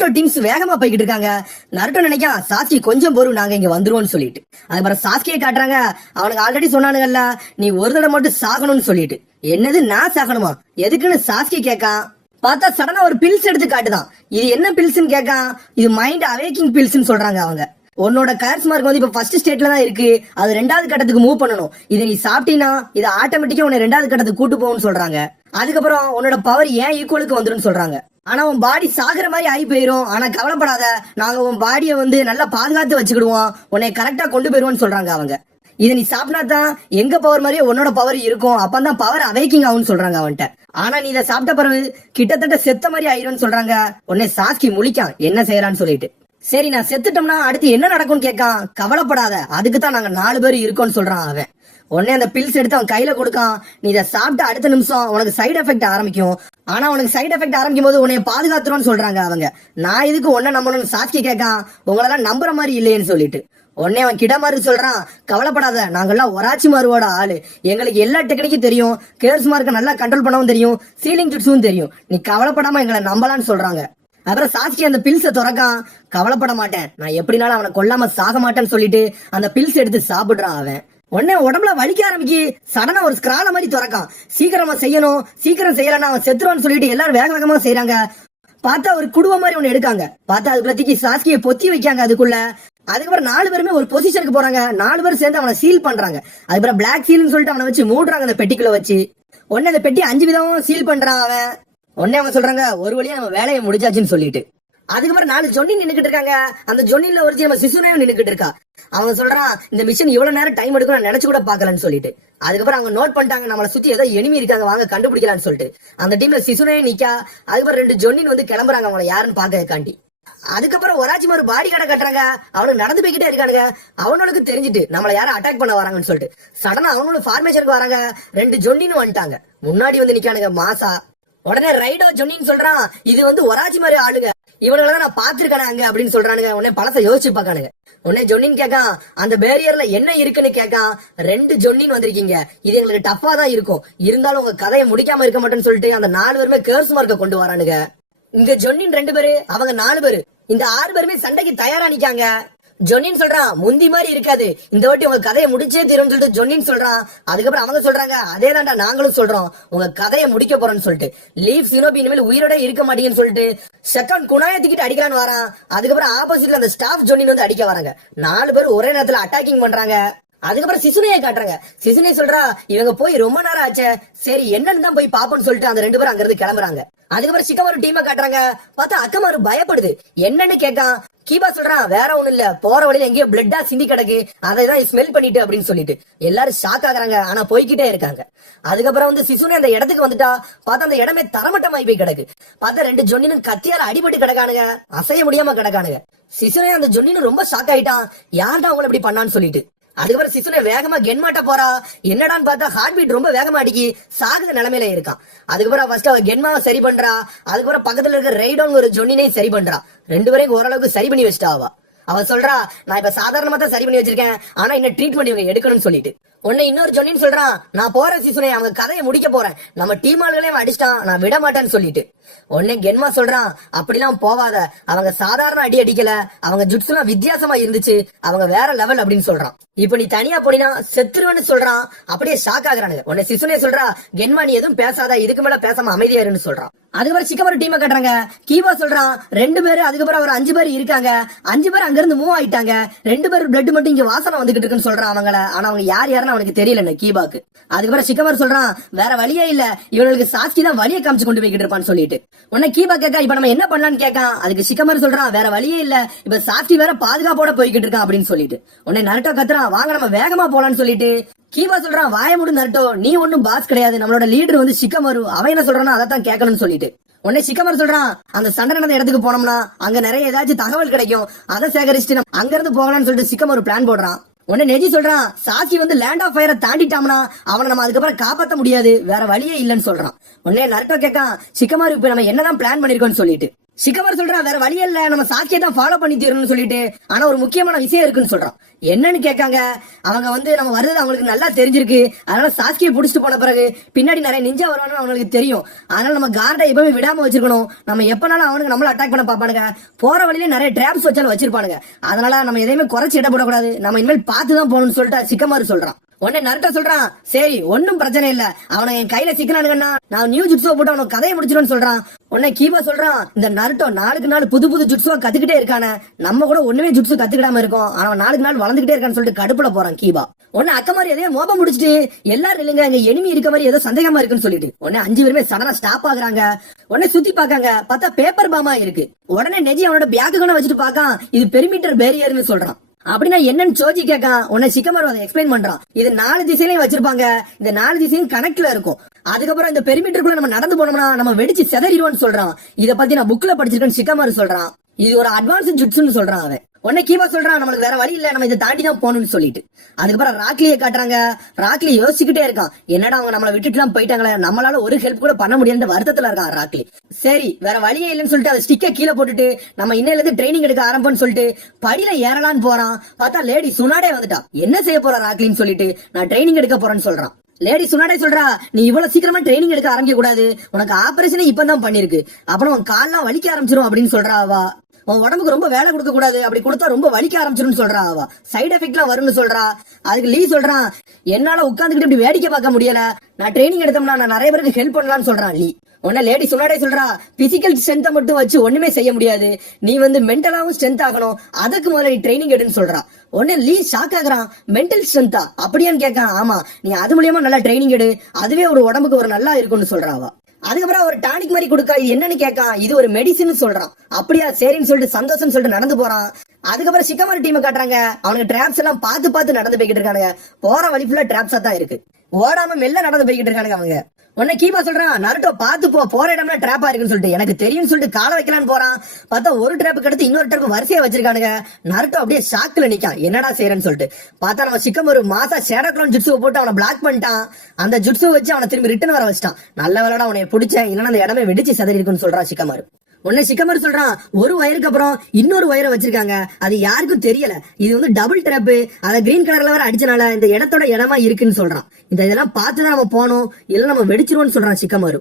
Naruto teams வேகமா போய்கிட்டு இருக்காங்க. நருட்டோ நினைக்கா சாஸ்கி கொஞ்சம் பொறு, நாங்க இங்க வந்துருவோம்னு சொல்லிட்டு. அதுக்கப்புறம் சாஸ்கியை காட்டுறாங்க. அவனுக்கு ஆல்ரெடி சொன்னானுங்கல்ல, நீ ஒரு தடவை மட்டும் சாகணும்னு சொல்லிட்டு. என்னது நான் சாகணுமா, எதுக்குன்னு சாஸ்கி கேட்கான். பார்த்தா சடனா ஒரு பில்ஸ் எடுத்து காட்டுதான். இது என்ன பில்ஸ்ன்னு கேட்கான். இது மைண்ட் அவேக்கிங் பில்ஸ்ன்னு சொல்றாங்க அவங்க. உன்னோட கயர்ஸ் மார்க் வந்து இப்ப ஃபர்ஸ்ட் ஸ்டேட்ல தான் இருக்கு, அது ரெண்டாவது கட்டத்துக்கு மூவ் பண்ணணும். இதை நீ சாப்பிட்டீங்கன்னா இது ஆட்டோமேட்டிக்கா உன்னை ரெண்டாவது கட்டத்துக்கு கூட்டு போகும்னு சொல்றாங்க. அதுக்கப்புறம் உன்னோட பவர் ஏன் ஈக்குவலுக்கு வந்துடும் சொல்றாங்க. ஆனா உன் பாடி சாகுற மாதிரி ஆகி போயிரும். ஆனா கவலைப்படாத, நாங்க உன் பாடியை வந்து நல்லா பாதுகாத்து வச்சுக்கிடுவோம், உன்னை கரெக்டா கொண்டு போயிருவோம்னு சொல்றாங்க அவங்க. இதை நீ சாப்பிட்டா தான் எங்க பவர் மாதிரியே உன்னோட பவர் இருக்கும், அப்பதான் பவர் அவேக்கிங் ஆகும்னு சொல்றாங்க அவன்கிட்ட. ஆனா நீ இதை சாப்பிட்ட பிறகு கிட்டத்தட்ட செத்த மாதிரி ஆயிரும்னு சொல்றாங்க. உன்னை சாஸ்கி முழிக்கான் என்ன செய்யறான்னு சொல்லிட்டு. சரி நான் செத்துட்டோம்னா அடுத்து என்ன நடக்கும்னு கேட்கான். கவலைப்படாத, அதுக்கு தான் நாங்க 4 பேர் இருக்கோம்னு சொல்றான் அவன். உடனே அந்த பில்ஸ் எடுத்து அவன் கையில கொடுக்கான். நீ இதை சாப்பிட்ட அடுத்த நிமிஷம் உனக்கு சைடு எஃபெக்ட் ஆரம்பிக்கும். ஆனா உனக்கு சைடு எஃபெக்ட் ஆரம்பிக்கும் போது உன்னை பாதுகாத்துருவோம்னு சொல்றாங்க அவங்க. நான் இதுக்கு ஒன்ன நம்பணும்னு சாஸ்கி கேட்கான். உங்களெல்லாம் நம்புற மாதிரி இல்லையேன்னு சொல்லிட்டு. உடனே அவன் கிட மாதிரி சொல்றான், கவலைப்படாத, நாங்கெல்லாம் ஒராச்சி மாறுவோட ஆளு, எங்களுக்கு எல்லா டெக்னிக்கும் தெரியும், கேர்ஸ் மார்க்க நல்லா கண்ட்ரோல் பண்ணவும் தெரியும், சீலிங் டிப்ஸும் தெரியும், நீ கவலைப்படாம எங்களை நம்பலான்னு சொல்றாங்க. அப்புறம் சாஸ்கி அந்த பில்ஸ துறக்கான். கவலைப்பட மாட்டேன், நான் எப்படினாலும் அவனை கொல்லாம சாக மாட்டேன்னு சொல்லிட்டு அந்த பில்ஸ் எடுத்து சாப்பிடுறான் அவன். உடனே உடம்புல வலிக்க ஆரம்பிக்கி. சடனா ஒரு ஸ்கிரால மாதிரி துறக்கான். சீக்கிரமா செய்யணும், சீக்கிரம் செய்யலன்னா அவன் செத்துருவான்னு சொல்லிட்டு எல்லாரும் வேக வேகமா செய்யறாங்க. பார்த்தா ஒரு குடும்பம் மாதிரி ஒண்ணு எடுக்காங்க. பார்த்தா அதுக்குள்ள சாஸ்கியை பொத்தி வைக்காங்க அதுக்குள்ள. அதுக்கப்புறம் 4 பேருமே ஒரு பொசிஷனுக்கு போறாங்க. 4 பேர் சேர்ந்து அவனை சீல் பண்றாங்க. அதுக்கப்புறம் பிளாக் சீல்னு சொல்லிட்டு அவனை வச்சு மூடுறாங்க அந்த பெட்டிக்குள்ள வச்சு. உடனே அந்த பெட்டி 5 விதமும் சீல் பண்றான் அவன். உடனே அவன் சொல்றாங்க, ஒரு வழியா நம்ம வேலையை முடிச்சாச்சுன்னு சொல்லிட்டு. அதுக்கப்புறம் 4 ஜொன்னின் நின்னுக்கிட்டு இருக்காங்க. அந்த ஜொன்னின்ல ஒரு நம்ம சிசுனையும் நின்னுக்கிட்டு இருக்கா. அவங்க சொல்றான், இந்த மிஷன் இவ்வளவு நேரம் டைம் எடுக்கும் நான் நினைச்சு கூட பாக்கலன்னு சொல்லிட்டு. அதுக்கப்புறம் அவங்க நோட் பண்ணிட்டாங்க, நம்மளை சுத்தி ஏதோ எனிமி இருக்காங்க, வாங்க கண்டுபிடிக்கலாம்னு சொல்லிட்டு. அந்த டீம்ல சிசுனையும் நிக்கா. அதுக்கப்புறம் 2 ஜொன்னின் வந்து கிளம்புறாங்க அவங்கள யாருன்னு பாக்க காண்டி. அதுக்கப்புறம் ஒராச்சி ஒரு பாடி கடை கட்டுறாங்க. அவனுக்கு நடந்து போய்கிட்டே இருக்கானுங்க. அவனுக்கு தெரிஞ்சுட்டு நம்மள யாரும் அட்டாக் பண்ண வராங்கன்னு சொல்லிட்டு சடனா அவனோட ஃபார்மேஷனுக்கு வராங்க. 2 ஜொன்னின்னு வந்துட்டாங்க. முன்னாடி வந்து நிக்கானுங்க மாசா. உடனே ரைடோ ஜொன்னின்னு சொல்றான், இது வந்து ஒராச்சி மாதிரி ஆளுங்க, இவனுங்களதான் நான் பாத்துருக்கானே அங்க அப்படின்னு சொல்றானுங்க. உடனே பழச யோசிச்சு பாக்கானுங்க. உடனே ஜொன்னின் கேட்கான், அந்த பேரியர்ல என்ன இருக்குன்னு கேட்கான். 2 ஜொன்னின் வந்திருக்கீங்க, இது எங்களுக்கு டஃபா தான் இருக்கும், இருந்தாலும் உங்க கதையை முடிக்காம இருக்க மாட்டேன்னு சொல்லிட்டு அந்த 4 பேருமே கேர்ஸ் மார்க்க கொண்டு வரானுங்க. இங்க ஜொன்னின் 2 பேரு, அவங்க 4 பேரு, இந்த 6 பேருமே சண்டைக்கு தயாரா நிக்காங்க. ஜொன்னின் சொல்றான், முந்தி மாதிரி இருக்காது, இந்த வாட்டி உங்க கதையை முடிச்சே தீரும்னு சொல்லிட்டு ஜொன்னின் சொல்றான். அதுக்கப்புறம் அவங்க சொல்றாங்க, அதே தாண்டா நாங்களும் சொல்றோம், உங்க கதையை முடிக்க போறோம்னு சொல்லிட்டு. லீவ் சினோபி இனிமேல் உயிரோட இருக்க மாட்டீங்கன்னு சொல்லிட்டு செகண்ட் குணாயத்துக்கிட்டு அடிக்கலான்னு வரான். அதுக்கப்புறம் ஆப்போசிட்ல அந்த ஸ்டாஃப் ஜொன்னின் வந்து அடிக்க வராங்க. 4 பேர் ஒரே நேரத்துல அட்டாக்கிங் பண்றாங்க. அதுக்கப்புறம் சிசுனையை காட்டுறாங்க. சிசுனை சொல்றா, இவங்க போய் ரொம்ப நேரம் ஆச்சு, சரி என்னன்னு தான் போய் பாப்போம்னு சொல்லிட்டு அந்த 2 பேரும் அங்க இருந்து கிளம்புறாங்க. அதுக்கப்புறம் சிக்கமாரு டீமை காட்டுறாங்க. பார்த்தா அக்கமாரு பயப்படுது. என்னன்னு கேட்கான். கீபா சொல்றான், வேற ஒண்ணு இல்ல, போற வழியில எங்கேயோ பிளட்டா சிந்தி கிடக்கு, அதைதான் ஸ்மெல் பண்ணிட்டு அப்படின்னு சொல்லிட்டு எல்லாரும் ஷாக் ஆகுறாங்க. ஆனா போய்கிட்டே இருக்காங்க. அதுக்கப்புறம் வந்து சிசுனே அந்த இடத்துக்கு வந்துட்டா. பார்த்தா அந்த இடமே தரமட்டமாயி போய் கிடக்கு. பார்த்தா 2 ஜொன்னினும் கத்தியால அடிபட்டு கிடக்கானுங்க, அசைய முடியாம கிடக்கானுங்க. சிசுனே அந்த ஜொன்னினும் ரொம்ப ஷாக் ஆயிட்டான், யார்டா அவங்களை இப்படி பண்ணான்னு சொல்லிட்டு. அதுக்கப்புறம் சிசுனை வேகமா கென்மாட்ட போறா. என்னடான்னு பார்த்தா ஹார்ட் பீட் ரொம்ப வேகமா அடிக்கி சாகுத நிலைமையில இருக்கான். அதுக்கப்புறம் ஃபர்ஸ்ட் அவ கென்மாவை சரி பண்றா. அதுக்கப்புறம் பக்கத்துல இருக்க ரைடோன் ஒரு ஜொன்னினை சரி பண்றா. 2 பேரையும் ஓரளவுக்கு சரி பண்ணி வச்சிட்டா. அவ சொல்றா, நான் இப்ப சாதாரணமா தான் சரி பண்ணி வச்சிருக்கேன், ஆனா இன்னும் ட்ரீட்மெண்ட் இவங்க எடுக்கணும்னு சொல்லிட்டு. உன்னை இன்னொரு ஜொன்னின்னு சொல்றான், நான் போறேன் சிசுனை, அவங்க கதையை முடிக்க போறேன், நம்ம டீம் ஆளுகளையும் அடிச்சிட்டான், நான் விட மாட்டேன்னு சொல்லிட்டு. உடனே கென்மா சொல்றான், அப்படிலாம் போவாத, அவங்க சாதாரண அடி அடிக்கல, அவங்க ஜுட்ஸ்லாம் வித்தியாசமா இருந்துச்சு, அவங்க வேற லெவல் அப்படின்னு சொல்றான். இப்ப நீ தனியா போனீனா செத்துருவேன்னு சொல்றான். அப்படியே ஷாக் ஆகுறானுங்க. உடனே சிசுனே சொல்றா, கென்மா நீ எதுவும் பேசாத, இதுக்கு மேல பேசாம அமைதியாருன்னு சொல்றான். அதுக்கப்புறம் சிக்கமரு டீமை கட்டுறாங்க. கீபா சொல்றான், 2 பேரு, அதுக்கப்புறம் ஒரு 5 பேர் இருக்காங்க, 5 பேர் அங்க இருந்து மூவ் ஆயிட்டாங்க, 2 பேர் பிளட் மட்டும் இங்க வாசனை வந்துகிட்டு இருக்குன்னு சொல்றான் அவங்கள. ஆனா அவங்க யார் யாருன்னு அவனுக்கு தெரியல கீபாக்கு. அதுக்கப்புறம் சிக்கமர் சொல்றான், வேற வழியே இல்ல, இவங்களுக்கு சாஸ்கி தான் வழியை காமிச்சு கொண்டு போய்கிட்டு இருப்பான்னு சொல்லிட்டு. உடனே கீபா கேட்கா, இப்ப நம்ம என்ன பண்ணலான்னு கேட்கான். அதுக்கு சிக்கமர் சொல்றான், வேற வழியே இல்ல, இப்ப சாஸ்கி வேற பாதுகாப்போட போய்கிட்டு இருக்கான் அப்படின்னு சொல்லிட்டு. உடனே நருட்டோ கத்துறான், வாங்க நம்ம வேகமா போலான்னு சொல்லிட்டு. கீபா சொல்றான், வாய மூடு நருட்டோ, நீ ஒன்னும் பாஸ் கிடையாது, நம்மளோட லீடர் வந்து சிக்கமரு, அவன் என்ன சொல்றானோ அதான் கேட்கணும்னு சொல்லிட்டு. உடனே சிக்கமர் சொல்றான், அந்த சண்டை நடந்த இடத்துக்கு போனோம்னா அங்க நிறைய ஏதாச்சும் தகவல் கிடைக்கும், அதை சேகரிச்சுட்டு நம்ம அங்க இருந்து போகலாம்னு சொல்லிட்டு சிக்கமரு பிளான் போடுறான். உடனே நெஜி சொல்றான், சாஸ்கி வந்து லேண்ட் ஆஃப் ஃபயரை தாண்டிட்டாம்னா அவனை நம்ம அதுக்கப்புறம் காப்பாற்ற முடியாது, வேற வழியே இல்லைன்னு சொல்றான். உடனே நருட்டோ கேட்கான், சிக்கமாரு இப்ப நம்ம என்னதான் பிளான் பண்ணிருக்கோம்னு சொல்லிட்டு. சிக்கமாரு சொல்றான் வேற வழி இல்ல, நம்ம சாக்கியை தான் ஃபாலோ பண்ணி தீரணும்னு சொல்லிட்டு. ஆனா ஒரு முக்கியமான விஷயம் இருக்குன்னு சொல்றான். என்னன்னு கேட்காங்க. அவங்க வந்து நம்ம வர்றது அவங்களுக்கு நல்லா தெரிஞ்சிருக்கு. அதனால சாஸ்கியை புடிச்சிட்டு போன பிறகு பின்னாடி நிறைய நிஞ்சா வருவானு அவங்களுக்கு தெரியும். அதனால நம்ம கார்டை எப்பவுமே விடாம வச்சிருக்கணும். நம்ம எப்பனாலும் அவனுக்கு நம்மள அட்டாக் பண்ண பாப்பானுங்க. போற வழியில நிறைய டிராப்ஸ் வச்சாலும் வச்சிருப்பானுங்க. அதனால நம்ம எதையுமே குறைச்சு இட போடக்கூடாது. நம்ம இனிமேல் பார்த்துதான் போகணும்னு சொல்லிட்டு சிக்கமாரு சொல்றான். உடனே நருட்டோ சொல்றான், சரி ஒன்னும் பிரச்சனை இல்ல, அவனை என் கையில சிக்கனானுங்கன்னா நான் நியூ ஜுட்ஸுவ போட்டு அவனுக்கு கதையை முடிச்சிடுன்னு சொல்றான். உடனே கீபா சொல்றான், இந்த நருட்டோ நாளுக்கு நாள் புது புது ஜுட்ஸுவா கத்துக்கிட்டே இருக்கானே, நம்ம கூட ஒண்ணுமே ஜுட்ஸு கத்துக்கிடாம இருக்கோம், அவன் நாளுக்கு நாள் வளர்ந்துகிட்டே இருக்கான்னு சொல்லிட்டு கடுப்புல போறான் கீபா. உடனே அக்க மாதிரி எதையோ மோபம் முடிச்சிட்டு எல்லாரும் இல்லைங்க எங்க எனிமி இருக்க மாதிரி ஏதோ சந்தேகமா இருக்குன்னு சொல்லிட்டு உடனே 5 பேருமே சடனா ஸ்டாப் ஆகுறாங்க. உடனே சுத்தி பாக்காங்க, பார்த்தா பேப்பர் பாமா இருக்கு. உடனே நெஜி அவனோட பேக்கு வச்சுட்டு பாக்கான், இது பெரிமீட்டர் பேரியர்னு சொல்றான். அப்படின்னா என்னன்னு சோஜி கேட்கான். உடனே சிக்கமாரு அதை எக்ஸ்பிளைன் பண்றான். இது 4 திசையிலையும் வச்சிருப்பாங்க, இந்த 4 திசையும் கனெக்ட்ல இருக்கும். அதுக்கப்புறம் இந்த பெரிமீட்டருக்குள்ள நம்ம நடந்து போனோம்னா நம்ம வெடிச்சு செதறிடுவோம்னு சொல்றான். இத பத்தி நான் புக்ல படிச்சிருக்கேன்னு சிக்கமாரு சொல்றான். இது ஒரு அட்வான்ஸ் ஜுட்ஸ்னு சொல்றான் அவன். உடனே கீபா சொல்றான், நம்மளுக்கு வேற வழி இல்ல, நம்ம இதை தாண்டி தான் போகணும்னு சொல்லிட்டு. அதுக்கப்புறம் ராக்லியை காட்டுறாங்க. ராக்லி யோசிச்சுக்கிட்டே இருக்கான், என்னடா அவங்க நம்மளை விட்டுட்டு எல்லாம் போயிட்டாங்களே, நம்மளால ஒரு ஹெல்ப் கூட பண்ண முடியாத வருத்தத்துல இருக்கான் ராக்லி. சரி வேற வழியே இல்லைன்னு சொல்லிட்டு அதை ஸ்டிக்க கீழே போட்டுட்டு நம்ம இன்னையில இருந்து ட்ரைனிங் எடுக்க ஆரம்பின்னு சொல்லிட்டு படியில ஏறலான்னு போறான். பார்த்தா லேடி சுனாடே வந்துட்டா. என்ன செய்ய போற ராக்லின்னு சொல்லிட்டு, நான் ட்ரைனிங் எடுக்க போறேன்னு சொல்றான். லேடி சுனாடே சொல்றா, நீ இவ்வளவு சீக்கிரமா ட்ரைனிங் எடுக்க ஆரம்பிக்க கூடாது, உனக்கு ஆபரேஷனே இப்பதான் பண்ணிருக்கு, அப்புறம் உன் கால்லாம் வலிக்க ஆரம்பிச்சிரும் அப்படின்னு சொல்றா அவா. உன் உடம்புக்கு ரொம்ப வேலை கொடுக்க கூடாது, அப்படி கொடுத்தா ரொம்ப வலிக்க ஆரம்பிச்சிரும் சொல்றா அவ. சைடு எஃபெக்ட் எல்லாம் வரும்னு சொல்றா. அதுக்கு லீ சொல்றான், என்னால உட்காந்துக்கிட்டு இப்படி வேடிக்கை பார்க்க முடியல, நான் ட்ரைனிங் எடுத்தோம்னா நான் நிறைய பேருக்கு ஹெல்ப் பண்ணலாம்னு சொல்றான் லீ. உடனே லேடி சுனாடே சொல்றா, பிசிக்கல் ஸ்ட்ரென்த்தை மட்டும் வச்சு ஒண்ணுமே செய்ய முடியாது, நீ வந்து மென்டலாவும் ஸ்ட்ரென்த் ஆகணும், அதுக்கு முதல்ல நீ ட்ரைனிங் எடுன்னு சொல்றா. உடனே லீ ஷாக் ஆகுறான், மென்டல் ஸ்ட்ரென்த்தா அப்படியான்னு கேட்கான். ஆமா, நீ அது மூலியமா நல்லா ட்ரைனிங் எடு, அதுவே ஒரு உடம்புக்கு ஒரு நல்லா இருக்கும்னு சொல்றா அவ. அதுக்கப்புறம் ஒரு டானிக் மாதிரி கொடுக்க, இது என்னன்னு கேட்கான். இது ஒரு மெடிசின் சொல்றான். அப்படியா சரின்னு சொல்லிட்டு சந்தோஷம் சொல்லிட்டு நடந்து போறான். அதுக்கப்புறம் சிக்கமாரு டீமை காட்டுறாங்க. அவனுக்கு டிராப்ஸ் எல்லாம் பார்த்து நடந்து போய்கிட்டு இருக்கானுங்க. போற வழி ஃபுல்லா டிராப்ஸா தான் இருக்கு. ஓடாம மெல்ல நடந்து போய்கிட்டு இருக்கானுங்க அவங்க. உடனே கீபா சொல்றான், நருட்டோ பாத்து போற இடம்ல டிராப்பா இருக்குன்னு சொல்லிட்டு. எனக்கு தெரியும்னு சொல்லிட்டு காலை வைக்கலான்னு போறான். பார்த்தா ஒரு டிராப்புக்கு அடுத்து இன்னொரு டிராப் வரிசையா வச்சிருக்கானுங்க. நருட்டோ அப்படியே ஷாக்ல நிக்கான், என்னடா செய்யறேன்னு சொல்லிட்டு. பார்த்தா நம்ம சிக்கமாரு மாசா ஷேடோக்ளோன் ஜுட்ஸுவை போட்டு அவனை பிளாக் பண்ணிட்டான். அந்த ஜுட்ஸுவை வச்சு அவனை திரும்பி ரிட்டர்ன் வர வச்சிட்டான். நல்ல வேலைடா அவனை பிடிச்சேன், இல்லைன்னா அந்த இடமே வெடிச்சு சதறி இருக்குன்னு சொல்றான் சிக்கமாரு. உடனே சிக்கமாரு சொல்றான், ஒரு வயருக்கு அப்புறம் இன்னொரு வயரை வச்சிருக்காங்க, அது யாருக்கும் தெரியல, இது வந்து டபுள் ட்ராப், அத கிரீன் கலர்ல வர அடிச்சனால இந்த இடத்தோட இடமா இருக்குன்னு சொல்றான். இதெல்லாம் பார்த்துதான் நம்ம போனோம், இல்ல நம்ம வெடிச்சிருவோம்னு சொல்றான் சிக்கமாரு.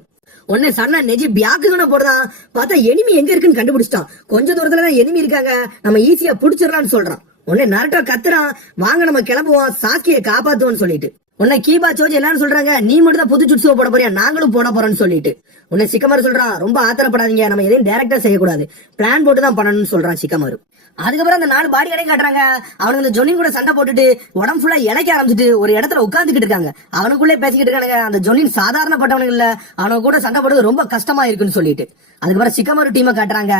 உடனே சன்னா நெஜி பியாக்குன்னு போடுறான். பார்த்தா எனிமி எங்க இருக்குன்னு கண்டுபிடிச்சிட்டான். கொஞ்ச தூரத்துலதான் எனிமி இருக்காங்க, நம்ம ஈஸியா புடிச்சிடலாம்னு சொல்றான். உடனே நருட்டோ கத்துறான், வாங்க நம்ம கிளம்புவோம், சாஸ்கியை காப்பாத்துவோம்னு சொல்லிட்டு. உன்னை கீபா சோஜி எல்லாரும் சொல்றாங்க, நீ மட்டும் தான் புது ஜுட்ஸுவ போட போறியா, நாங்களும் போட போறோம்னு சொல்லிட்டு. உன்னை சிக்கமாரு சொல்றான், ரொம்ப ஆத்திரப்படாதீங்க, நம்ம எதையும் டைரக்டா செய்யக்கூடாது, பிளான் போட்டு தான் பண்ணணும்னு சொல்றான் சிக்கமாரு. அதுக்கப்புறம் அந்த 4 பாடி கடையும் காட்டுறாங்க. அவனுக்கு இந்த ஜொலின் கூட சண்டை போட்டுட்டு உடம்பு ஃபுல்லா இழைக்க ஆரம்பிச்சுட்டு ஒரு இடத்துல உட்காந்துக்கிட்டு இருக்காங்க. அவனுக்குள்ளே பேசிக்கிட்டு இருக்கானுங்க, அந்த ஜொலின் சாதாரணப்பட்டவனுக்கு இல்ல, அவனுக்கு கூட சண்டை போடுறது ரொம்ப கஷ்டமா இருக்குன்னு சொல்லிட்டு. அதுக்கப்புறம் சிக்கமாரு டீமை காட்டுறாங்க.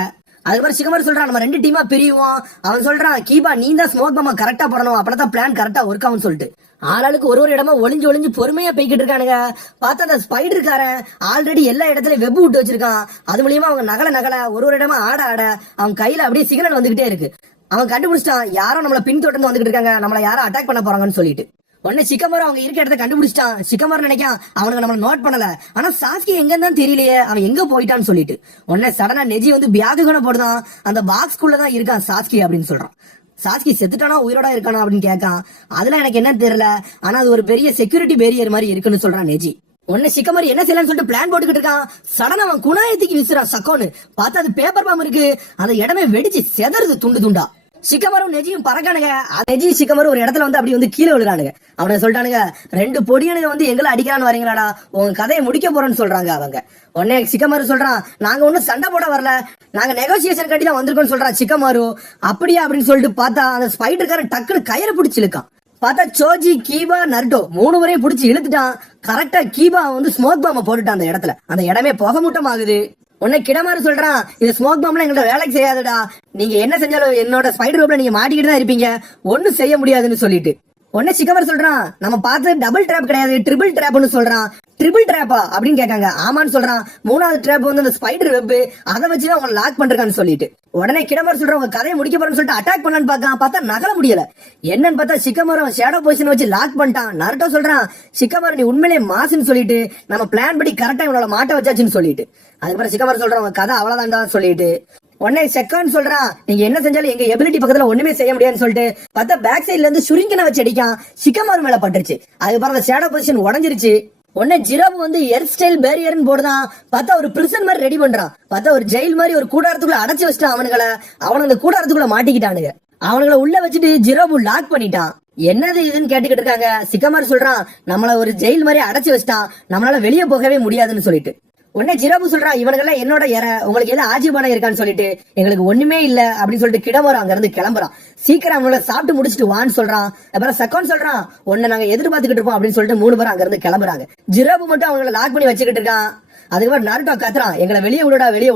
அதுக்கப்புறம் சிக்கமாரு சொல்றான், நம்ம 2 டீமா பிரிவோம். அவன் சொல்றான், கீபா நீ தான் ஸ்மோக் பாமா கரெக்டா போடணும், அப்பதான் பிளான் கரெக்டா ஒர்க் ஆகும்னு சொல்லிட்டு. ஆளாளுக்கு ஒரு இடமா ஒளிஞ்சு பொறுமையா போய்கிட்டு இருக்கானுங்க. பார்த்தா அந்த ஸ்பைடருக்காரன் ஆல்ரெடி எல்லா இடத்துலயும் வெப் விட்டு வச்சிருக்கான். அது மூலியமா அவங்க நகல ஒரு இடமா ஆட அவன் கையில அப்படியே சிக்னல் வந்துகிட்டே இருக்கு. அவன் கண்டுபிடிச்சிட்டான், யாரோ நம்மள பின் தொடர்ந்து வந்துகிட்டு இருக்காங்க, நம்மள யாரோ அட்டாக் பண்ண போறாங்கன்னு சொல்லிட்டு. உடனே சிக்கமாரு அவங்க இருக்க இடத்த கண்டுபிடிச்சிட்டான். சிக்கமாரு நினைக்கான் அவனுக்கு நம்மள நோட் பண்ணல, ஆனா சாஸ்கி எங்கன்னு தான் தெரியலையே, அவன் எங்க போயிட்டான்னு சொல்லிட்டு. உடனே சடனா நெஜி வந்து பியாகுன்னு போடுதான், அந்த பாக்ஸ்குள்ளதான் இருக்கான் சாஸ்கி அப்படின்னு சொல்றான். சாஸ்கி செத்துட்டானா உயிரோட இருக்கானா அப்படின்னு கேட்கான். அதெல்லாம் எனக்கு என்ன தெரியல, ஆனா அது ஒரு பெரிய செக்யூரிட்டி பேரியர் மாதிரி இருக்குன்னு சொல்றான் நெஜி. உடனே சிக்கமாரு என்ன செய்யலாம்னு சொல்லிட்டு பிளான் போட்டுக்கிட்டு இருக்கான். சடனா அவன் குணாயத்துக்கு விசுறான் சக்கோன்னு. பார்த்தா அது பேப்பர் பாம் இருக்கு, அந்த இடமே வெடிச்சு செதறுது துண்டு துண்டா. சிக்கமாரும் நெஜியும் பறக்கானுங்க. நெஜி சிக்கமாரும் ஒரு இடத்துல வந்து அப்படி வந்து கீழே விழுறானுங்க. அவனுக்கு சொல்லிட்டானுங்க, 2 பொடியனுங்க வந்து எங்களை அடிக்கலான்னு வரீங்களாடா, உங்க கதையை முடிக்க போறேன்னு சொல்றாங்க அவங்க. உடனே சிக்கமாரு சொல்றான், நாங்க ஒன்னும் சண்டை போட வரல, நாங்க நெகோசியேஷன் கட்டி தான் வந்திருக்கோம்னு சொல்றான் சிக்கமாரு. அப்படியா அப்படின்னு சொல்லிட்டு பார்த்தா அந்த ஸ்பைடர்காரன் டக்குன்னு கயிறை பிடிச்சி இழுக்கான். பார்த்தா சோஜி, கீபா, நருட்டோ 3 பேரையும் பிடிச்சி இழுத்துட்டான். கரெக்டா கீபா வந்து ஸ்மோக் பாம்ப போட்டுட்டான் அந்த இடத்துல. அந்த இடமே புகமூட்டம் ஆகுது. உன்னை கிடமாரு சொல்றான், இது ஸ்மோக் பாம்ல எங்கள்ட்ட வேலைக்கு செய்யாதுடா, நீங்க என்ன செஞ்சாலும் என்னோட ஸ்பைடர் வெப்ல நீங்க மாட்டிக்கிட்டு தான் இருப்பீங்க, ஒன்னும் செய்ய முடியாதுன்னு சொல்லிட்டு. உடனே சிக்கமர் சொல்றான் நம்ம பார்த்தது டபுள் ட்ராப் கிடையாது ட்ரிபிள் ட்ராப்னு சொல்றான். ட்ரிபிள் ட்ராப்பா அப்படின்னு கேட்காங்க. ஆமான்னு சொல்றான். மூணாவது ட்ராப் வந்து அந்த ஸ்பைடர் வெப், அதை வச்சுதான் அவங்க லாக் பண்றான்னு சொல்லிட்டு உடனே கிடமர் சொல்ற உங்க கதையை முடிக்க போறேன்னு சொல்லிட்டு அட்டாக் பண்ணலான்னு பார்த்தா நகல முடியல. என்னன்னு பார்த்தா சிக்கமர் ஷேடோ பொசிஷன் வச்சு லாக் பண்ணிட்டான். நருட்டோ சொல்றான் சிக்கமர் நீ உண்மையிலே மாசுன்னு சொல்லிட்டு நம்ம பிளான் படி கரெக்டா இவனோட மாட்ட வச்சாச்சுன்னு சொல்லிட்டு அதுக்கப்புறம் சிக்கமர் சொல்றான் உங்க கதை அவ்வளவுதான்டா சொல்லிட்டு உடனே செக்கான்னு சொல்றான் நீங்க என்ன செஞ்சாலும் எங்க எபிலிட்டி பக்கத்துல ஒண்ணுமே செய்ய முடியாதுன்னு சொல்லிட்டு பார்த்தா பேக் சைட்ல இருந்து சுரிங்கனை வச்சு அடிக்கான். சிக்கமர் மேல பட்டுருச்சு. அதுக்கப்புறம் ஷேடோ பொசிஷன் உடஞ்சிருச்சு. உடனே ஜிராபு வந்து ஹேர் ஸ்டைல் பேரியர்னு போடுதான். பார்த்தா ஒரு பிரிசன் மாதிரி ரெடி பண்றான். பார்த்தா ஒரு ஜெயில் மாதிரி ஒரு கூடாரத்துக்குள்ள அடைச்சு வச்சுட்டான். அவனுங்க அந்த கூடாரத்துக்குள்ள மாட்டிக்கிட்டானுங்க. அவனுங்களை உள்ள வச்சுட்டு ஜிராபு லாக் பண்ணிட்டான். என்னது இதுன்னு கேட்டுக்கிட்டு இருக்காங்க. சிக்கமார் சொல்றான் நம்மள ஒரு ஜெயில் மாதிரி அடைச்சு வச்சுட்டான், நம்மளால வெளியே போகவே முடியாதுன்னு சொல்லிட்டு உடனே ஜிராபு சொல்றான் இவனுக்கெல்லாம் என்னோட ஏற உங்களுக்கு எல்லாம் ஆஜீபானம் இருக்கான்னு சொல்லிட்டு எங்களுக்கு ஒண்ணுமே இல்ல அப்படின்னு சொல்லிட்டு கிடமரம் அங்க இருந்து கிளம்புறான். சீக்கிரம் அவங்கள சாப்பிட்டு முடிச்சுட்டு வான்னு சொல்றான். அப்புறம் சக்கான் சொல்றான் உன்னை நாங்க எதிர்பார்த்துக்கிட்டு இருப்போம் அப்படின்னு சொல்லிட்டு 3 பேரும் அங்க இருந்து கிளம்புறாங்க. ஜிராபு மட்டும் அவங்களை லாக் பண்ணி வச்சுக்கிட்டு இருக்கான். அதுக்கப்புறம் நருட்டோ கத்துறான் எங்களை வெளியே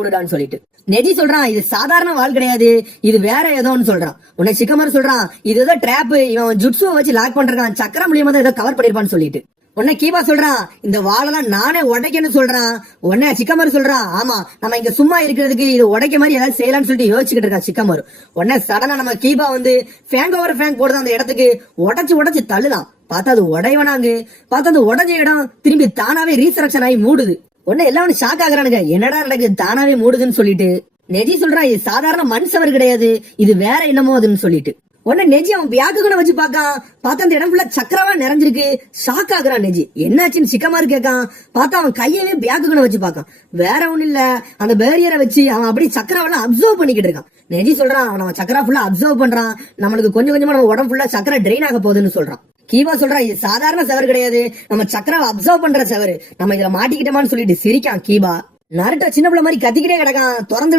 விடுடான்னு சொல்லிட்டு. நெஜி சொல்றான் இது சாதாரண வாள் கிடையாது, இது வேற ஏதோன்னு சொல்றான். உன்னை சிக்கமார் சொல்றான் இது ஏதோ ட்ராப், இவன் ஜுட்சுவை வச்சு லாக் பண்றான், சக்கரம் மூலியமா தான் ஏதோ கவர் பண்ணிருப்பான்னு சொல்லிட்டு உடனே கீபா சொல்றான் இந்த வாழெல்லாம் நானே உடைக்கன்னு சொல்றான். உடனே சிக்கமாரு சொல்றான் ஆமா நம்ம இங்க சும்மா இருக்கிறதுக்கு இது உடைக்க மாதிரி ஏதாவது செய்யலாம்னு சொல்லிட்டு யோசிச்சுக்கிட்டு இருக்கான் சிக்கமாரு. உடனே சடனா நம்ம கீபா வந்து ஃபேங்க் ஓவர் ஃபேங்க் போடுதான் அந்த இடத்துக்கு உடைச்சு தள்ளுதான். பார்த்தா அது உடையவனாங்க. பார்த்தா அது உடஞ்ச இடம் திரும்பி தானாவே ரீசரக்ஷன் ஆகி மூடுது. உடனே எல்லாரும் ஷாக் ஆகுறானுங்க என்னடா நடக்குது தானாவே மூடுதுன்னு சொல்லிட்டு. நெஜி சொல்றான் இது சாதாரண மண் சவர் கிடையாது, இது வேற என்னமோ அதுன்னு சொல்லிட்டு உடனே நெஜி அவன் பியாக்குன்னு வச்சு பார்க்கான். பார்த்தா அந்த இடம் ஃபுல்லா சக்கரவா நிறைஞ்சிருக்கு. ஷாக் ஆகுறான் நெஜி. என்னாச்சுன்னு சிக்கமாரு கேட்கான். பார்த்தா அவன் கையவே பியாக்குன்னு வச்சு பார்க்கான். வேற ஒண்ணு இல்ல அந்த பேரியரை வச்சு அவன் அப்படி சக்கராவெல்லாம் அப்சர்வ் பண்ணிக்கிட்டு இருக்கான். நெஜி சொல்றான் அவன் சக்கரா ஃபுல்லா அப்சர்வ் பண்றான், நம்மளுக்கு கொஞ்சம் கொஞ்சமா நம்ம உடம்பு ஃபுல்லா சக்கரை ட்ரெயின் ஆக போகுதுன்னு சொல்றான். கீபா சொல்றான் இது சாதாரண செவர் கிடையாது, நம்ம சக்கராவை அப்சர்வ் பண்ற செவரு, நம்ம இதுல மாட்டிக்கிட்டோமான்னு சொல்லிட்டு சிரிக்கான் கீபா. நருட்டோ சின்ன பிள்ளை மாதிரி கத்திக்கிட்டே கிடக்கான் திறந்து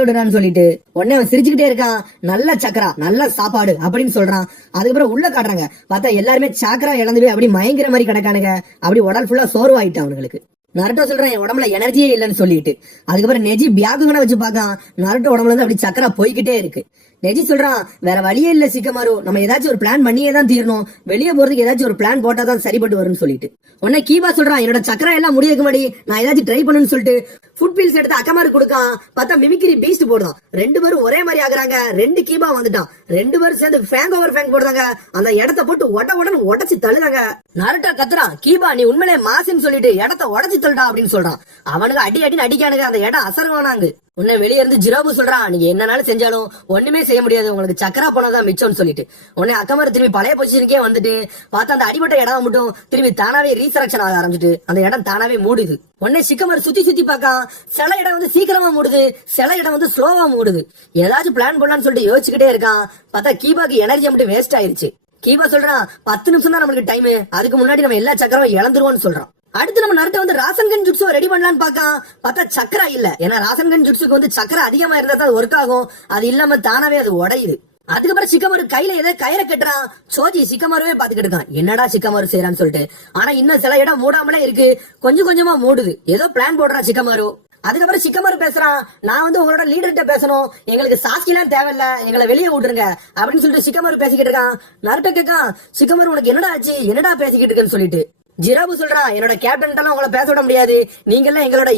விடுறான்னு சொல்லிட்டு உடனே அவன் சிரிச்சுக்கிட்டே இருக்கான். நல்ல சக்கரா நல்ல சாப்பாடு அப்படின்னு சொல்றான். அதுக்கப்புறம் உள்ள காட்டுறாங்க. பார்த்தா எல்லாருமே சக்கரா இழந்து போய் அப்படி மயங்கிற மாதிரி கிடக்கானுங்க. அப்படி உடல் ஃபுல்லா சோர்வாயிட்டான் அவனுங்களுக்கு. நருட்டோ சொல்றான் என் உடம்புல எனர்ஜியே இல்லைன்னு சொல்லிட்டு அதுக்கப்புறம் நெஜி பியாகுங்கன்னு வச்சு பார்க்கான். நருட்டோ உடம்புல இருந்து அப்படி சக்கரா போய்கிட்டே இருக்கு. நெஜி சொல்றான் வேற வழியே இல்ல சிக்கமாரு, நம்ம ஏதாச்சும் ஒரு பிளான் பண்ணியே தான் தீரணும், வெளியே போறதுக்கு ஏதாச்சும் ஒரு பிளான் போட்டா தான் சரிப்பட்டு வரும்னு சொல்லிட்டு உடனே கீபா சொல்றான் என்னோட சக்கரா எல்லாம் முடியக்கு முன்னாடி நான் ஏதாச்சும் ட்ரை பண்ணுன்னு சொல்லிட்டு ஃபுட் பீல்ஸ் எடுத்து அக்கமாரு கொடுக்கான். பார்த்தா மிமிக்ரி பீஸ்ட் போடுறான். 2 பேரும் ஒரே மாதிரி ஆகுறாங்க. 2 கீபா வந்துட்டான். 2 பேரும் சேர்ந்து ஃபேங்க் ஓவர் ஃபேங்க் போடுறாங்க. அந்த இடத்த போட்டு உடனே உடைச்சு தள்ளுறாங்க. நருட்டோ கத்துறான் கீபா நீ உண்மையிலே மாசுன்னு சொல்லிட்டு இடத்த உடைச்சு தள்ளுடா அப்படின்னு சொல்றான். அவனுக்கு அடின்னு அடிக்கானுங்க. அந்த இடம் அசர்வானாங்க. உன்னை வெளியே இருந்து ஜிராபு சொல்றான் நீங்க என்னனாலும் செஞ்சாலும் ஒண்ணுமே செய்ய முடியாது, உங்களுக்கு சக்கரா போனதான் மிச்சம்னு சொல்லிட்டு உடனே அக்கமாரு திரும்பி பழைய பொசிஷனுக்கே வந்துட்டு பார்த்தா அந்த அடிபட்ட இடம் மட்டும் திரும்பி தானாவே ரீசரக்ஷன் ஆக ஆரம்பிச்சுட்டு அந்த இடம் தானாவே மூடுது. உடனே சிக்கமார் சுத்தி பார்க்கான். சில இடம் வந்து சீக்கிரமா மூடுது, சில இடம் வந்து ஸ்லோவா மூடுது. ஏதாச்சும் பிளான் பண்ணலாம்னு சொல்லிட்டு யோசிச்சுக்கிட்டே இருக்கான். பார்த்தா கீபாக்கு எனர்ஜி மட்டும் வேஸ்ட் ஆயிருச்சு. கீபா சொல்றான் 10 நிமிஷம் தான் நம்மளுக்கு டைம், அதுக்கு முன்னாடி நம்ம எல்லா சக்கரமும் இழந்துருவோம்னு சொல்றான். அடுத்து நம்ம நருட்டோ வந்து ராசன்கன் ஜுட்ஸு ரெடி பண்ணலான்னு பார்க்கான். பார்த்தா சக்கரா இல்ல. ஏன்னா ராசன்கன் ஜுட்ஸுக்கு வந்து சக்கரை அதிகமா இருந்தா தான் ஒர்க் ஆகும், அது இல்லாம தானாவே அது உடையுது. அதுக்கப்புறம் சிக்கமாரு கையில ஏதோ கயிறை கட்டுறான். சோஜி சிக்கமாருவே பாத்துக்கிட்டு இருக்கான் என்னடா சிக்கமாரு செய்யறான்னு சொல்லிட்டு. ஆனா இன்னும் சில இடம் மூடாமலே இருக்கு, கொஞ்சம் கொஞ்சமா மூடுது. ஏதோ பிளான் போடுறான் சிக்கமாரு. அதுக்கப்புறம் சிக்கமாரு பேசுறான் நான் வந்து உங்களோட லீடர்கிட்ட பேசணும், எங்களுக்கு சாஸ்கிலாம் தேவையில்ல, எங்களை வெளியே விட்டுருங்க அப்படின்னு சொல்லிட்டு சிக்கமாரு பேசிக்கிட்டு இருக்கான். நருட்டோ கேட்கான் சிக்கமாரு உனக்கு என்னடா ஆச்சு, என்னடா பேசிக்கிட்டு இருக்குன்னு சொல்லிட்டு. ஜிராபு சொல்றான் என்னோட கேப்டன் உங்களை பேச விட முடியாது, நீங்க எல்லாம் எங்களோட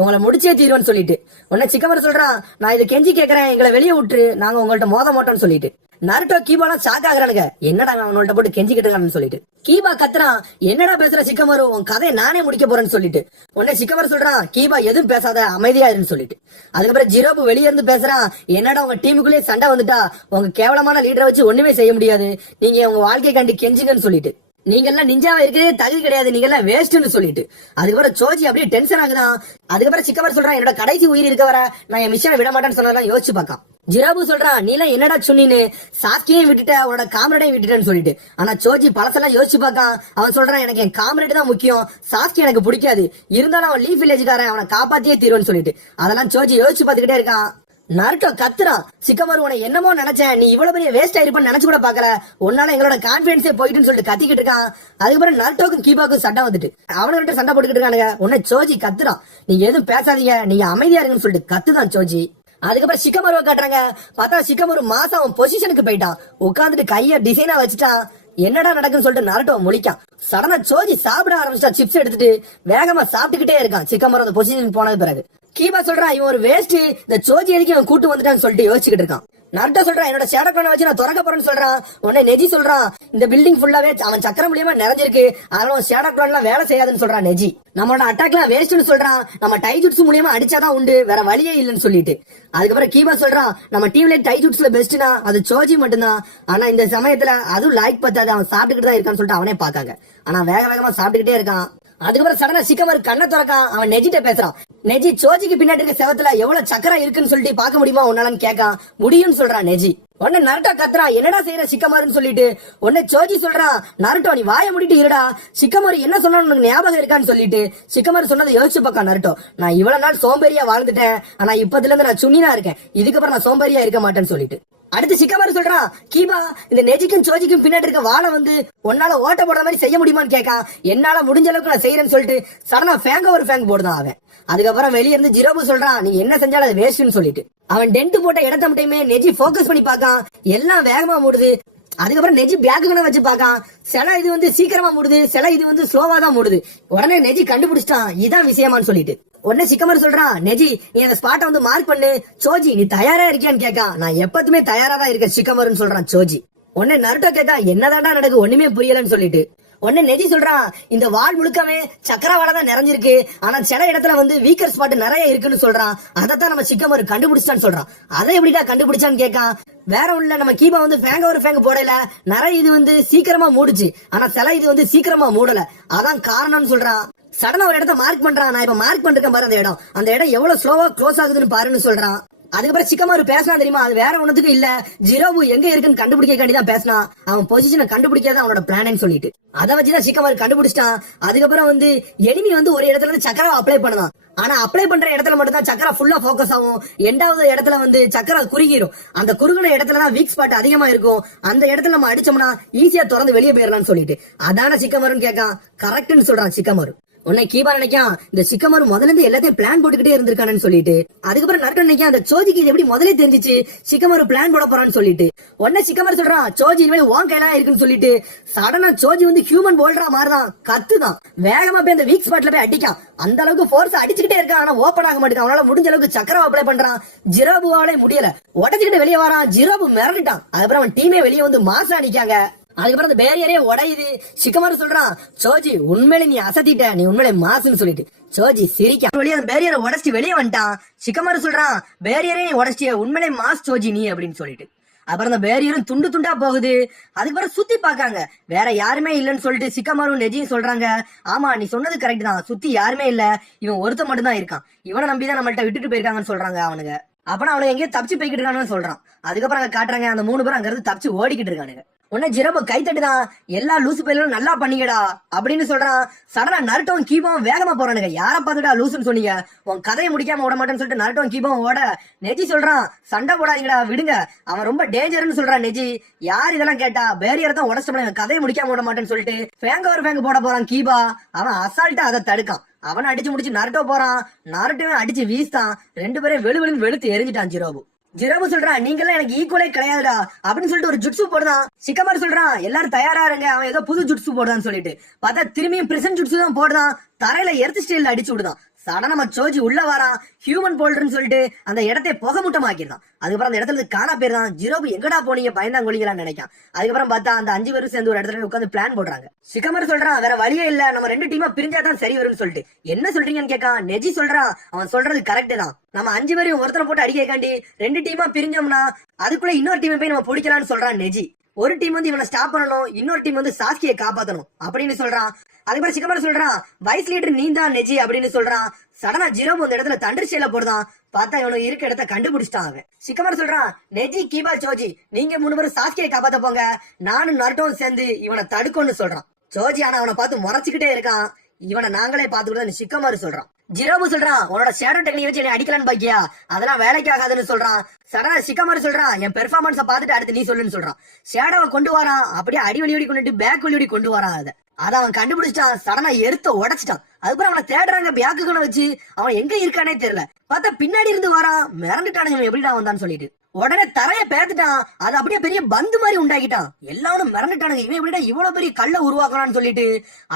உங்களை முடிச்சே தீர்வுன்னு சொல்லிட்டு உடனே சிக்கமாரு சொல்றான் நான் இது கெஞ்சி கேட்கறேன், எங்களை வெளியே விட்டுரு, நாங்க உங்கள்ட்ட மோத மாட்டோம்னு சொல்லிட்டு. நருட்டோ கீபாலாம் ஷாக் ஆகுறானுங்க என்னடா அவனோட போட்டு கெஞ்சிக்கிட்டு இருக்கான்னு சொல்லிட்டு. கீபா கத்துறான் என்னடா பேசுற சிக்கமாரு, உன் கதையை நானே முடிக்க போறேன்னு சொல்லிட்டு உடனே சிக்கமாரு சொல்றான் கீபா எதுவும் பேசாத அமைதியா இருன்னு சொல்லிட்டு. அதுக்கப்புறம் ஜிராபு வெளியே இருந்து பேசுறான் என்னடா உங்க டீமுக்குள்ளே சண்டை வந்துட்டா உங்க கேவலமான லீடரை வச்சு ஒண்ணுமே செய்ய முடியாது, நீங்க உங்க வாழ்க்கை கண்டு கெஞ்சுங்கன்னு சொல்லிட்டு நீங்க எல்லாம் நிஞ்சாவா இருக்கிறதே தகுதி கிடையாது, நீங்க எல்லாம் வேஸ்ட்னு சொல்லிட்டு. அதுக்கப்புறம் சோஜி அப்படியே டென்ஷன் ஆகுதான். அதுக்கப்புறம் சிக்கமார் சொல்றான் என்னோட கடைசி உயிர் இருக்க வர நான் என் மிஷனை விட மாட்டேன்னு சொன்னதான் யோசிச்சு பார்க்கான். ஜிராபு சொல்றான் நீ எல்லாம் என்னடா சொன்னீன்னு, சாஸ்கியையும் விட்டுட்ட உன்னோட காம்ரேடையும் விட்டுட்டேன்னு சொல்லிட்டு. ஆனா சோஜி பழசெல்லாம் யோசிச்சு பார்க்கான். அவன் சொல்றான் எனக்கு என் காம்ரேட் தான் முக்கியம், சாஸ்கி எனக்கு பிடிக்காது, இருந்தாலும் அவன் லீஃப் வில்லேஜ்காரன், அவனை காப்பாத்தியே தீர்வுன்னு சொல்லிட்டு அதெல்லாம் சோஜி யோசிச்சு பார்த்துக்கிட்டே இருக்கான். நருட்டோ கத்துறான் சிக்கமாரு உன என்னமோ நினைச்சேன், நீ இவ்வளவு பெரிய வேஸ்ட் ஆயிருப்பான்னு நினைச்சு கூட பாக்கல, உன்னால எங்களோட கான்பிடன்ஸே போயிட்டுன்னு சொல்லிட்டு கத்திக்கிட்டு இருக்கான். அதுக்கப்புறம் நருட்டோக்கும் கீபாக்கும் சண்டை வந்துட்டு அவனுக்கிட்ட சண்டை போட்டுக்கிட்டு இருக்கானுங்க. உன்னை சோஜி கத்துறான் நீங்க எதுவும் பேசாதீங்க, நீங்க அமைதியா இருக்குன்னு சொல்லிட்டு கத்துதான் சோஜி. அதுக்கப்புறம் சிக்கமாருவை காட்டுறாங்க. பார்த்தா சிக்கமாரு மாசம் அவன் பொசிஷனுக்கு போயிட்டான், உட்காந்துட்டு கைய டிசைனா வச்சுட்டான். என்னடா நடக்குன்னு சொல்லிட்டு நருட்டோ முழிக்கான். சடனா சோஜி சாப்பிட ஆரம்பிச்சா சிப்ஸ் எடுத்துட்டு வேகமா சாப்பிட்டுக்கிட்டே இருக்கான். சிக்கமரு அந்த பொசிஷன் போனது பிறகு கீபா சொல்றான், இவன் ஒரு வேஸ்ட், இந்த சோஜி எதுக்கு இவன் கூட்டு வந்துட்டான்னு சொல்லிட்டு யோசிச்சுக்கிட்டு இருக்கான். நருட்டோ சொல்றான், என்னோட ஷேடோ கிளானை வச்சு நான் திறக்க போறேன்னு சொல்றான். உடனே நெஜி சொல்றான், இந்த பில்டிங் ஃபுல்லாவே அவன் சக்கரம் மூலியமா நிறைஞ்சிருக்கு, அதனால ஷேடோ கிளான் வேலை செய்யாதுன்னு சொல்றான் நெஜி. நம்மளோட அட்டாக்லாம் வேஸ்ட்னு சொல்றான், நம்ம டைஜுட்ஸ் மூலியமா அடிச்சாதான் உண்டு, வேற வழியே இல்லைன்னு சொல்லிட்டு. அதுக்கப்புறம் கீபா சொல்றான், நம்ம டீம்ல டைஜுட்ஸ்ல பெஸ்ட்னா அது சோஜி மட்டும்தான். ஆனா இந்த சமயத்துல அதுவும் லாய்க் பத்தாது, அவன் சாப்பிட்டுக்கிட்டு தான் இருக்கான்னு சொல்லிட்டு அவனே பாக்காங்க. ஆனா வேக வேகமா சாப்பிட்டுக்கிட்டே இருக்கான். அதுக்கப்புறம் சடனா சிக்கமரு கண்ணை திறக்கான். அவன் நெஜிட்ட பேசுறான். நெஜி சோஜிக்கு பின்னாடி இருக்க செவத்துல எவ்வளவு சக்கரம் இருக்குன்னு சொல்லிட்டு பாக்க முடியுமா உன்னாலன்னு கேட்கான். முடியும்னு சொல்றான் நெஜி. உடனே நருட்டோ கத்துறான், என்னடா செய்யற சிக்கமாருன்னு சொல்லிட்டு. உடனே சோஜி சொல்றான், நருட்டோ நீ வாய முடிட்டு இருடா, சிக்கமாரு என்ன சொன்னான்னு உனக்கு ஞாபகம் இருக்கான்னு சொல்லிட்டு. சிக்கமாரு சொன்னதை யோசிச்சு பார்க்கா நருட்டோ. நான் இவ்வளவு நாள் சோம்பேறியா வாழ்ந்துட்டேன், ஆனா இப்பத்துல இருந்து நான் சுண்ணினா இருக்கேன், இதுக்கப்புறம் நான் சோம்பேறியா இருக்க மாட்டேன்னு சொல்லிட்டு. அடுத்து சிக்கமாரு சொல்றான், கீபா இந்த நெஜிக்கும் சோஜிக்கும் பின்னாடி இருக்க வாழை வந்து உன்னால ஓட்ட போடுற மாதிரி செய்ய முடியுமான்னு கேட்கான். என்னால முடிஞ்ச அளவுக்கு நான் செய்யறேன்னு சொல்லிட்டு சடனா ஒரு ஃபேங்க் போடுதான் அவன். அதுக்கப்புறம் வெளியே இருந்து ஜிரோபு சொல்றான், நீ என்ன செஞ்சாலும் அது வேஸ்ட்னு சொல்லிட்டு. அவன் டென்ட் போட்ட இடத்த மட்டுமே நெஜி போக்கஸ் பண்ணி பாக்கான். எல்லாம் வேகமா மூடுது. அதுக்கப்புறம் நெஜி பேக்கு வச்சு பாக்கான். சில இது வந்து சீக்கிரமா மூடுது, சில இது வந்து ஸ்லோவா தான் மூடுது. உடனே நெஜி கண்டுபிடிச்சிட்டான் இதான் விஷயமான்னு சொல்லிட்டு. உடனே சிக்கமர் சொல்றான், நெஜி நீ அந்த ஸ்பாட்டை வந்து மார்க் பண்ணு. சோஜி நீ தயாரா இருக்கியான்னு கேட்கான். நான் எப்பத்துமே தயாரா தான் இருக்கேன் சிக்கமர்னு சொல்றான் சோஜி. உடனே நருட்டோ கேட்டா, என்னதாண்டா நடக்கு ஒண்ணுமே புரியலன்னு சொல்லிட்டு. உடனே நெஜி சொல்றான், இந்த வால் முழுக்கமே சக்கரவால தான் நிறைஞ்சிருக்கு, ஆனா சில இடத்துல வந்து வீக்கர் ஸ்பாட் நிறைய இருக்குன்னு சொல்றான். அதைத்தான் நம்ம சிக்கமரு கண்டுபிடிச்சான்னு சொல்றான். அதை எப்படிடா கண்டுபிடிச்சான்னு கேட்கான். வேற ஒண்ணுல நம்ம கீபா வந்து ஃபேங்க் போடல, நிறைய இது வந்து சீக்கிரமா மூடுச்சு, ஆனா சில இது வந்து சீக்கிரமா மூடல, அதான் காரணம்னு சொல்றான். சடனா ஒரு இடத்த மார்க் பண்றான். நான் இப்ப மார்க் பண்ணிருக்கேன் பாரு, அந்த இடம் எவ்வளவு ஸ்லோவா க்ளோஸ் ஆகுதுன்னு பாருன்னு சொல்றான். அதுக்கப்புறம் சிக்கமாரு பேசினா தெரியுமா, அது வேற ஒண்ணுக்கு இல்ல, ஜிரோபு எங்க இருக்குன்னு கண்டுபிடிக்காண்டிதான் பேசினான். அவன் பொசிஷனை கண்டுபிடிக்காத அவனோட பிளான் சொல்லிட்டு அதை வச்சுதான் சிக்கமாரு கண்டுபிடிச்சிட்டான். அதுக்கப்புறம் வந்து எனிமி வந்து ஒரு இடத்துல இருந்து சக்கரா அப்ளை பண்ணலாம், ஆனா அப்ளை பண்ற இடத்துல மட்டும் தான் சக்கரா ஃபுல்லா போக்கஸ் ஆகும். எண்டாவது இடத்துல வந்து சக்கரா குறுகிரும். அந்த குறுகின இடத்துலதான் வீக் ஸ்பாட் அதிகமா இருக்கும். அந்த இடத்துல நம்ம அடிச்சோம்னா ஈஸியா திறந்து வெளியே போயிடலாம்னு சொல்லிட்டு. அதான சிக்கமாருன்னு கேட்கான். கரெக்ட்னு சொல்றான் சிக்கமாரு. உன்னை கீபா நினைக்கான், இந்த சிக்கமாரு முதல்ல இருந்து எல்லாத்தையும் பிளான் போட்டுக்கிட்டே இருந்திருக்கானு சொல்லிட்டு. அதுக்கப்புறம் நருட்டோ நினைக்கான், அந்த சோஜிக்கு இது எப்படி முதலே தெரிஞ்சிச்சு, சிக்கமாரு பிளான் போட போறான்னு சொல்லிட்டு. உடனே சிக்கமாரு சொல்றான், சோஜி இனிமேல் உன் கையெல்லாம் இருக்குன்னு சொல்லிட்டு. சடனா சோஜி வந்து ஹியூமன் போல்டரா மாறுதான். கத்துதான் வேகமா போய் அந்த வீக் ஸ்பாட்ல போய் அடிக்கான். அந்த அளவுக்கு போர்ஸ் அடிச்சுக்கிட்டே இருக்கான், ஆனா ஓபன் ஆக மாட்டேங்க. அவனால முடிஞ்ச அளவுக்கு சக்கரம் அப்ளை பண்றான். ஜிரோபுவாலே முடியல, உடச்சுக்கிட்டு வெளியே வரான். ஜிரோபு மிரட்டான். அதுக்கப்புறம் அவன் டீமே வெளியே வந்து மாசா அடிக்காங்க. அதுக்கப்புறம் அந்த பேரியரே உடையுது. சிக்கமாரு சொல்றான், சோஜி உண்மையில நீ அசத்திட்ட, நீ உண்மையில மாசுன்னு சொல்லிட்டு. சோஜி சிரிக்க வெளியே அந்த பேரியரை உடச்சிட்டு வெளியே வந்துட்டான். சிக்கமாரு சொல்றான், பேரியரே நீ உடச்சிட்டிய, உண்மையிலே மாஸ் சோஜி நீ அப்படின்னு சொல்லிட்டு. அப்புறம் அந்த பேரியரும் துண்டு துண்டா போகுது. அதுக்கப்புறம் சுத்தி பாக்காங்க, வேற யாருமே இல்லன்னு சொல்லிட்டு சிக்கமாரும் நெஜியும் சொல்றாங்க, ஆமா நீ சொன்னது கரெக்ட் தான், சுத்தி யாருமே இல்ல, இவன் ஒருத்த மட்டும் தான் இருக்கான், இவனை நம்பிதான் நம்மள்ட்ட விட்டுட்டு போயிருக்காங்கன்னு சொல்றாங்க அவனுங்க. அப்பனா அவனுக்கு எங்கேயோ தப்பிச்சு போய்கிட்டு இருக்கானு சொல்றான். அதுக்கப்புறம் அங்க காட்டுறாங்க, அந்த 3 பேரும் அங்க இருந்து தப்பிச்சு ஓடிக்கிட்டு இருக்கானுங்க. உடனே ஜிரோபு கை தட்டுதான், எல்லா லூசு பையலும் நல்லா பண்ணீங்கடா அப்படின்னு சொல்றான். சடனா நருட்டோவும் கீபாவும் வேகமா போறானுங்க. யார பாத்துடா லூசுன்னு சொன்னீங்க, உன் கதையை முடிக்காம ஓட மாட்டேன்னு சொல்லிட்டு நருட்டோவும் கீபாவும் ஓட. நெஜி சொல்றான், சண்டை போடாதீங்கடா விடுங்க, அவன் ரொம்ப டேஞ்சர்னு சொல்றான் நெஜி. யார் இதெல்லாம் கேட்டா, பேரியர் தான் உடச்சிட்டு கதையை முடிக்காம ஓட மாட்டேன்னு சொல்லிட்டு ஃபேங்க் போட போறான் கீபா. அவன் அசால்ட்டா அதை தடுக்கான். அவனை அடிச்சு முடிச்சு நருட்டோ போறான். நருட்டோவே அடிச்சு வீசுதான். 2 பேரும் வெளுத்து எரிஞ்சிட்டான் ஜிரோபு. ஜிரோபு சொல்றான், நீங்கெல்லாம் எனக்கு ஈக்குவலே கிடையாதுடா அப்படின்னு சொல்லிட்டு ஒரு ஜுட்ஸு போடுதான். சிக்கமாரு சொல்றான், எல்லாரும் தயாரா இருங்க, அவன் ஏதோ புது ஜுட்ஸு போடுதான்னு சொல்லிட்டு பார்த்தா திரும்பியும் பிரசன்ட் ஜுட்ஸு தான் போடுதான். தரையில எர்த் ஸ்டைல்ல அடிச்சு விடுதான். சடனா நம்ம சோஜி உள்ள வரான். ஹியூமன் போல்டர்னு சொல்லிட்டு அந்த இடத்தை புகமுட்டமாக்கிருந்தான். அதுக்கப்புறம் அந்த இடத்துல காணா போயிருந்தான். ஜிரோபு எங்கடா போனீங்க பயந்தாங்கொழிங்களான்னு நினைக்கான். அதுக்கப்புறம் பார்த்தா அந்த 5 பேரும் சேர்ந்து ஒரு இடத்துல உட்காந்து பிளான் போடுறாங்க. சிக்கமர் சொல்றான், வேற வழியே இல்ல, நம்ம 2 டீமா பிரிஞ்சாதான் சரி வரும்னு சொல்லிட்டு. என்ன சொல்றீங்கன்னு கேட்கான். நெஜி சொல்றான், அவன் சொல்றது கரெக்ட் தான், நம்ம 5 பேரையும் ஒருத்தனை போட்டு அடிக்காண்டி 2 டீமா பிரிஞ்சோம்னா அதுக்குள்ள இன்னொரு டீமை போய் நம்ம பிடிக்கலாம்னு சொல்றான் நெஜி. ஒரு டீம் வந்து இவனை ஸ்டாப் பண்ணணும், இன்னொரு டீம் வந்து சாஸ்கியை காப்பாத்தணும் அப்படின்னு சொல்றான். அதுக்கப்புறம் சிக்கமர் சொல்றான், வைஸ் லீடர் நீ தான் நெஜி அப்படின்னு சொல்றான். சடனா ஜிரோபு அந்த இடத்துல தண்டர் செயல போடுதான். பார்த்தா இவனுக்கு இருக்க இடத்த கண்டுபிடிச்சிட்டான் அவன். சிக்கமர் சொல்றான், நெஜி கீபா சோஜி நீங்க 3 பேரும் சாஸ்கியை காப்பாத்த போங்க, நானும் நருட்டோவும் சேர்ந்து இவனை தடுக்கணும்னு சொல்றான். சோஜி ஆனா அவனை பார்த்து முறைச்சுக்கிட்டே இருக்கான். இவனை நாங்களே பாத்துக்கிட்டு சிக்கமாரு சொல்றான். ஜிரோபு சொல்றான், உன்னோட ஷேடோ டெக்னிக் வச்சு என்ன அடிக்கலான்னு பாக்கியா, அதெல்லாம் வேலைக்கு ஆகாதுன்னு சொல்றான். சடனா சிக்கமாரு சொல்றான், என் பெர்ஃபார்மன்ஸை பார்த்துட்டு அடுத்து நீ சொல்லுன்னு சொல்றான். ஷேடோவை கொண்டு வரான். அப்படியே அடி வழி கொண்டுட்டு பேக் வழி கொண்டு வரான். அதை அவன் கண்டுபிடிச்சிட்டான். சடனா எருத்த உடைச்சிட்டான். அதுக்கப்புறம் அவனை தேடுறாங்க பேக்குகளை வச்சு. அவன் எங்க இருக்கானே தெரியல. பார்த்தா பின்னாடி இருந்து வரான். மிரண்டுட்டானுங்க எப்படிடா வந்தான்னு சொல்லிட்டு. உடனே தரைய பேத்துட்டான். அது அப்படியே பெரிய பந்து மாதிரி உண்டாக்கிட்டான். எல்லாரும் மிரண்டுட்டானுங்க. இவன் எப்படிடா இவ்வளவு பெரிய கல்ல உருவாக்கலாம்னு சொல்லிட்டு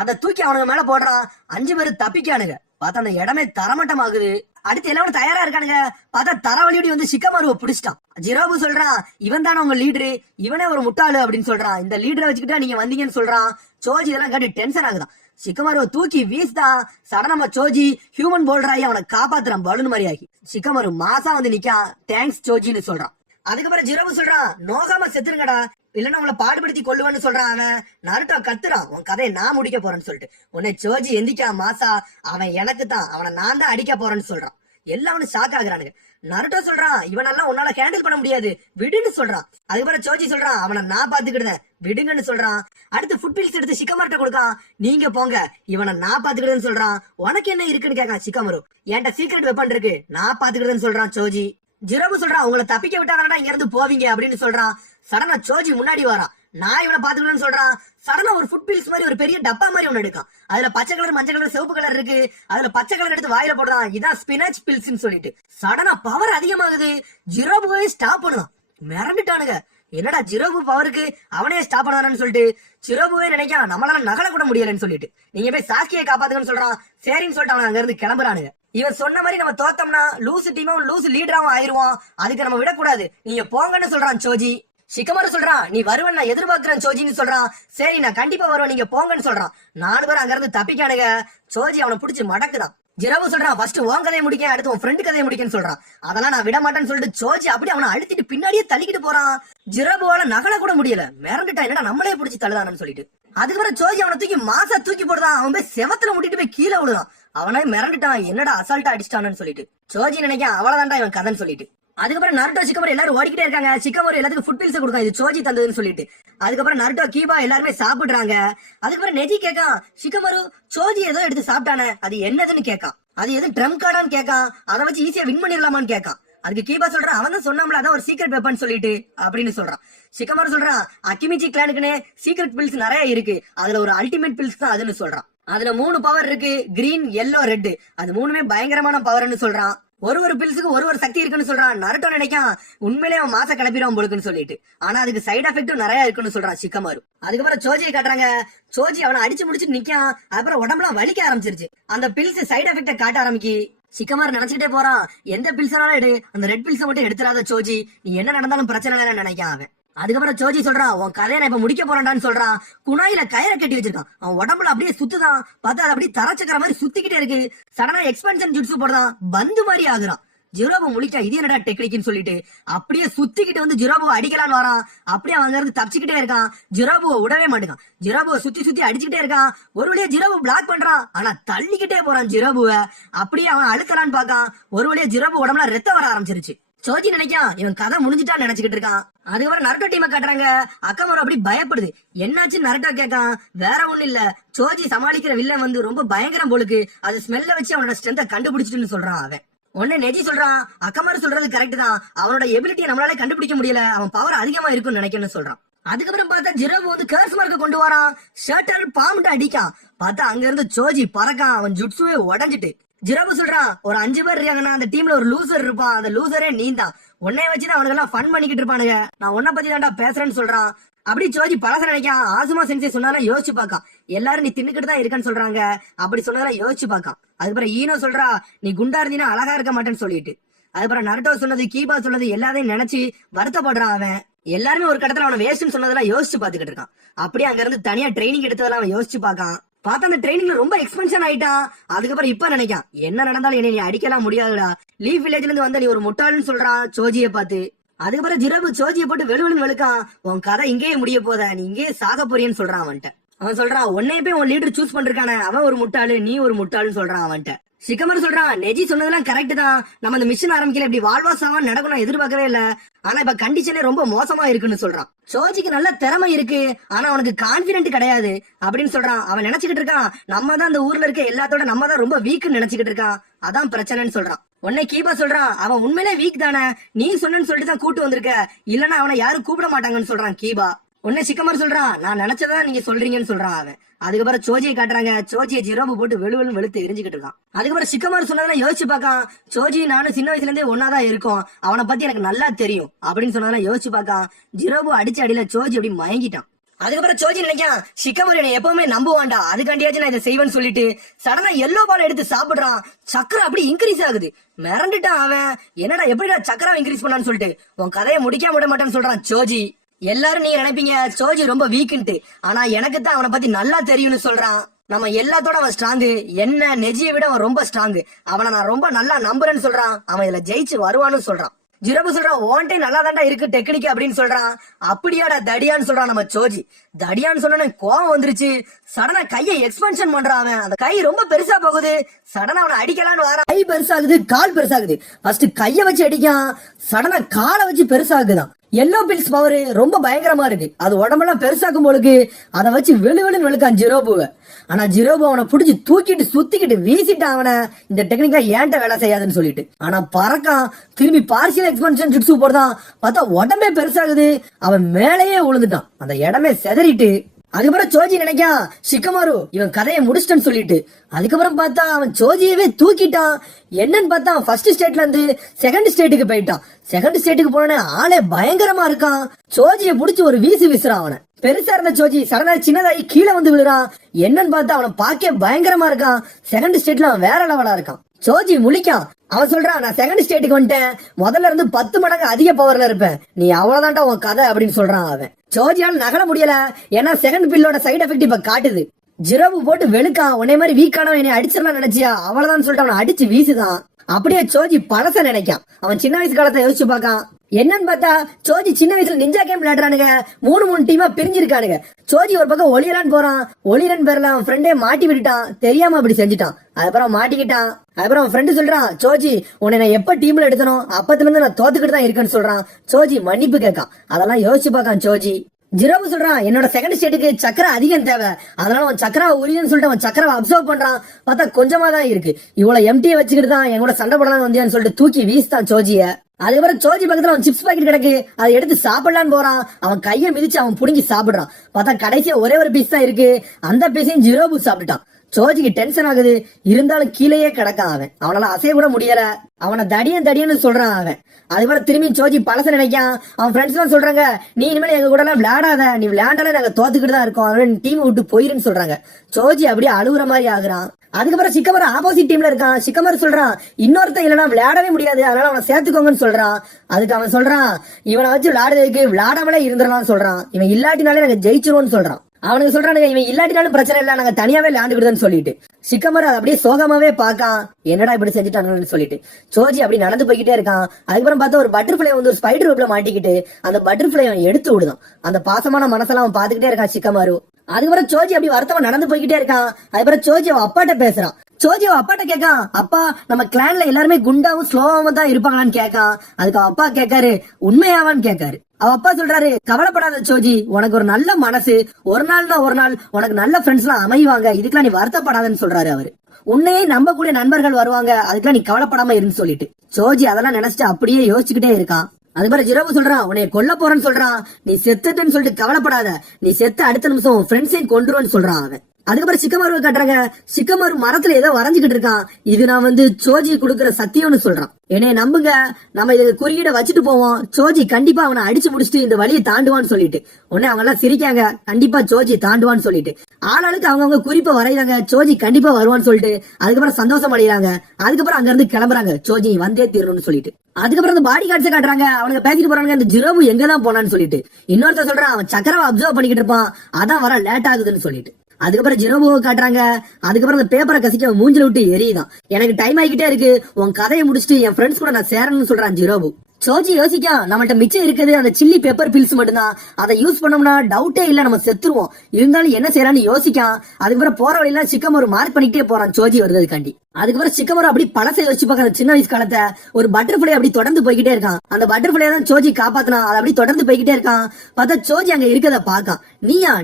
அதை தூக்கி அவனுக்கு மேல போடுறான். 5 பேரு தப்பிக்கானுங்க. பார்த்தா அந்த இடமே தரமட்டம் ஆகுது. அடுத்து எல்லாரும் தயாரா இருக்கானுங்க. பார்த்தா தரவழியோடி வந்து சிக்கமாருவை பிடிச்சிட்டான். ஜிரோபு சொல்றான், இவன் தானே உங்க லீடரு, இவனே ஒரு முட்டாளு அப்படின்னு சொல்றான். இந்த லீடரை வச்சுக்கிட்டா நீங்க வந்தீங்கன்னு சொல்றான். சோஜி இதெல்லாம் கேட்டு டென்ஷன் ஆகுதான். சிக்கமாருவை தூக்கி வீசுதான். சடனமா சோஜி ஹியூமன் போல்டராகி அவனை காப்பாத்துறான் பலூன் மாதிரி ஆகி. சிக்கமாரு மாசா வந்து நிக்கான். தேங்க்ஸ் சோஜின்னு சொல்றான். அதுக்கப்புறம் ஜிரோபு சொல்றான், நோகாம செத்துருங்கடா, இல்லன்னா உங்களை பாடுபடுத்தி கொள்ளுவேன்னு சொல்றான். அவன் நருட்டோ கத்துறான், உன் கதையை நான் முடிக்க போறேன்னு சொல்லிட்டு. உன்னை சோஜி எந்திக்கா மாசா, அவன் எனக்கு தான், அவனை நான் தான் அடிக்க போறேன்னு சொல்றான். எல்லாரும் ஷாக் ஆகுறானுங்க. நருட்டோ சொல்றான், இவனெல்லாம் உன்னால ஹேண்டில் பண்ண முடியாது, விடுன்னு சொல்றான். அதுக்கப்புறம் சோஜி சொல்றான், அவனை நான் பாத்துக்கிடுதேன், விடுங்கன்னு சொல்றான். அடுத்து ஃபுட்பில்ஸ் எடுத்து சிக்கமார்ட்ட கொடுக்கான். நீங்க போங்க, இவனை நான் பாத்துக்கிடுன்னு சொல்றான். உனக்கு என்ன இருக்குன்னு கேட்கான் சிக்கமாரு. என்கிட்ட சீக்ரெட் வெப்பன் இருக்கு, நான் பாத்துக்கிடுன்னு சொல்றான் சோஜி. ஜிரோபு சொல்றான், உங்களை தப்பிக்க விட்டாதானடா இங்க இருந்து போவீங்க அப்படின்னு சொல்றான். சடனா சோஜி முன்னாடி வரான். நான் இவனை பாத்துக்கணும்னு சொல்றான். சடனா ஒரு ஃபுட்பில்ஸ் மாதிரி ஒரு பெரிய டப்பா மாதிரி ஒண்ணு எடுக்கான். அதுல பச்சை கலர், மஞ்சள் கலர், சிவப்பு கலர் இருக்கு. அதுல பச்சை கலர் எடுத்து வாயில போடுறான். இதான் ஸ்பினாச் பில்ஸ்ன்னு சொல்லிட்டு. சடனா பவர் அதிகமாகுது. ஜிரோபுவே ஸ்டாப் பண்ணுவான். மிரண்டுட்டானுங்க. என்னடா ஜிரோபு பவருக்கு அவனே ஸ்டாப் பண்ணானு சொல்லிட்டு ஜிரோபுவே நினைக்கான், நம்மளால நகல கூட முடியலன்னு சொல்லிட்டு. நீங்க போய் சாஸ்கியை காப்பாத்துங்கன்னு சொல்றான். சரின்னு சொல்லிட்டு அவன் அங்க இருந்து கிளம்புறானுங்க. இவன் சொன்ன மாதிரி நம்ம தோத்தோம்னா லூசு டீமும் லூசு லீடராவும் ஆயிருவான். அதுக்கு நம்ம விடக்கூடாது, நீங்க போங்கன்னு சொல்றான் சோஜி. சிக்கமாரு சொல்றான், நீ வருவன் நான் எதிர்பார்க்கிறேன் சோஜின்னு சொல்றான். சரி நான் கண்டிப்பா வருவேன், நீங்க போங்கன்னு சொல்றான். 4 பேரும் அங்க இருந்து தப்பிக்கானுங்க. சோஜி அவனை பிடிச்சி மடக்குதான். ஜிரோபு சொல்றான், ஃபர்ஸ்ட் உன் கதையை முடிக்க, அடுத்து உன் ஃப்ரெண்டு கதையை முடிக்கன்னு சொல்றான். அதெல்லாம் நான் விட மாட்டேன்னு சொல்லிட்டு சோஜி அப்படி அவனை அழுத்திட்டு பின்னாடியே தள்ளிக்கிட்டு போறான். ஜிரோபுவால நகல கூட முடியல. மிரண்டுட்டான், என்னடா நம்மளே பிடிச்சி தள்ளுதானு சொல்லிட்டு. அதுக்கப்புறம் சோஜி அவனை தூக்கி மாசா தூக்கி போடுறான். அவன் போய் செவத்துல முட்டிட்டு போய் கீழே விழுதான். அவனே மிரண்டுட்டான், என்னடா அசால்ட்டா அடிச்சிட்டானு சொல்லிட்டு. சோஜி நினைக்கான் அவ்வளவுதான்டா இவன் கதைன்னு சொல்லிட்டு. அதுக்கப்புறம் நருட்டோ சிக்கமாரு எல்லாரும் ஓடிக்கிட்டே இருக்காங்க. சிக்கமாரு எல்லாத்துக்கும் ஃபுட்பில்ஸ் கொடுக்கும், இது சோஜி தந்ததுன்னு சொல்லிட்டு. அதுக்கப்புறம் நருட்டோ கீபா எல்லாருமே சாப்பிடுறாங்க. அதுக்கப்புறம் நெஜி கேட்கான், சிக்கமாரு சோஜி ஏதோ எடுத்து சாப்பிட்டானே, அது என்னதுன்னு கேட்கான். அது எது ட்ரம் கார்டான்னு கேட்கான். அதை வச்சு ஈஸியா வின் பண்ணிடலாமான்னு கேட்கான். அதுக்கு கீபா சொல்றான், அவன் தான் சொன்னாம்ல அதான் ஒரு சீக்ரெட் வெப்பன் சொல்லிட்டு அப்படின்னு சொல்றான். சிக்கமாரு சொல்றான், அக்கிமிச்சி கிளானுக்குன்னு சீக்ரெட் பில்ஸ் நிறைய இருக்கு, அதுல ஒரு அல்டிமேட் பில்ஸ் தான் அதுன்னு சொல்றான். அதுல 3 பவர் இருக்கு, கிரீன், எல்லோ, ரெட். அது 3மே பயங்கரமான பவர்னு சொல்றான். ஒரு பில்ஸுக்கு ஒரு சக்தி இருக்குன்னு சொல்றான். நருட்டோ நினைக்கான் உண்மையிலே அவன் மாச கிளப்பிடுவான் போலுக்குன்னு சொல்லிட்டு. ஆனா அதுக்கு சைட் எஃபெக்டும் நிறைய இருக்குன்னு சொல்றான் சிக்கமாரு. அதுக்கப்புறம் சோஜியை காட்டுறாங்க. சோஜி அவனை அடிச்சு முடிச்சுட்டு நிக்கான். அப்புறம் உடம்புலாம் வலிக்க ஆரம்பிச்சிருச்சு. அந்த பில்ஸ் சைட் எஃபெக்ட காட்ட ஆரம்பிக்கி. சிக்கமாரு நினைச்சுட்டே போறான், எந்த பில்ஸ்னாலும் எடு, அந்த ரெட் பில்ஸை மட்டும் எடுத்துறாத சோஜி, நீ என்ன நடந்தாலும் பிரச்சனை இல்லைன்னு நினைக்கான் அவன். அதுக்கப்புறம் சோஜி சொல்றான், உன் கதையை நான் இப்ப முடிக்க போறான்னு சொல்றான். குணாயில கயிறை கட்டி வச்சிருக்கான். அவன் உடம்புல அப்படியே சுத்துதான். பார்த்தா அது அப்படியே தரச்சக்கிற மாதிரி சுத்திக்கிட்டே இருக்கு. சடனா எக்ஸ்பென்ஷன் ஜுட்ஸு போடுறான். பந்து மாதிரி ஆகுறான். ஜிரோபு முழிக்கா, இது என்னடா டெக்னிக்னு சொல்லிட்டு அப்படியே சுத்திக்கிட்டு வந்து ஜிரோபுவை அடிக்கலான்னு வரான். அப்படியே அவங்க இருந்து தப்பிச்சுக்கிட்டே இருக்கான். ஜிரோபுவை விடவே மாட்டேங்கான். ஜிரோபுவை சுத்தி அடிச்சுக்கிட்டே இருக்கான். ஒரு வழியா ஜிரோபு பிளாக் பண்றான். ஆனா தள்ளிக்கிட்டே போறான் ஜிரோபுவை. அப்படியே அவன் அழுக்கலான்னு பாக்கான். ஒரு வழியா ஜிரோபு உடம்புல ரத்தம் வர ஆரம்பிச்சிருச்சு. சோஜி நினைக்கான் இவன் கதை முடிஞ்சுட்டான்னு நினைச்சுக்கிட்டு இருக்கான். அதுக்கப்புறம் நருட்டோ டீமை காட்டுறாங்க. அக்கமாரு அப்படி பயப்படுது. என்னாச்சு நருட்டோ கேட்கான். வேற ஒண்ணு இல்ல, சோஜி சமாளிக்கிற வில்லன் வந்து ரொம்ப பயங்கரம் போலுக்கு, அது ஸ்மெல்ல வச்சு அவனோட ஸ்ட்ரென்த்தை கண்டுபிடிச்சிட்டுன்னு சொல்றான் அவன். உடனே நெஜி சொல்றான், அக்கமாரு சொல்றது கரெக்ட் தான், அவனோட எபிலிட்டியை நம்மளால கண்டுபிடிக்க முடியல, அவன் பவர் அதிகமா இருக்குன்னு நினைக்கணும்னு சொல்றான். அதுக்கப்புறம் பார்த்தா ஜிரோபு வந்து கர்ஸ் மார்க்க கொண்டு வரான். ஷர்ட்டர் பாம்புட்டு அடிக்கான். பார்த்தா அங்க இருந்து சோஜி பறக்கான். அவன் ஜுட்ஸுவே உடஞ்சிட்டு. ஜிரோபு சொல்றான், ஒரு 5 பேர் இருக்காங்கன்னா அந்த டீம்ல ஒரு லூசர் இருப்பான், அந்த லூசரே நீ தான், உன்னைய வச்சுதான் அவனுக்கு எல்லாம் ஃபன் பண்ணிக்கிட்டு இருப்பானுங்க, நான் உன்னை பத்தி தான்டா பேசுறேன்னு சொல்றான். அப்படி சோஜி பழச நினைக்கான். ஆசுமா சென்சே சொன்னாலும் யோசிச்சு பாக்கான். எல்லாரும் நீ தின்னுக்கிட்டு தான் இருக்கான்னு சொல்றாங்க, அப்படி சொன்னதெல்லாம் யோசிச்சு பாக்கான். அதுக்கப்புறம் ஈனோ சொல்றா, நீ குண்டா இருந்தீனா அழகா இருக்க மாட்டேன்னு சொல்லிட்டு. அதுக்கப்புறம் நருட்டோ சொன்னது, கீபா சொன்னது எல்லாத்தையும் நினைச்சு வருத்தப்படுறான் அவன். எல்லாருமே ஒரு கட்டத்துல அவனை வேஸ்ட்னு சொன்னதெல்லாம் யோசிச்சு பாத்துக்கிட்டு இருக்கான். அப்படியே அங்க இருந்து தனியா ட்ரைனிங் எடுத்ததெல்லாம் அவன் யோசிச்சு பாக்கான். பார்த்தா அந்த ட்ரைனிங்ல ரொம்ப எக்ஸ்பென்ஷன் ஆயிட்டான். அதுக்கப்புறம் இப்ப நினைக்கான், என்ன நடந்தாலும் என்ன நீ அடிக்கலாம் முடியாதுடா, லீஃப் வில்லேஜ்ல இருந்து வந்த நீ ஒரு முட்டாள்னு சொல்றான் சோஜியை பார்த்து. அதுக்கப்புறம் ஜிரோபு சோஜியை போட்டு வெளுவெளுன்னு வெளுக்கான். உன் கதை இங்கேயே முடிய போத, நீ இங்கேயே சாக போறியன்னு சொல்றான் அவன்கிட்ட. அவன் சொல்றான், உன்னைய போய் உன் லீடர் சூஸ் பண்றானே அவன் ஒரு முட்டாளு, நீ ஒரு முட்டாளுன்னு சொல்றான் அவன்கிட்ட. சிக்கமர் சொல்றான், நெஜி சொன்னதெல்லாம் கரெக்ட் தான், நம்ம இந்த மிஷன் ஆரம்பிக்கல இப்படி வாழ்வாசாவா நடக்கணும் எதிர்பார்க்கவே இல்ல, ஆனா இப்ப கண்டிஷனே ரொம்ப மோசமா இருக்குன்னு சொல்றான். சோஜிக்கு நல்ல திறமை இருக்கு, ஆனா அவனுக்கு கான்பிடென்ட் கிடையாது அப்படின்னு சொல்றான். அவன் நினைச்சுக்கிட்டு இருக்கான், நம்ம தான் அந்த ஊர்ல இருக்க எல்லாத்தோட நம்ம தான் ரொம்ப வீக்னு நினைச்சுக்கிட்டு இருக்கான், அதான் பிரச்சனைன்னு சொல்றான். உன்னை கீபா சொல்றான், அவன் உண்மையிலே வீக் தானே, நீ சொன்னு சொல்லிட்டு தான் கூட்டு வந்திருக்க, இல்லன்னா அவனை யாரும் கூப்பிட மாட்டாங்கன்னு சொல்றான் கீபா. உன்ன சிக்கமாரு சொல்றான், நான் நினைச்சதான் நீங்க சொல்றீங்கன்னு சொல்றான் அவன். அதுக்கப்புறம் சோஜியை காட்டுறாங்க. சோஜியை ஜிரோபு போட்டு வெளுவெளு வெளுத்து எரிஞ்சுக்கிட்டு இருக்கான். அதுக்கப்புறம் சிக்கமாரு சொன்னதெல்லாம் யோசிச்சு பார்க்கான். சோஜி நானும் சின்ன வயசுல இருந்தே ஒன்னாதான் இருக்கும், அவனை பத்தி எனக்கு நல்லா தெரியும் அப்படின்னு சொன்னதெல்லாம் யோசிச்சு பார்க்கான். ஜிரோபு அடிச்ச அடியில சோஜி அப்படி மயங்கிட்டான். அதுக்கப்புறம் சோஜி நினைக்கான், சிக்கமாரு என்னை எப்பவுமே நம்புவான்டா, அதுக்காண்டியாச்சும் நான் இதை செய்வேன்னு சொல்லிட்டு சடனா எல்லோ பால் எடுத்து சாப்பிடுறான். சக்கரை அப்படி இன்க்ரீஸ் ஆகுது. மிரண்டுட்டான் அவன். என்னடா எப்படிடா சக்கரை இன்க்ரீஸ் பண்ணான்னு சொல்லிட்டு உன் கதையை முடிக்காம விட மாட்டேன்னு சொல்றான் சோஜி. எல்லாரும் நீங்க நினைப்பீங்க சோஜி ரொம்ப வீக்குன்ட்டு, ஆனா எனக்கு தான் அவனை பத்தி நல்லா தெரியும்னு சொல்றான். நம்ம எல்லாத்தோட அவன் ஸ்ட்ராங்கு, என்ன நெஜியை விட அவன் ரொம்ப ஸ்ட்ராங்கு, அவனை நான் ரொம்ப நல்லா நம்புறேன்னு சொல்றான். அவன் இதுல ஜெயிச்சு வருவான்னு சொல்றான். ஜிரோபு சொல்றான், ஓன்டே நல்லா தாண்டா இருக்கு டெக்னிக் அப்படின்னு சொல்றான். அப்படியாடா தடியான்னு சொல்றான் நம்ம சோஜி. தடியான்னு சொன்ன கோவம் வந்துருச்சு. சடனா கையை எக்ஸ்பென்ஷன் பண்றான் அவன். அந்த கை ரொம்ப பெருசா போகுது. சடனா அவனை அடிக்கலான்னு வரான். கை பெருசாகுது, கால் பெருசாகுது. ஃபர்ஸ்ட் கைய வச்சு அடிக்கான், சடனா காலை வச்சு பெருசாகுதான். எல்லோ பில்ஸ் பவர் ரொம்ப பயங்கரமா இருக்கு. அது உடம்பெல்லாம் பெருசாக்கும் போலுக்கு அதை வச்சு வெளுவெளுன்னு வெளுக்கான் ஜிரோபுவை. ஆனா ஜிரோபு அவனை புடிச்சு தூக்கிட்டு சுத்திக்கிட்டு வீசிட்டான் அவனை. இந்த டெக்னிக்கா ஏன்ட்ட வேலை செய்யாதுன்னு சொல்லிட்டு. ஆனா பறக்கான். திரும்பி பார்சியல் எக்ஸ்பென்ஷன் ஜுட்ஸு போடுதான். பார்த்தா உடம்பே பெருசாகுது. அவன் மேலேயே விழுந்துட்டான். அந்த இடமே செதறிட்டு. அதுக்கப்புறம் சோஜி நினைக்கான், சிக்கமாரு இவன் கதையை முடிச்சிட்டேன்னு சொல்லிட்டு. அதுக்கப்புறம் பார்த்தா அவன் சோஜியவே தூக்கிட்டான். என்னன்னு பார்த்தா அவன் ஃபர்ஸ்ட் ஸ்டேட்ல இருந்து செகண்ட் ஸ்டேட்டுக்கு போயிட்டான். செகண்ட் ஸ்டேட்டுக்கு போனே ஆளே பயங்கரமா இருக்கான். சோஜியை புடிச்சு ஒரு வீசி வீசுறான் அவனை. பெருசா இருந்த சோஜி சடனா சின்னதாகி கீழே வந்து விழுறான். என்னன்னு பார்த்தா அவனை பார்க்க பயங்கரமா இருக்கான். செகண்ட் ஸ்டேட்ல அவன் வேற லெவலா இருக்கான். சோஜி முழிக்கான். அவன் சொல்றான், நான் செகண்ட் ஸ்டேட்டுக்கு வந்துட்டேன், முதல்ல இருந்து 10 மடங்கு அதிக பவர்ல இருப்பேன், நீ அவ்வளவுதான்டா உன் கதை அப்படின்னு சொல்றான் அவன். சோஜியால நகல முடியல. ஏன்னா செகண்ட் பில்லோட சைடு எஃபெக்ட் இப்ப காட்டுது. ஜிரோபு போட்டு வெளுக்கான். உன்னை மாதிரி வீக்கானவன் என்னை அடிச்சிடலாம் நினைச்சியா, அவ்வளவுதான் சொல்லிட்டு அவனை அடிச்சு வீசுதான். அப்படியே சோஜி பழச நினைக்கான். அவன் சின்ன வயசு காலத்தை யோசிச்சு பார்க்கான். என்னன்னு பார்த்தா சோஜி சின்ன வயசுல நிஞ்சா கேம் விளையாடுறானுங்க. 3 டீமா பிரிஞ்சிருக்கானுங்க. சோஜி ஒரு பக்கம் ஒளியலான்னு போறான். ஒளியலன் பேர்ல அவன் ஃப்ரெண்டே மாட்டி விட்டுட்டான். தெரியாம அப்படி செஞ்சுட்டான். அதுக்கப்புறம் மாட்டிக்கிட்டான். அதுக்கப்புறம் அவன் ஃப்ரெண்டு சொல்றான், சோஜி உன்னை நான் எப்ப டீம்ல எடுத்தனும் அப்பத்துல இருந்து நான் தோத்துக்கிட்டு தான் இருக்கேன்னு சொல்றான். சோஜி மன்னிப்பு கேட்கான். அதெல்லாம் யோசிச்சு பார்க்கான் சோஜி. ஜிரோபு சொல்றான், என்னோட செகண்ட் ஸ்டேட்டுக்கு சக்கரை அதிகம் தேவை, அதனால அவன் சக்கராவை உரியன்னு சொல்லிட்டு அவன் சக்கராவை அப்சர்வ் பண்றான். பார்த்தா கொஞ்சமா தான் இருக்கு. இவ்வளவு எம்டியை வச்சுக்கிட்டு தான் என் கூட சண்டை போடலாம் வந்தியான்னு சொல்லிட்டு தூக்கி வீசுதான் சோஜிய. அதுக்கப்புறம் சோஜி பக்கத்துல அவன் சிப்ஸ் பாக்கெட் கிடக்கு, அதை எடுத்து சாப்பிடலான்னு போறான். அவன் கையை மிதிச்சு அவன் புடுங்கி சாப்பிடுறான். பார்த்தா கடைசியா ஒரே ஒரு பீஸ் தான் இருக்கு. அந்த பீஸையும் ஜிரோபு சாப்பிட்டுட்டான். சோஜிக்கு டென்ஷன் ஆகுது. இருந்தாலும் கீழேயே கிடக்கான் அவன். அவனால அசைய கூட முடியல. அவனை தடியன்னு சொல்றான் அவன். அதுக்கப்புறம் திரும்பி சோஜி பழச நினைக்கான். அவன் ஃப்ரெண்ட்ஸ் எல்லாம் சொல்றாங்க, நீ இனிமேல் எங்க கூட எல்லாம் விளையாடாத, நீ விளையாண்டாலே நாங்க தோத்துக்கிட்டு தான் இருக்கோம், அதனால டீம் விட்டு போயிருன்னு சொல்றாங்க. சோஜி அப்படியே அழுகுற மாதிரி ஆகுறான். அதுக்கப்புறம் சிக்கமர் ஆப்போசிட் டீம்ல இருக்கான். சிக்கமர் சொல்றான், இன்னொருத்தன் இல்லைன்னா விளையாடவே முடியாது, அதனால அவனை சேர்த்துக்கோங்கன்னு சொல்றான். அதுக்கு அவன் சொல்றான், இவனை வச்சு விளையாடுறதுக்கு விளையாடாமலே இருந்துடலாம் சொல்றான். இவன் இல்லாட்டினாலே நாங்க ஜெயிச்சிருவோம்னு சொல்றான். அவனுக்கு சொல்றானுங்க, இவன் இல்லாட்டினாலும் பிரச்சனை இல்ல, நாங்க தனியாவே விளையாண்டுக்கிட்டுன்னு சொல்லிட்டு. சிக்கமர் அதை அப்படியே சோகமாவே பாக்கான். என்னடா இப்படி செஞ்சுட்டாங்கன்னு சொல்லிட்டு. சோஜி அப்படி நடந்து போய்கிட்டே இருக்கான். அதுக்கப்புறம் பார்த்தா ஒரு பட்டர்ஃபிளை வந்து ஒரு ஸ்பைடர் ரூப்ல மாட்டிக்கிட்டு அந்த பட்டர்ஃபிளை அவன் எடுத்து விடுதான். அந்த பாசமான மனசெல்லாம் அவன் பாத்துக்கிட்டே இருக்கான் சிக்கமாரு. அதுக்கப்புறம் சோஜி அப்படி வருத்தமா நடந்து போய்கிட்டே இருக்கான். அதுக்கப்புறம் சோஜி அவன் அப்பாட்ட பேசுறான். சோஜி அவன் அப்பாட்ட கேட்கான், அப்பா நம்ம கிளான்ல எல்லாருமே குண்டாவும் ஸ்லோவாவும் தான் இருப்பாங்களான்னு கேட்கான். அதுக்கு அவன் அப்பா கேட்காரு, உண்மையாவான்னு கேட்காரு. அவ அப்பா சொல்றாரு, கவலைப்படாத சோஜி, உனக்கு ஒரு நல்ல மனசு, ஒரு நாள் உனக்கு நல்ல ஃப்ரெண்ட்ஸ் எல்லாம் அமைவாங்க, இதுக்கெல்லாம் நீ வருத்தப்படாதன்னு சொல்றாரு அவரு. உன்னையே நம்பக்கூடிய நண்பர்கள் வருவாங்க, அதுக்கெல்லாம் நீ கவலைப்படாம இருந்து சொல்லிட்டு. சோஜி அதெல்லாம் நினைச்சிட்டு அப்படியே யோசிச்சுக்கிட்டே இருக்கான். அது மாதிரி ஜிரோபு சொல்றான், உன்னை கொல்ல போறேன்னு சொல்றான். நீ செத்துட்டேன்னு சொல்லிட்டு கவலைப்படாத, நீ செத்து அடுத்த நிமிஷம் ஃப்ரெண்ட்ஸையும் கொண்டுருவேன்னு சொல்றான் அவன். அதுக்கப்புறம் சிக்கமாருவை காட்டுறாங்க. சிக்கமாரு மரத்துல ஏதோ வரைஞ்சுக்கிட்டு இருக்கான். இது நான் வந்து சோஜி கொடுக்குற சத்தியம்னு சொல்றான். என்னைய நம்புங்க, நம்ம இதுக்கு குறியீட வச்சுட்டு போவோம், சோஜி கண்டிப்பா அவனை அடிச்சு முடிச்சுட்டு இந்த வழியை தாண்டுவான்னு சொல்லிட்டு. உடனே அவங்க எல்லாம் சிரிக்காங்க, கண்டிப்பா சோஜி தாண்டுவான்னு சொல்லிட்டு. ஆளாளுக்கு அவங்கவுங்க குறிப்பை வரைகிறாங்க, சோஜி கண்டிப்பா வருவான்னு சொல்லிட்டு. அதுக்கப்புறம் சந்தோஷம் அடைகிறாங்க. அதுக்கப்புறம் அங்க இருந்து கிளம்புறாங்க, சோஜி வந்தே தீரணும்னு சொல்லிட்டு. அதுக்கப்புறம் அந்த பாடி கார்ட்ஸை காட்டுறாங்க. அவனுக்கு பேசிட்டு போறாங்க, இந்த ஜிரோபு எங்கதான் போனான்னு சொல்லிட்டு. இன்னொருத்த சொல்றான், அவன் சக்கரவை அப்சர்வ் பண்ணிக்கிட்டு இருப்பான், அதான் வர லேட் ஆகுதுன்னு சொல்லிட்டு. அதுக்கப்புறம் ஜிரோபுவை காட்டுறாங்க. அதுக்கப்புறம் அந்த பேப்பரை கசிக்க மூஞ்சில விட்டு எரியுதான். எனக்கு டைம் ஆகிக்கிட்டே இருக்கு, உன் கதையை முடிச்சுட்டு என் ஃப்ரெண்ட்ஸ் கூட நான் சேரணும்னு சொல்றான் ஜிரோபு. சோஜி யோசிக்கா, நம்மள்ட்ட மிச்சம் இருக்குது அந்த சில்லி பெப்பர் பில்ஸ் மட்டும்தான், அதை யூஸ் பண்ணோம்னா டவுட்டே இல்ல நம்ம செத்துருவோம், இருந்தாலும் என்ன செய்யறான்னு யோசிக்கான். அதுக்கப்புறம் போற வழியெல்லாம் சிக்கமரு மார்க் பண்ணிக்கிட்டே போறான் சோஜி வருதுக்காண்டி. அதுக்கப்புறம் சிக்கமரு அப்படி பழசை யோசிச்சு பார்க்க, அந்த சின்ன வயசு காலத்தை ஒரு பட்டர்ஃபிளை அப்படி தொடர்ந்து போய்கிட்டே இருக்கான். அந்த பட்டர்ஃபிளை தான் சோஜி காப்பாத்தினா, அதை அப்படி தொடர்ந்து போய்கிட்டே இருக்கான். பார்த்தா சோஜி அங்க இருக்கத பாக்கான்.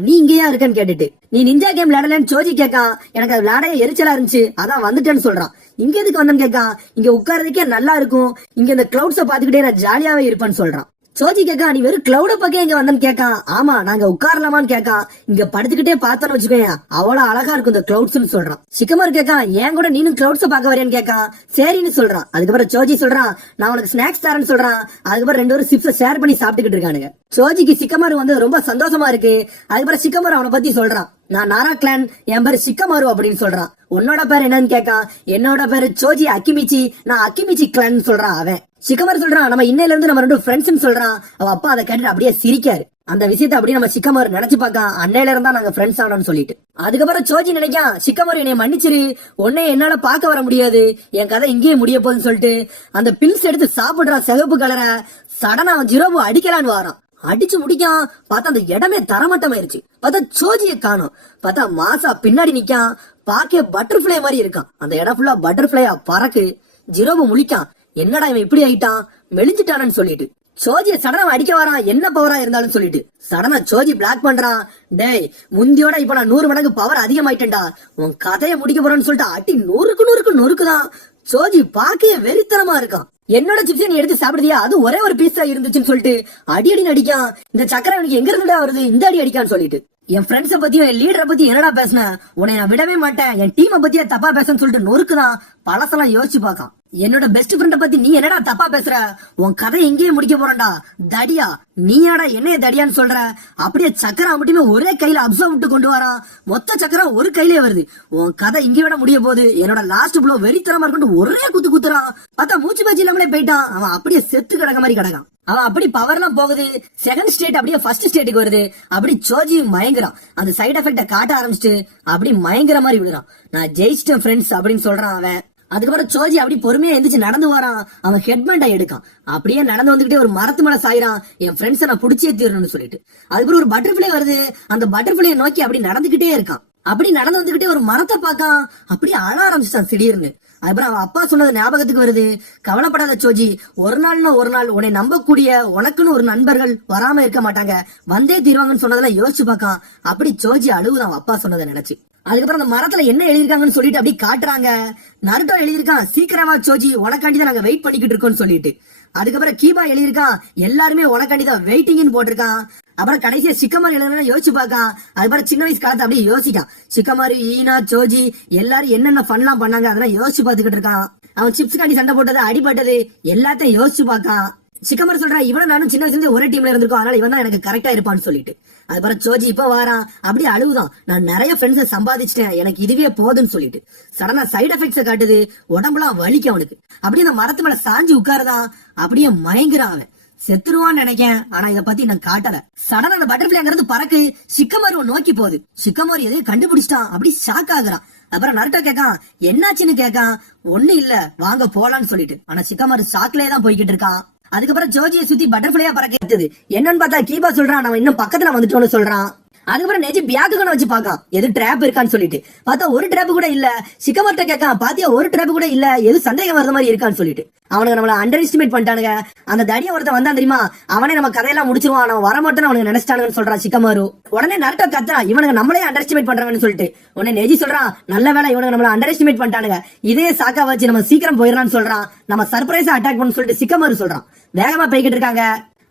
நீ இங்கேயா இருக்கன்னு கேட்டுட்டு, நீ நிஞ்சா கேம் விளையாடலன்னு சோஜி கேட்கான். எனக்கு அது விளையாட எரிச்சலா இருந்துச்சு, அதான் வந்துட்டேன்னு சொல்றான். இங்க எதுக்கு வந்தேன்னு கேட்கான். இங்க உட்கார்றதுக்கே நல்லா இருக்கும், இங்க இந்த கிளவுட்ஸை பாத்துக்கிட்டே நான் ஜாலியாவே இருப்பேன்னு சொல்றான். சோஜி கேக்கா நீ வெறும் கிளவுட பக்கம் இங்க வந்தேன்னு கேக்கான். ஆமா நாங்க உட்காரலாமான்னு கேக்கான். இங்க படுத்துக்கிட்டே பார்த்தோன்னு வச்சுக்கோங்க அவ்வளவு அழகா இருக்கும் இந்த கிளவுட்ஸ் சொல்றான். சிக்கமாரு கேக்கான் ஏன் கூட நீனும் கிளவுட்ஸ் பாக்க வரேன்னு கேக்கான். சரின்னு சொல்றான். அதுக்கப்புறம் சோஜி சொல்றான் நான் உனக்கு ஸ்நாக்ஸ் தரேன்னு சொல்றான். அதுக்கப்புறம் 2 பேரும் சிப்ஸை ஷேர் பண்ணி சாப்பிட்டுக்கிட்டு இருக்கானுங்க. சோஜிக்கு சிக்கமாரு வந்து ரொம்ப சந்தோஷமா இருக்கு. அதுக்கப்புறம் சிக்கமாரு அவனை பத்தி சொல்றான். நான் நாரா கிளான், என் பேரு சிக்கமாரு அப்படின்னு சொல்றான். உன்னோட பேர் என்னன்னு கேக்கான். என்னோட பேரு சோஜி அக்கிமிச்சி, நான் அக்கிமிச்சி கிளான் சொல்றான் அவன். சிக்கமாரு சொல்றான் நம்ம இன்னையில இருந்து நம்ம 2 ஃப்ரெண்ட்ஸ் சொல்றான். அவ அப்பா அதை கேட்டுட்டு அப்படியே சிரிக்காரு. அந்த விஷயத்தை அப்படியே நம்ம சிக்கமாரு நினைச்சு பார்க்கான். அன்னையில இருந்தா நாங்க ஃப்ரெண்ட்ஸ் ஆனோம்னு சொல்லிட்டு. அதுக்கப்புறம் சோஜி நினைக்கான் சிக்கமாரு என்னை மன்னிச்சிரு, உன்னை என்னால பார்க்க வர முடியாது, என் கதை இங்கேயே முடிய போகுதுன்னு சொல்லிட்டு அந்த பில்ஸ் எடுத்து சாப்பிடுறான் சிவப்பு கலரை. சடனா அவன் ஜிரோபு அடிக்கலான்னு வாரான். அடிச்சு முடிக்கான். பார்த்தா அந்த இடமே தரமட்டமாயிருச்சு. பார்த்தா சோஜியை காணும். பார்த்தா மாசா பின்னாடி நிக்கான். பாக்க பட்டர்ஃபிளை மாதிரி இருக்கான். அந்த இடம் ஃபுல்லா பட்டர்ஃபிளையா பறக்கு. ஜிரோபு முழிக்கான். என்னடா இவன் இப்படி ஆயிட்டான், மெலிஞ்சிட்டானு சொல்லிட்டு. சோஜிய சடனா அடிக்க வரான், என்ன பவரா இருந்தாலும் சொல்லிட்டு. சடனா சோஜி பிளாக் பண்றான். டேய் முந்தியோட இப்ப நான் 100 மடங்கு பவர் அதிகமாயிட்டேன்டா, உன் கதையை முடிக்க போறேன்னு சொல்லிட்டு அடி நொறுக்குதான். சோஜி பாக்க வெறித்தனமா இருக்கான். என்னோட சிப்ஸ் நீ எடுத்து சாப்பிடுதியா, அது ஒரே ஒரு பீஸா இருந்துச்சுன்னு சொல்லிட்டு அடி அடிக்கான். இந்த சக்கரை எனக்கு எங்க இருந்துடா வருது, இந்த அடி அடிக்கான்னு சொல்லிட்டு. என் ஃப்ரெண்ட்ஸ பத்தியும் என் லீடரை பத்தி என்னடா பேசின, உன்னை நான் விடவே மாட்டேன், என் டீமை பத்தியா தப்பா பேசன்னு சொல்லிட்டு நொறுக்குதான். பழசெல்லாம் யோசிச்சு பார்க்கான். என்னோட பெஸ்ட் ஃப்ரெண்ட பத்தி நீ என்னடா தப்பா பேசுற, உன் கதை எங்கேயே முடிக்க போறேன்டா தடியா, நீயாடா என்னைய தடியான்னு சொல்ற. அப்படியே சக்கரை மட்டுமே ஒரே கையில அப்சர்வ் விட்டு கொண்டு வரான். மொத்த சக்கரை ஒரு கையிலே வருது. உன் கதை இங்கே விட முடிய போகுது, என்னோட லாஸ்ட் ப்ளோ வெறித்தனமா இருக்கட்டும் ஒரே குத்துறான். பார்த்தா மூச்சு பேச்சு இல்லாமலே போயிட்டான். அவன் அப்படியே செத்து கிடக்க மாதிரி கிடக்கான். அவன் அப்படி பவர்லாம் போகுது. செகண்ட் ஸ்டேட் அப்படியே ஃபர்ஸ்ட் ஸ்டேட்டுக்கு வருது. அப்படி சோஜி மயங்குறான். அந்த சைடு எஃபெக்ட காட்ட ஆரம்பிச்சுட்டு அப்படி மயங்குற மாதிரி விடுறான். நான் ஜெயிச்சிட்டேன் ஃப்ரெண்ட்ஸ் அப்படின்னு சொல்றான் அவன். அதுக்கப்புறம் சோஜி அப்படி பொறுமையா எந்திரிச்சு நடந்து வரான். அவன் ஹெட்பேண்டை எடுக்கான். அப்படியே நடந்து வந்துகிட்டே ஒரு மரத்து மேல சாயிறான். என் ஃப்ரெண்ட்ஸை நான் புடிச்சே தீரணும்னு சொல்லிட்டு. அதுக்கப்புறம் ஒரு பட்டர்ஃபிளை வருது. அந்த பட்டர்ஃபிளையை நோக்கி அப்படி நடந்துகிட்டே இருக்கான். அப்படி நடந்து வந்துகிட்டே ஒரு மரத்தை பார்க்கான். அப்படியே அழ ஆரம்பிச்சிட்டான் திடீர்னு. அதுக்கப்புறம் அவன் அப்பா சொன்னது ஞாபகத்துக்கு வருது. கவலைப்படாத சோஜி, ஒரு நாள்னா ஒரு நாள் உன்னை நம்பக்கூடிய உனக்குன்னு ஒரு நண்பர்கள் வராம இருக்க மாட்டாங்க, வந்தே தீருவாங்கன்னு சொன்னதெல்லாம் யோசிச்சு பார்க்கான். அப்படி சோஜி அழுகுதான் அவன் அப்பா சொன்னதை நினைச்சு. அதுக்கப்புறம் அந்த மரத்துல என்ன எழுதிருக்காங்கன்னு சொல்லிட்டு அப்படி காட்டுறாங்க. நருட்டோ எழுதியிருக்கான் சீக்கிரமா சோஜி உனக்காண்டிதான் நாங்க வெயிட் பண்ணிக்கிட்டு இருக்கோம்னு சொல்லிட்டு. அதுக்கப்புறம் கீபா எழுதியிருக்கான் எல்லாருமே உனக்காண்டிதான் வெயிட்டிங்னு போட்டிருக்கான். அப்புறம் கடைசியா சிக்கமாரி எழுதுனா யோசிச்சு பார்க்கான். அதுக்கப்புறம் சின்ன வயசு காலத்தை அப்படியே யோசிக்கான். சிக்கமாரி, ஈனா, சோஜி எல்லாரும் என்னென்ன ஃபன்லாம் பண்ணாங்க அதெல்லாம் யோசிச்சு பார்த்துக்கிட்டு இருக்கான். அவன் சிப்ஸ் காண்டி சண்டை போட்டது, அடிபட்டது எல்லாத்தையும் யோசிச்சு பார்க்கான். சிக்கமாரி சொல்றான் இவனும் நானும் சின்ன வயசுல ஒரே டீம்ல இருந்திருக்கோம், அதனால இவன் தான் எனக்கு கரெக்டா இருப்பான்னு சொல்லிட்டு. அதுக்கப்புறம் சோஜி இப்ப வாரான். அப்படியே அழுவுதான். நான் நிறைய ஃப்ரெண்ட்ஸை சம்பாதிச்சிட்டேன், எனக்கு இதுவே போதுன்னு சொல்லிட்டு. சடனா சைடு எஃபெக்ட்ஸை காட்டுது. உடம்புலாம் வலிக்கும் அவனுக்கு. அப்படியே அந்த மரத்து மேல சாஞ்சி உட்காருதான். அப்படியே மயங்குறான் அவன். செத்துருவான்னு நினைக்கேன், ஆனா இத பத்தி நான் காட்டல. சடனா அந்த பட்டர்ஃபிளை அங்கிருந்து பறக்கு சிக்கமாரு நோக்கி போகுது. சிக்கமாரு எதையும் கண்டுபிடிச்சிட்டான். அப்படி ஷாக் ஆகுறான். அப்புறம் நருட்டோ கேக்கான் என்னாச்சுன்னு கேக்கான். ஒண்ணு இல்ல வாங்க போலான்னு சொல்லிட்டு. ஆனா சிக்கமாரு ஷாக்லயே தான் போய்கிட்டு இருக்கான். அதுக்கப்புறம் ஜோஜியை சுத்தி பட்டர்ஃபிளையா பறக்க எடுத்தது. என்னன்னு பார்த்தா கீபா சொல்றான் நம்ம இன்னும் பக்கத்துல வந்துட்டோம்னு சொல்றான். அதுக்கப்புறம் நெஜி பியாக்குன்னு வச்சு பாக்கான் எது ட்ராப் இருக்கான்னு சொல்லிட்டு. பார்த்தா ஒரு ட்ராப் கூட இல்ல. சிக்கமார்ட்ட கேட்கான் பாத்தியா ஒரு ட்ராப் கூட இல்ல, எது சந்தேகம் வர்ற மாதிரி இருக்கான்னு சொல்லிட்டு. அவனுக்கு நம்மள அண்டர் எஸ்டிமேட் பண்ணிட்டானுங்க. அந்த தடிய ஒருத்தன் வந்தான் தெரியுமா, அவனே நம்ம கதையெல்லாம் முடிச்சிருவான், அவன் வரமாட்டேன்னு அவனுக்கு நினைச்சிட்டானுன்னு சொல்றான் சிக்கமாரு. உடனே நருட்டோ கத்துறான் இவனுக்கு நம்மளே அண்டர் எஸ்டிமேட் பண்றாங்கன்னு சொல்லிட்டு. உடனே நெஜி சொல்றான் நல்ல வேலை இவனுக்கு நம்மள அண்டர் எஸ்டிமேட் பண்ணிட்டானுங்க, இதே சாக்கா வச்சு நம்ம சீக்கிரம் போயிடலாம்னு சொல்றான். நம்ம சர்ப்ரைஸா அட்டாக் பண்ணு சொல்லிட்டு சிக்கமாரு சொல்றான். வேகமா போய்கிட்டு இருக்காங்க.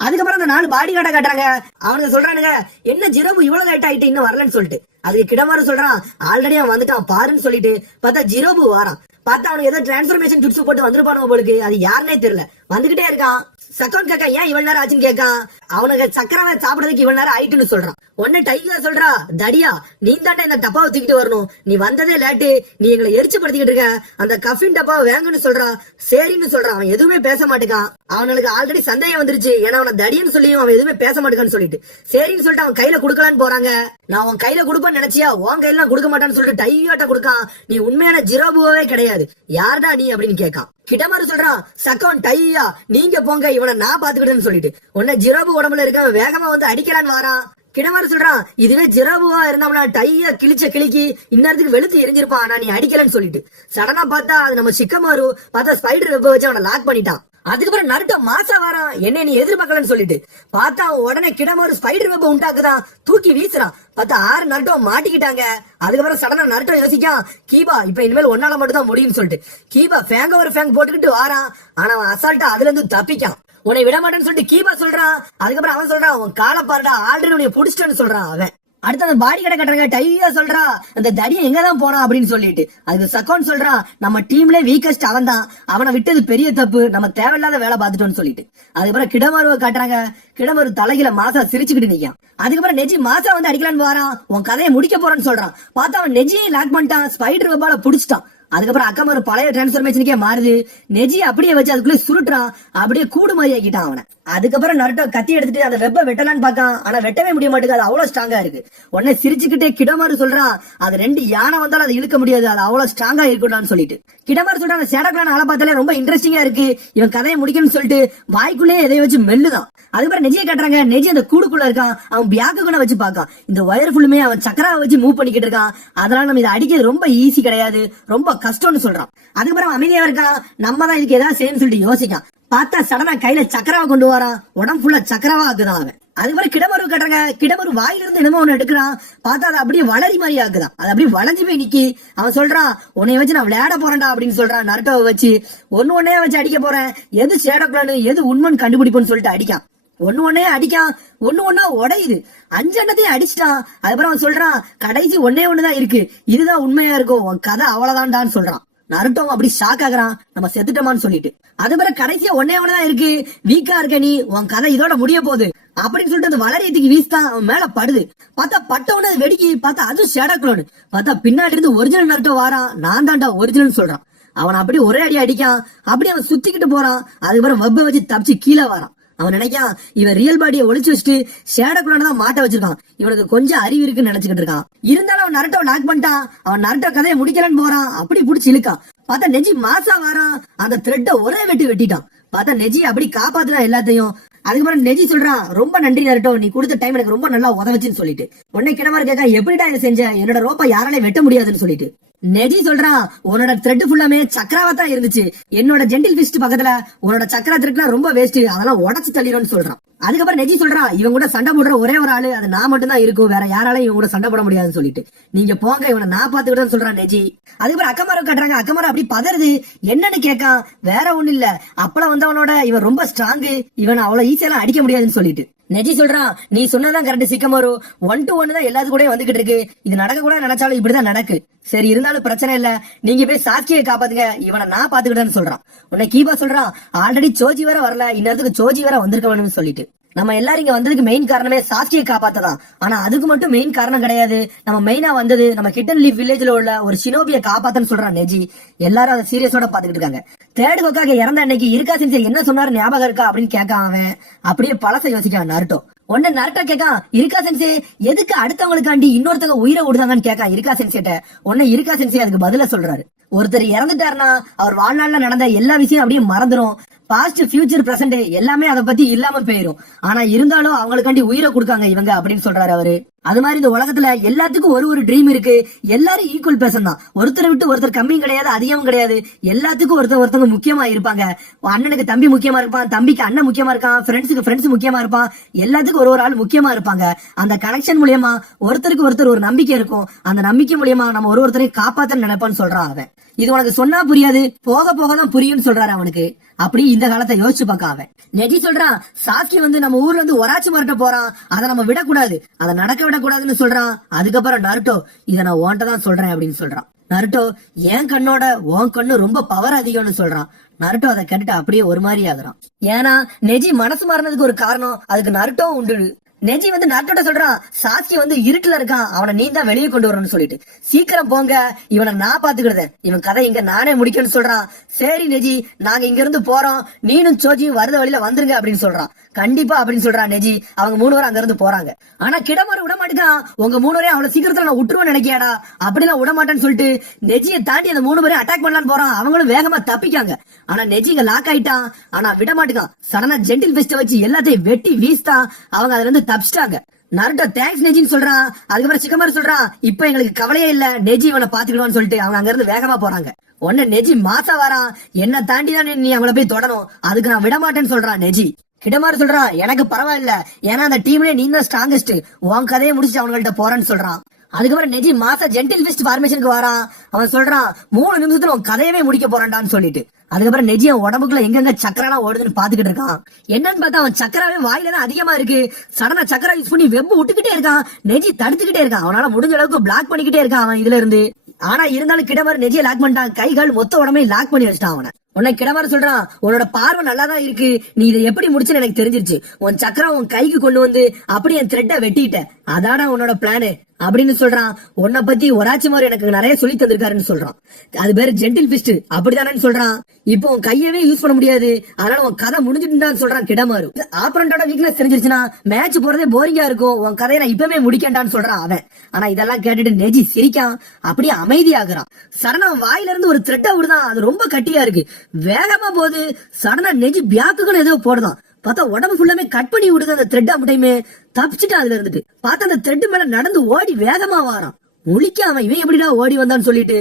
அதுக்கப்புறம் அந்த 4 பாடி கார்டை காட்டுறாங்க. அவனுக்கு சொல்றானுங்க என்ன ஜிரோபு இவ்வளவு லேட் ஆயிட்டு இன்னும் வரலன்னு சொல்லிட்டு. அதுக்கு கிடமாரு சொல்றான் ஆல்ரெடி அவன் வந்துட்டான் பாருன்னு சொல்லிட்டு. பார்த்தா ஜிரோபு வாரான். பார்த்தா அவனுக்கு ஏதோ டிரான்ஸ்பர்மேஷன் டிப்ஸ் போட்டு வந்துருப்பானு போலுக்கு, அது யாருன்னே தெரியல. வந்துகிட்டே இருக்கான். சக்கோன் கேக்கா ஏன் இவ்வளவு நேரம் ஆச்சுன்னு கேட்கான். அவனுக்கு சக்கரவை சாப்பிடறதுக்கு இவ்வளவு நேரம் ஆயிட்டுன்னு சொல்றான். உடனே டைகர் சொல்றா தடியா நீ தாண்டா இந்த டப்பாவை தூக்கிட்டு வரணும், நீ வந்ததே லேட்டு, நீ எங்களை எரிச்சு படுத்திக்கிட்டு இருக்க, அந்த கஃபின் டப்பாவை வேங்கன்னு சொல்றா. சரின்னு சொல்றான். அவன் எதுவுமே பேச மாட்டேக்கான். அவனுக்கு ஆல்ரெடி சந்தேகம் வந்துருச்சு, ஏன்னா அவனை தடியன்னு சொல்லியும் அவன் எதுவுமே பேச மாட்டேக்கான்னு சொல்லிட்டு. சரின்னு சொல்லிட்டு அவன் கையில குடுக்கலான்னு போறாங்க. நான் உன் கையில குடுப்பேன்னு நினைச்சியா, உன் கையில கொடுக்க மாட்டான்னு சொல்லிட்டு டையாட்ட கொடுக்கான். நீ உண்மையான ஜிரோபுவே கிடையாது, யார்டா நீ அப்படின்னு கேட்கான். கிட்டமாரு சொல்றான் சக்கோன் டையா நீங்க போங்க, இவனை நான் பாத்துக்கிட்டேன்னு சொல்லிட்டு. உடனே ஜிரோபு உடம்புல இருக்க வேகமா வந்து அடிக்கலான்னு வாரான். கிடமாரு சொல்றான் இதுவே ஜிரோபுவா இருந்தா டையா கிழிக்கி இந்நேரத்துக்கு வெளுத்து எரிஞ்சிருப்பான், ஆனா நீ அடிக்கலன்னு சொல்லிட்டு. சடனா பார்த்தா அது நம்ம சிக்கமாரு. பார்த்தா ஸ்பைடர் வெப்ப வச்சு அவனை லாக் பண்ணிட்டான். அதுக்கப்புறம் நருட்டோ மாசா வரான் என்ன நீ எதிர்பார்க்கலன்னு சொல்லிட்டு. பார்த்தா உடனே கிடமாரு ஸ்பைடர் வெப்ப உண்டாக்குதான், தூக்கி வீசுறான். பார்த்தா 6 நருட்டோ மாட்டிக்கிட்டாங்க. அதுக்கப்புறம் சடனா நருட்டோ யோசிக்கான் கீபா இப்ப இனிமேல் ஒன்னால மட்டும் தான் முடியும்னு சொல்லிட்டு. கீபா ஃபேங்க ஒரு ஃபேங் போட்டுக்கிட்டு வாரான். ஆனா அவன் அசால்ட்டா அதுல இருந்து தப்பிக்கான். உன்னை விட மாட்டேன்னு சொல்லிட்டு கீபா சொல்றான். அதுக்கப்புறம் அவன் சொல்றான் உன் காலை பாருடா ஆல்ரெடி உன்னை புடிச்சிட்டேன்னு சொல்றான் அவன். அடுத்து அந்த பாடி கடை கட்டுறாங்க. டையா சொல்றா அந்த தடியை எங்கதான் போனா அப்படின்னு சொல்லிட்டு. அதுக்கு சக்கோன் சொல்றான் நம்ம டீம்ல வீக்கஸ்ட் அவன் தான், அவனை விட்டது பெரிய தப்பு, நம்ம தேவையில்லாத வேலை பார்த்துட்டோம்னு சொல்லிட்டு. அதுக்கப்புறம் கிடமாருவை காட்டுறாங்க. கிடமாரு தலையில மாசா சிரிச்சுக்கிட்டு நிக்கான். அதுக்கப்புறம் நெஜி மாசா வந்து அடிக்கலான்னு வாரான். உன் கதையை முடிக்க போறேன்னு சொல்றான். பார்த்தா அவன் நெஜியை லாக் பண்ணிட்டான். ஸ்பைடர் வெப்பால புடிச்சிட்டான். அதுக்கப்புறம் அக்கமாரு பழைய டிரான்ஸ்பர்மேஷனுக்கே மாறுது. நெஜி அப்படியே வச்சு அதுக்குள்ளே சுருட்டுறான். அப்படியே கூடு மாதிரி ஆக்கிட்டான் அவனை. அதுக்கப்புறம் நருட்டோ கத்தி எடுத்துட்டு அந்த வெப்ப வெட்டலான்னு பாக்கான். ஆனா வெட்டவே முடிய மாட்டேங்குது, அது அவ்வளவு ஸ்ட்ராங்கா இருக்கு. உடனே சிரிச்சுக்கிட்டே கிடமாரு சொல்றான் அது 2 யானை வந்தாலும் அதை இழுக்க முடியாது, அது அவ்வளவு ஸ்ட்ராங்கா இருக்கணும்னு சொல்லிட்டு. கிடமாரு சொல்றான் அந்த சேடக்லான ஆளை பார்த்தாலே ரொம்ப இன்ட்ரெஸ்டிங்கா இருக்கு, இவன் கதையை முடிக்கணும்னு சொல்லிட்டு வாய்க்குள்ளே எதைய வச்சு மெல்லுதான். அதுக்கப்புறம் நெஜியை காட்டுறாங்க. நெஜி அந்த கூடுக்குள்ள இருக்கான். அவன் பியாக்கு கூட வச்சு பாக்கான். இந்த ஒயர் ஃபுல்லுமே அவன் சக்கராவை வச்சு மூவ் பண்ணிக்கிட்டு இருக்கான். அதனால நம்ம இதை அடிக்கிறது ரொம்ப ஈஸி கிடையாது, ரொம்ப கஷ்டம்னு சொல்றான். அதுக்கப்புறம் அமைதியா இருக்கான். நம்ம தான் இதுக்கு ஏதாவது செய்யணும்னு சொல்லிட்டு யோசிக்கான். பார்த்தா சடனா கையில சக்கராவை கொண்டு வரான். உடம்பு ஃபுல்லா சக்கராவா ஆக்குதான் அவன். அதுக்கப்புறம் கிடமரு கட்டுறாங்க. கிடமரு வாயிலிருந்து என்னமோ ஒண்ணு எடுக்கிறான். பார்த்தா அது அப்படியே வளரி மாதிரி ஆக்குதான். அது அப்படியே வளைஞ்சு போய் நிக்கி. அவன் சொல்றான் உன்னைய வச்சு நான் விளையாட போறேன்டா அப்படின்னு சொல்றான். நருட்டோவை வச்சு ஒன்னே வச்சு அடிக்க போறேன், எது ஷேடோக்லான்னு எது உண்மைன்னு கண்டுபிடிப்போன்னு சொல்லிட்டு அடிக்கான். ஒன்னே அடிக்கான். ஒன்னா உடையுது. 5 எண்ணத்தையும் அடிச்சிட்டான். அதுக்கப்புறம் அவன் சொல்றான் கடைசி ஒண்ணுதான் இருக்கு, இதுதான் உண்மையா இருக்கும், உன் கதை அவ்வளவுதான்டான்னு சொல்றான். நருட்டோ அப்படி ஷாக் ஆகுறான், நம்ம செத்துட்டோமான்னு சொல்லிட்டு. அதுக்கப்புறம் கடைசியா ஒன்னேதான் இருக்கு, வீக்கா இருக்க நீ, உன் கதை இதோட முடிய போகுது அப்படின்னு சொல்லிட்டு அந்த வளரியத்துக்கு வீசுதான். அவன் மேல படுது. பார்த்தா பட்டவன வெடிக்கி. பார்த்தா அது ஷேடோக்ளோன். பார்த்தா பின்னாடி இருந்து ஒரிஜினல் நருட்டோ வாரான். நான் தான்டா ஒரிஜினல் சொல்றான். அவன் அப்படி ஒரே அடி அடிக்கான். அப்படி அவன் சுத்திக்கிட்டு போறான். அதுக்கப்புறம் வெப்ப வச்சு தப்பிச்சு கீழே வரான். அவன் நினைக்கான் இவன் ரியல் பாடியை ஒளிச்சு வச்சுட்டு ஷேடோக்குள்ள தான் மாட்ட வச்சிருக்கான், இவனுக்கு கொஞ்சம் அறிவு இருக்குன்னு நினைச்சுக்கிட்டு இருக்கான். இருந்தாலும் அவன் நருட்டோ லாக் பண்ணிட்டான். அவன் நருட்டோ கதையை முடிக்கலன்னு போறான். அப்படி புடிச்சு இழுக்கான். பார்த்தா நெஜி மாசா வாரான். அந்த த்ரெட்டை ஒரே வெட்டிட்டான். பார்த்தா நெஜி அப்படி காப்பாத்துறான் எல்லாத்தையும். அதுக்கப்புறம் நெஜி சொல்றான் ரொம்ப நன்றி நருட்டோ, நீ கொடுத்த டைம் எனக்கு ரொம்ப நல்லா உதவுச்சுன்னு சொல்லிட்டு. உடனே கிடமாரு கேட்க எப்படிடா இதை செஞ்ச, என்னோட ரோப்பை யாராலையும் வெட்ட முடியாதுன்னு சொல்லிட்டு. நெஜி சொல்றான் உன்னோட த்ரெட் ஃபுல்லாமே சக்கராவா தான் இருந்துச்சு, என்னோட ஜென்டில் ஃபிஸ்ட் பக்கத்துல உன்னோட சக்கரா த்ரெட்னா ரொம்ப வேஸ்ட், அதெல்லாம் உடச்சு தள்ளிடும்னு சொல்றான். அதுக்கப்புறம் நெஜி சொல்றான் இவன் கூட சண்டை போடுற ஒரே ஒரு ஆளு அது நான் மட்டும் தான் இருக்கும், வேற யாராலையும் இவன் கூட சண்டை போட முடியாதுன்னு சொல்லிட்டு. நீங்க போங்க, இவனை நான் பாத்துக்கிட்டேன்னு சொல்றான் நெஜி. அதுக்கப்புறம் அக்கமாரம் காட்டுறாங்க. அக்கமாரம் அப்படி பதறுது. என்னன்னு கேட்கான். வேற ஒண்ணு இல்ல, அப்பளம் வந்தவனோட இவன் ரொம்ப ஸ்ட்ராங்கு, இவன் அவ்வளவு ஈஸியெல்லாம் அடிக்க முடியாதுன்னு சொல்லிட்டு. நெஜி சொல்றான் நீ சொன்னதான் கரெக்ட் சிக்கமாரு, 1 to 1 தான் எல்லாத்து கூட வந்துகிட்டு இருக்கு, இது நடக்க கூட நினைச்சாலும் இப்படிதான் நடக்கு. சரி இருந்தாலும் பிரச்சனை இல்ல, நீங்க போய் சாஸ்கியை காப்பாத்துங்க, இவனை நான் பாத்துக்கிட்டேன்னு சொல்றான். உன்னை கீபா சொல்றான் ஆல்ரெடி சோஜி வேற வரல, இன்னத்துக்கு சோஜி வேற வந்திருக்க வேணும்னு சொல்லிட்டு. நம்ம எல்லாரும் இங்க வந்ததுக்கு மெயின் காரணமே சாஸ்கியை காப்பாத்ததான். ஆனா அதுக்கு மட்டும் மெயின் காரணம் கிடையாது, நம்ம மெயினா வந்தது நம்ம கிட்டன் லீஃப் வில்லேஜ்ல உள்ள ஒரு ஷினோபியை காப்பாத்தன்னு சொல்றான் நெஜி. எல்லாரும் அதை சீரியஸோட பாத்துக்கிட்டு இருக்காங்க. தேர்ட் ஹோக்காக இறந்த அன்னைக்கு இருக்கா சென்சே என்ன சொன்னாரு ஞாபகம் இருக்கா அப்படின்னு கேட்கான் அவன். அப்படியே பழச யோசிக்கான் நருட்டோ. உடனே நருட்டோ கேட்கான் இருக்கா சென்சே எதுக்கு அடுத்தவங்களுக்காண்டி இன்னொருத்தவங்க உயிரை விடுதாங்கன்னு கேட்கான் இருக்கா சென்சேட்ட. உடனே இருக்கா சென்சே அதுக்கு பதில சொல்றாரு ஒருத்தர் இறந்துட்டாருன்னா அவர் வாழ்நாள்ல நடந்த எல்லா விஷயம் அப்படியே மறந்துடும், பாஸ்ட் ஃபியூச்சர் பிரசன்ட் எல்லாமே அதை பத்தி இல்லாம போயிரும், ஆனா இருந்தாலும் அவங்களுக்காண்டி உயிரை கொடுக்காங்க இவங்க அப்படின்னு சொல்றாரு அவரு. அது மாதிரி இந்த உலகத்துல எல்லாத்துக்கும் ஒரு ட்ரீம் இருக்கு, எல்லாரும் ஈக்குவல் பேசன் தான், ஒருத்தரை விட்டு ஒருத்தர் கம்மியும் கிடையாது அதிகமும் கிடையாது, எல்லாத்துக்கும் ஒருத்தவங்க முக்கியமா இருப்பாங்க. அண்ணனுக்கு தம்பி முக்கியமா இருப்பான், தம்பிக்கு அண்ணன் முக்கியமா இருக்கான், ஃப்ரெண்ட்ஸுக்கு ஃப்ரெண்ட்ஸ் முக்கியமா இருப்பான், எல்லாத்துக்கும் ஒரு ஆள் முக்கியமா இருப்பாங்க. அந்த கனெக்ஷன் மூலியமா ஒருத்தருக்கு ஒருத்தர் ஒரு நம்பிக்கை இருக்கும், அந்த நம்பிக்கை மூலியமா நம்ம ஒருத்தரையும் காப்பாத்த நினைப்பான்னு சொல்றான் அவன். இது உனக்கு சொன்னா புரியாது, போக போக தான் புரியும்னு சொல்றாரு அவனுக்கு. அப்படி இந்த காலத்தை யோசிச்சு பார்க்க அவன். நெஜி சொல்றான் சாஸ்கி வந்து நம்ம ஊர்ல இருந்து ஒராச்சு மரட்ட போறான், அதை நம்ம விடக்கூடாது, அதை நடக்க விடக்கூடாதுன்னு சொல்றான். அதுக்கப்புறம் நருட்டோ இதை நான் உன்கிட்ட தான் சொல்றேன் அப்படின்னு சொல்றான். நருட்டோ என் கண்ணோட உன் கண்ணு ரொம்ப பவர் அதிகம்னு சொல்றான். நருட்டோ அதை கேட்டுட்டு அப்படியே ஒரு மாதிரி ஆகுறான். ஏன்னா நெஜி மனசு மாறினதுக்கு ஒரு காரணம், அதுக்கு நருட்டோ உண்டு. நெஜி வந்து நருட்டோட சொல்றான் சாஸ்கி வந்து இருட்டுல இருக்கான், அவனை நீ தான் வெளியே கொண்டு வரணும்னு சொல்லிட்டு. சீக்கிரம் போங்க, இவனை நான் பாத்துக்கிடுதேன், இவன் கதை இங்க நானே முடிக்கணும்னு சொல்றான். சரி நெஜி நாங்க இங்க இருந்து போறோம், நீனும் சோஜியும் வருத வழியில வந்துருங்க அப்படின்னு சொல்றான். கண்டிப்பா அப்படின்னு சொல்றான் நெஜி. அவங்க 3 பேரும் அங்க இருந்து போறாங்க. ஆனா கிடமாரு விட மாட்டேங்கான். உங்க 3 பேரையும் அவ்வளவு சீக்கிரத்துல நான் விட்டுருவேன் நினைக்கியாடா, அப்படிலாம் விட மாட்டேன்னு சொல்லிட்டு நெஜியை தாண்டி அந்த 3 பேரையும் அட்டாக் பண்ணலான்னு போறான். அவங்களும் வேகமா தப்பிக்காங்க. ஆனா நெஜி இங்க லாக் ஆயிட்டான். ஆனா விட மாட்டேங்கான். சடனா ஜென்டில் ஃபிஸ்ட வச்சு எல்லாத்தையும் வெட்டி வீஸ்தான். அவங்க அதுல இருந்து தப்பிச்சிட்டாங்க. நருட்டோ தேங்க்ஸ் நெஜின்னு சொல்றான். அதுக்கப்புறம் சிக்கமாரு சொல்றான் இப்ப எங்களுக்கு கவலையே இல்ல, நெஜி இவனை பாத்துக்கிடுவான்னு சொல்லிட்டு அவங்க அங்க இருந்து வேகமா போறாங்க. உடனே நெஜி மாசா வரான். என்ன தாண்டிதான் நீ அவங்கள போய் தொடணும், அதுக்கு நான் விட மாட்டேன்னு சொல்றான் நெஜி. கிடமாரு சொல்றான் எனக்கு பரவாயில்ல, ஏன்னா அந்த டீம்ல நீ தான் ஸ்ட்ராங்கஸ்ட், உன் கதையை முடிச்சு அவங்கள்ட்ட போறேன்னு சொல்றான். அதுக்கப்புறம் நெஜி மாசா ஜென்டில் ஃபிஸ்ட் ஃபார்மேஷனுக்கு வரான். அவன் சொல்றான் 3 நிமிஷத்துல உன் கதையவே முடிக்க போறான்டான்னு சொல்லிட்டு. அதுக்கப்புறம் நெஜி அவன் உடம்புக்குள்ள எங்கெங்க சக்கரெல்லாம் ஓடுதுன்னு பாத்துக்கிட்டு இருக்கான். என்னன்னு பார்த்தா அவன் சக்கராவே வாயில தான் அதிகமா இருக்கு. சடனா சக்கரா யூஸ் பண்ணி வெப்பு விட்டுக்கிட்டே இருக்கான். நெஜி தடுத்துக்கிட்டே இருக்கான். அவனால முடிஞ்ச அளவுக்கு பிளாக் பண்ணிக்கிட்டே இருக்கான் அவன் இதுல இருந்து. ஆனா இருந்தாலும் கிடமாறு நெஜியை லாக் பண்ணிட்டான். கை கால் மொத்த உடம்பையும் லாக் பண்ணி வச்சிட்டான் அவனை. உன்னை கிடமாறு சொல்றான், உன்னோட பார்வை நல்லாதான் இருக்கு, நீ இதை எப்படி முடிச்சுன்னு எனக்கு தெரிஞ்சிருச்சு. உன் சக்கரம் உன் கைக்கு கொண்டு வந்து அப்படி என் த்ரெட்டை வெட்டிட்ட, அதான உன்னோட பிளானு அப்படின்னு சொல்றான். உன்னை பத்தி ஒராச்சி மாதிரி எனக்கு நிறைய சொல்லி தந்திருக்காருன்னு சொல்றான். அது பேரு ஜென்டில் பிஸ்ட் அப்படிதானு சொல்றான். இப்போ உன் கையவே யூஸ் பண்ண முடியாது, அதனால உன் கதை முடிஞ்சுட்டு சொல்றான் கிடமாறு. ஆப்பரண்டோட வீக்னஸ் தெரிஞ்சிருச்சுன்னா மேட்ச் போறதே போரிங்கா இருக்கும், உன் கதையை நான் இப்பவே முடிக்கண்டான்னு சொல்றான் அவன். ஆனா இதெல்லாம் கேட்டுட்டு நெஜி சிரிக்கான், அப்படியே அமைதியாகிறான். சடனா வாயில இருந்து ஒரு த்ரெட்டா விடுதான், அது ரொம்ப கட்டியா இருக்கு, வேகமா போகுது. சடனா நெஜி பியாக்குன்னு ஏதோ போடுதான். பார்த்தா உடம்பு ஃபுல்லாமே கட் பண்ணி விடுது அந்த த்ரெட் அப்படியுமே. தப்பிச்சுட்டான் அதுல இருந்துட்டு. பார்த்தா அந்த த்ரெட் மேல நடந்து ஓடி வேகமா வாரான். முழிக்க அவன் இவன் எப்படிடா ஓடி வந்தான்னு சொல்லிட்டு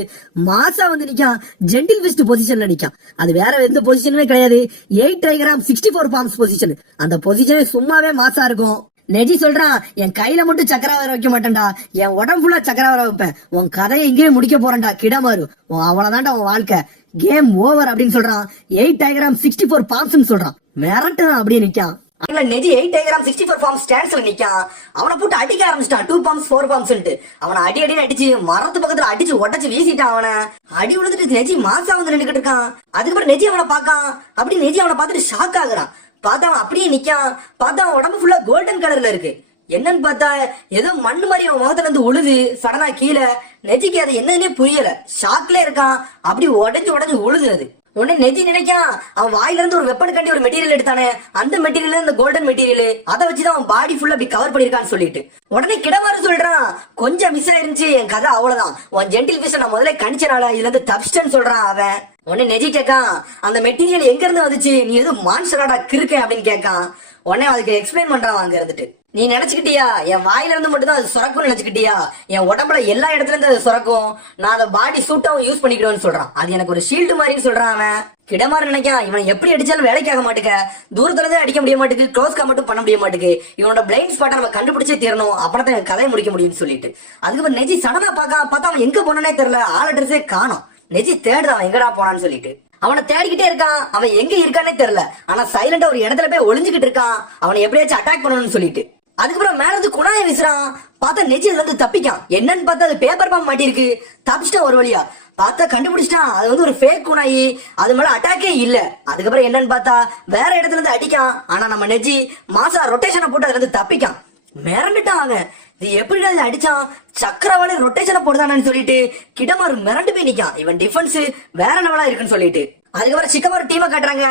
மாசா வந்து நிக்கான். ஜென்டில் பிஸ்ட் பொசிஷன்ல நிக்கான். அது வேற எந்த பொசிஷனுமே கிடையாது, 8 டைகிராம் 64 பாம்ஸ் பொசிஷன். அந்த பொசிஷனே சும்மாவே மாசா இருக்கும். நெஜி சொல்றான், என் கையில மட்டும் சக்கரா வர வைக்க மாட்டேன்டா, என் உடம்பு ஃபுல்லா சக்கரா வர வைப்பேன், உன் கதையை இங்கேயே முடிக்க போறேன்டா கிடமாறு, அவ்வளவுதான்டா உன் வாழ்க்கை, கேம் ஓவர் அப்படின்னு சொல்றான். 8 டைகிராம் 64 பாம்ஸ் சொல்றான். மிரட்டுதான் அப்படியே நிக்கான். நெஜி 8 டைகிராம் 64 பாம்ஸ் ஸ்டாண்ட்ஸ்ல நிக்கான். அவனை போட்டு அடிக்க ஆரம்பிச்சிட்டான். 2 பாம்ஸ் 4 பாம்ஸ் அவனை அடி அடின்னு அடிச்சு மரத்து பக்கத்துல அடிச்சு உடச்சு வீசிட்டான். அவனை அடி விழுந்துட்டு நெஜி மாசா வந்து நின்னுக்கிட்டு இருக்கான். அதுக்கப்புறம் நெஜி அவனை பாக்கான். அப்படி நெஜி அவனை பார்த்துட்டு ஷாக் ஆகுறான். பார்த்தா அவன் அப்படியே நிக்கான். பார்த்தா அவன் உடம்பு ஃபுல்லா கோல்டன் கலர்ல இருக்கு. என்னன்னு பார்த்தா ஏதோ மண்ணு மாதிரி அவன் முகத்துல இருந்து உழுது சடனா கீழே. நெஜிக்கு அது என்னன்னே புரியல, ஷாக்ல இருக்கான். அப்படி உடஞ்சு உடஞ்சு உழுது. உடனே நெஜி நினைக்கான், அவன் வாயில இருந்து ஒரு வெப்பன் கண்டி ஒரு மெட்டீரியல் எடுத்தானே, அந்த மெட்டீரியல் இந்த கோல்டன் மெட்டீரியல், அதை வச்சுதான் அவன் பாடி ஃபுல்லா அப்படி கவர் பண்ணிருக்கான்னு சொல்லிட்டு. உடனே கிடமாறு சொல்றான், கொஞ்சம் மிஸ் ஆயிருந்துச்சு, என் கதை அவ்வளவுதான், உன் ஜென்டில் பிஷ் நான் முதல்ல கணிச்சனால இதுல இருந்து தப்பிச்சிட்டேன்னு சொல்றான் அவன். உடனே நெஜி கேட்கான், அந்த மெட்டீரியல் எங்க இருந்து வந்துச்சு, நீ எதுவும் மான்ஸ்டராடா கிறுக்கேன் அப்படின்னு கேட்கான். உடனே அதுக்கு எக்ஸ்பிளைன் பண்றான் அங்க இருந்துட்டு. நீ நினைச்சுக்கிட்டியா என் வாயில இருந்து மட்டும் தான் அது சுரக்கும்னு நினைச்சுக்கிட்டியா, என் உடம்புல எல்லா இடத்துல இருந்து அது சுரக்கும், நான் அதை பாடி சூட்டாவும் யூஸ் பண்ணிக்கிறேன்னு சொல்றான். அது எனக்கு ஒரு ஷீல்டு மாதிரின்னு சொல்றான் அவன். கிடமாறு நினைக்கான், இவன் எப்படி அடிச்சாலும் வேலைக்கு ஆக மாட்டேங்க, தூரத்துல இருந்து அடிக்க முடிய மாட்டேங்குது, க்ளோஸ்கா மட்டும் பண்ண முடிய மாட்டேங்குது, இவனோட பிளைண்ட் ஸ்பாட்டை நம்ம கண்டுபிடிச்சே தீரணும், அப்பதான் என் கதையை முடிக்க முடியும்னு சொல்லிட்டு. அதுக்கப்புறம் நெஜி சடனா பார்த்தா அவன் எங்க போனானே தெரியல, ஆள் அட்ரஸே காணோம். நெஜி தேடுதான் அவன் எங்கடா போனான்னு சொல்லிட்டு. அவனை தேடிக்கிட்டே இருக்கான், அவன் எங்க இருக்கானே தெரியல, ஆனா சைலண்டா ஒரு இடத்துல போய் ஒளிஞ்சுக்கிட்டு இருக்கான், அவனை எப்படியாச்சும் அட்டாக் பண்ணணும்னு சொல்லிட்டு. அதுக்கப்புறம் மேல இருந்து குணாய வீசுறான். பார்த்தா நெஜி அதுல இருந்து தப்பிக்கான். என்னன்னு பார்த்தா அது பேப்பர் பாம் மாட்டி இருக்கு. தப்பிச்சிட்டான் ஒரு வழியா. பார்த்தா கண்டுபிடிச்சிட்டான் அது வந்து ஒரு ஃபேக் குணாயி, அது மேல அட்டாக்கே இல்ல. அதுக்கப்புறம் என்னன்னு பார்த்தா வேற இடத்துல இருந்து அடிக்கான். ஆனா நம்ம நெஜி மாசா ரொட்டேஷனை போட்டு அதுல இருந்து தப்பிக்கான். மிரண்டுட்டான் அவன், இது எப்படி அடிச்சான், சக்கரவாளி ரொட்டேஷனை போடுதானு சொல்லிட்டு கிடமாறு மிரண்டு போய் நிக்கான். இவன் டிஃபென்ஸ் வேற லெவலா இருக்குன்னு சொல்லிட்டு. அதுக்கப்புறம் சிக்கமாரு டீமை காட்டுறாங்க.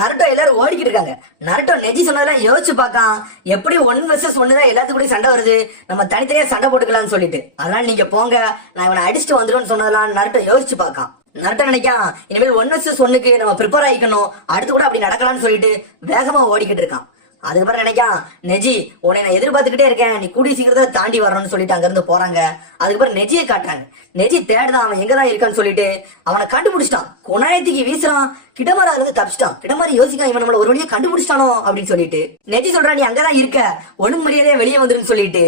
நருட்டோ எல்லாரும் ஓடிக்கிட்டு இருக்காங்க. நருட்டோ நெஜி சொன்னதெல்லாம் யோசிச்சு பார்க்கான், எப்படி 1 vs 1 தான் எல்லாத்துக்கூட சண்டை வருது, நம்ம தனித்தனியா சண்டை போட்டுக்கலாம்னு சொல்லிட்டு. அதனால நீங்க போங்க, நான் இவனை அடிச்சுட்டு வந்துடும் சொன்னதெல்லாம் நருட்டோ யோசிச்சு பார்க்கான். நருட்டோ நினைக்கான், இனிமேல் 1 vs 1க்கு நம்ம ப்ரிப்பேர் ஆயிக்கணும், அடுத்து கூட அப்படி நடக்கலாம்னு சொல்லிட்டு வேகமா ஓடிக்கிட்டு இருக்கான். அதுக்கப்புறம் நினைக்கான், நெஜி உன்னை நான் எதிர்பார்த்துக்கிட்டே இருக்கேன், நீ கூடிய சீக்கிரத்தை தாண்டி வரணும்னு சொல்லிட்டு அங்க இருந்து போறாங்க. அதுக்கப்புறம் நெஜியை காட்டுறாங்க. நெஜி தேடுதான் அவன் எங்கதான் இருக்கான்னு சொல்லிட்டு அவனை கண்டுபிடிச்சிட்டான். குணாயத்துக்கு வீசுறான். கிடமாறு அதுல இருந்து தப்பிச்சிட்டான். கிடமாறு யோசிக்கான், இவன் நம்மள ஒரு வழியா கண்டுபிடிச்சிட்டானோ அப்படின்னு சொல்லிட்டு. நெஜி சொல்றான், நீ அங்கதான் இருக்க, ஒண்ணும் மரியாதையா வெளியே வந்துருன்னு சொல்லிட்டு.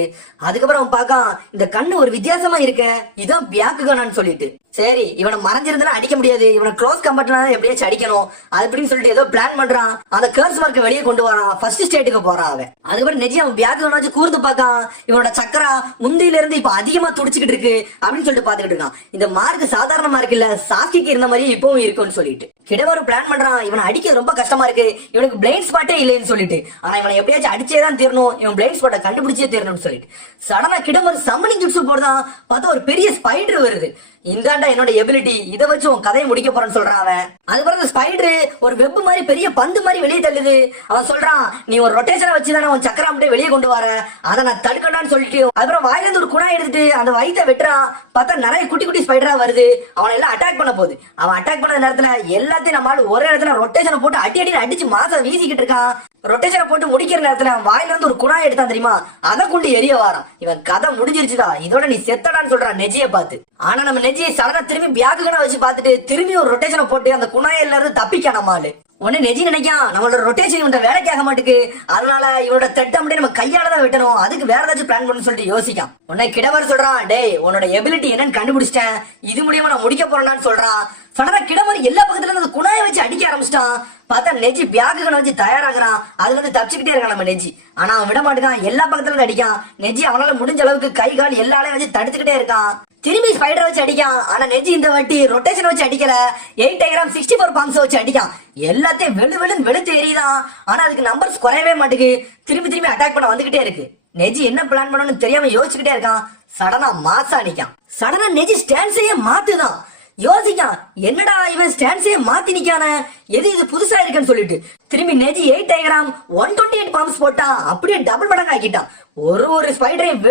அதுக்கப்புறம் அவன் பார்க்கான், இந்த கண்ணு ஒரு வித்தியாசமா இருக்க, இதான் பியாக்குகானான்னு சொல்லிட்டு. சரி இவனை மறைஞ்சிருந்தா அடிக்க முடியாது, இவனை க்ளோஸ் கம்பட்னா எப்படியாச்சும் அடிக்கணும் அப்படின்னு சொல்லிட்டு ஏதோ பிளான் பண்றான். அந்த கர்ஸ் மார்க்க வெளியே கொண்டு வரான். ஃபர்ஸ்ட் ஸ்டேட்டுக்கு போறான் அவன். அதுக்கப்புறம் நெஜி அவன் பியாக்குகான வச்சு கூர்ந்து பார்க்கான். இவனோட சக்கரா முந்தியில இருந்து இப்ப அதிகமா துடிச்சுக்கிட்டு இருக்கு அப்படின்னு சொல்லிட்டு பாத்துக்கிட்டு இருக்கான். இந்த மார்க் சாதாரண மார்க் இல்ல, சாஸ்கிக்கு இருந்த மாதிரி இப்பவும் இருக்கும்னு சொல்லிட்டு. கிடமாறு பிளான் பண்றான், இவனை அடிக்க ரொம்ப கஷ்டமா இருக்கு, இவனுக்கு பிளைண்ட் ஸ்பாட்டே இல்லைன்னு சொல்லிட்டு. ஆனா இவனை எப்படியாச்சும் அடிச்சேதான் தீரணும், இவன் பிளைண்ட் ஸ்பாட்டை கண்டுபிடிச்சே தீரணும்னு சொல்லிட்டு. சடனா கிடமாறு சம்மனிங் ஜுட்சு போடுதான். பார்த்தா ஒரு பெரிய ஸ்பைடர் வருது. இந்தாண்டா என்னோட எபிலிட்டி, இதை வச்சு உன் கதையை முடிக்க போறேன்னு சொல்றான் அவன். அதுக்கப்புறம் அந்த ஸ்பைடர் ஒரு வெப் மாதிரி பெரிய பந்து மாதிரி வெளியே தள்ளுது. அவன் சொல்றான், நீ ஒரு ரொட்டேஷனை வச்சுதானே உன் சக்கரம் அப்படியே வெளியே கொண்டு வர, அதை நான் தடுக்கணும்னு சொல்லிட்டு. அதுக்கப்புறம் வாயில இருந்து ஒரு குணாய் எடுத்துட்டு அந்த வயித்தை வெட்டுறான். பார்த்தா நிறைய குட்டி குட்டி ஸ்பைடரா வருது. அவனை எல்லாம் அட்டாக் பண்ண போகுது. அவன் அட்டாக் பண்ண நேரத்துல எல்லாத்தையும் நம்மளால ஒரே இடத்துல ரொட்டேஷனை போட்டு அடி அடிச்சு மாசம் வீசிக்கிட்டு இருக்கான். ரொட்டேஷனை போட்டு முடிக்கிற நேரத்துல வாயில இருந்து ஒரு குணாய் எடுத்தான் தெரியுமா, அதை கொண்டு எரிய வாரான். இவன் கதை முடிஞ்சிருச்சுடா, இதோட நீ செத்தடான்னு சொல்றான் நெஜியை பார்த்து. ஆனா நம்ம நெஜியை சடனா திரும்பி பியாக்குகனா வச்சு பார்த்துட்டு திரும்பி ஒரு ரொட்டேஷனை போட்டு அந்த குணாயில இருந்து தப்பிக்கான் நம்மாலு. உடனே நெஜி நினைக்கான், நம்மளோட ரொட்டேஷன் இவன் வேலைக்கு ஆக மாட்டுக்கு, அதனால இவனோட திட்டம் அப்படியே நம்ம கையால தான் வெட்டணும், அதுக்கு வேற ஏதாச்சும் பிளான் பண்ணு சொல்லிட்டு யோசிக்கான். உடனே கிடமாறு சொல்றான், டேய் உன்னோட எபிலிட்டி என்னன்னு கண்டுபிடிச்சிட்டேன், இது மூலியமா நான் முடிக்க போறேன்னு சொல்றான். சடனா கிடமாரி எல்லா பக்கத்துல இருந்து குணாய வச்சு அடிக்க ஆரம்பிச்சிட்டான். பார்த்தா நெஜி பேக்குகளை வச்சு தயாராகிறான். அதுல இருந்து தப்பிச்சுக்கிட்டே இருக்கான் நம்ம நெஜி. ஆனா அவன் விட மாட்டான், எல்லா பக்கத்துல இருந்து அடிக்கான். நெஜி அவனால முடிஞ்ச அளவுக்கு கை கால் எல்லாரையும் வச்சு தடுத்துக்கிட்டே இருக்கான். திரும்பி ஸ்பைடரை வச்சு அடிக்கான். ஆனா நெஜி இந்த வாட்டி ரொட்டேஷன் வச்சு அடிக்கல, 8 டயக்ராம் 64 பாம்ஸ் வச்சு அடிக்கான். எல்லாத்தையும் வெளுத்து எரியுதான். ஆனா அதுக்கு நம்பர்ஸ் குறையவே மாட்டேங்குது. திரும்பி அட்டாக் பண்ண வந்துகிட்டே இருக்கு. நெஜி என்ன பிளான் பண்ணணும்னு தெரியாம யோசிச்சுக்கிட்டே இருக்கான். சடனா மாசா நிக்கான். சடனா நெஜி ஸ்டான்ஸையே மாத்துதான். யோசிக்கான், என்னடா இவன் ஸ்டான்ஸையே மாத்தி நிக்கான, எது இது புதுசா இருக்குன்னு சொல்லிட்டு திரும்பி நெஜி 8 டயக்ராம் 128 பாம்ஸ் போட்டான். அப்படியே டபுள் மடங்கு ஆக்கிட்டான். ஒரு ஸ்பைடரையும்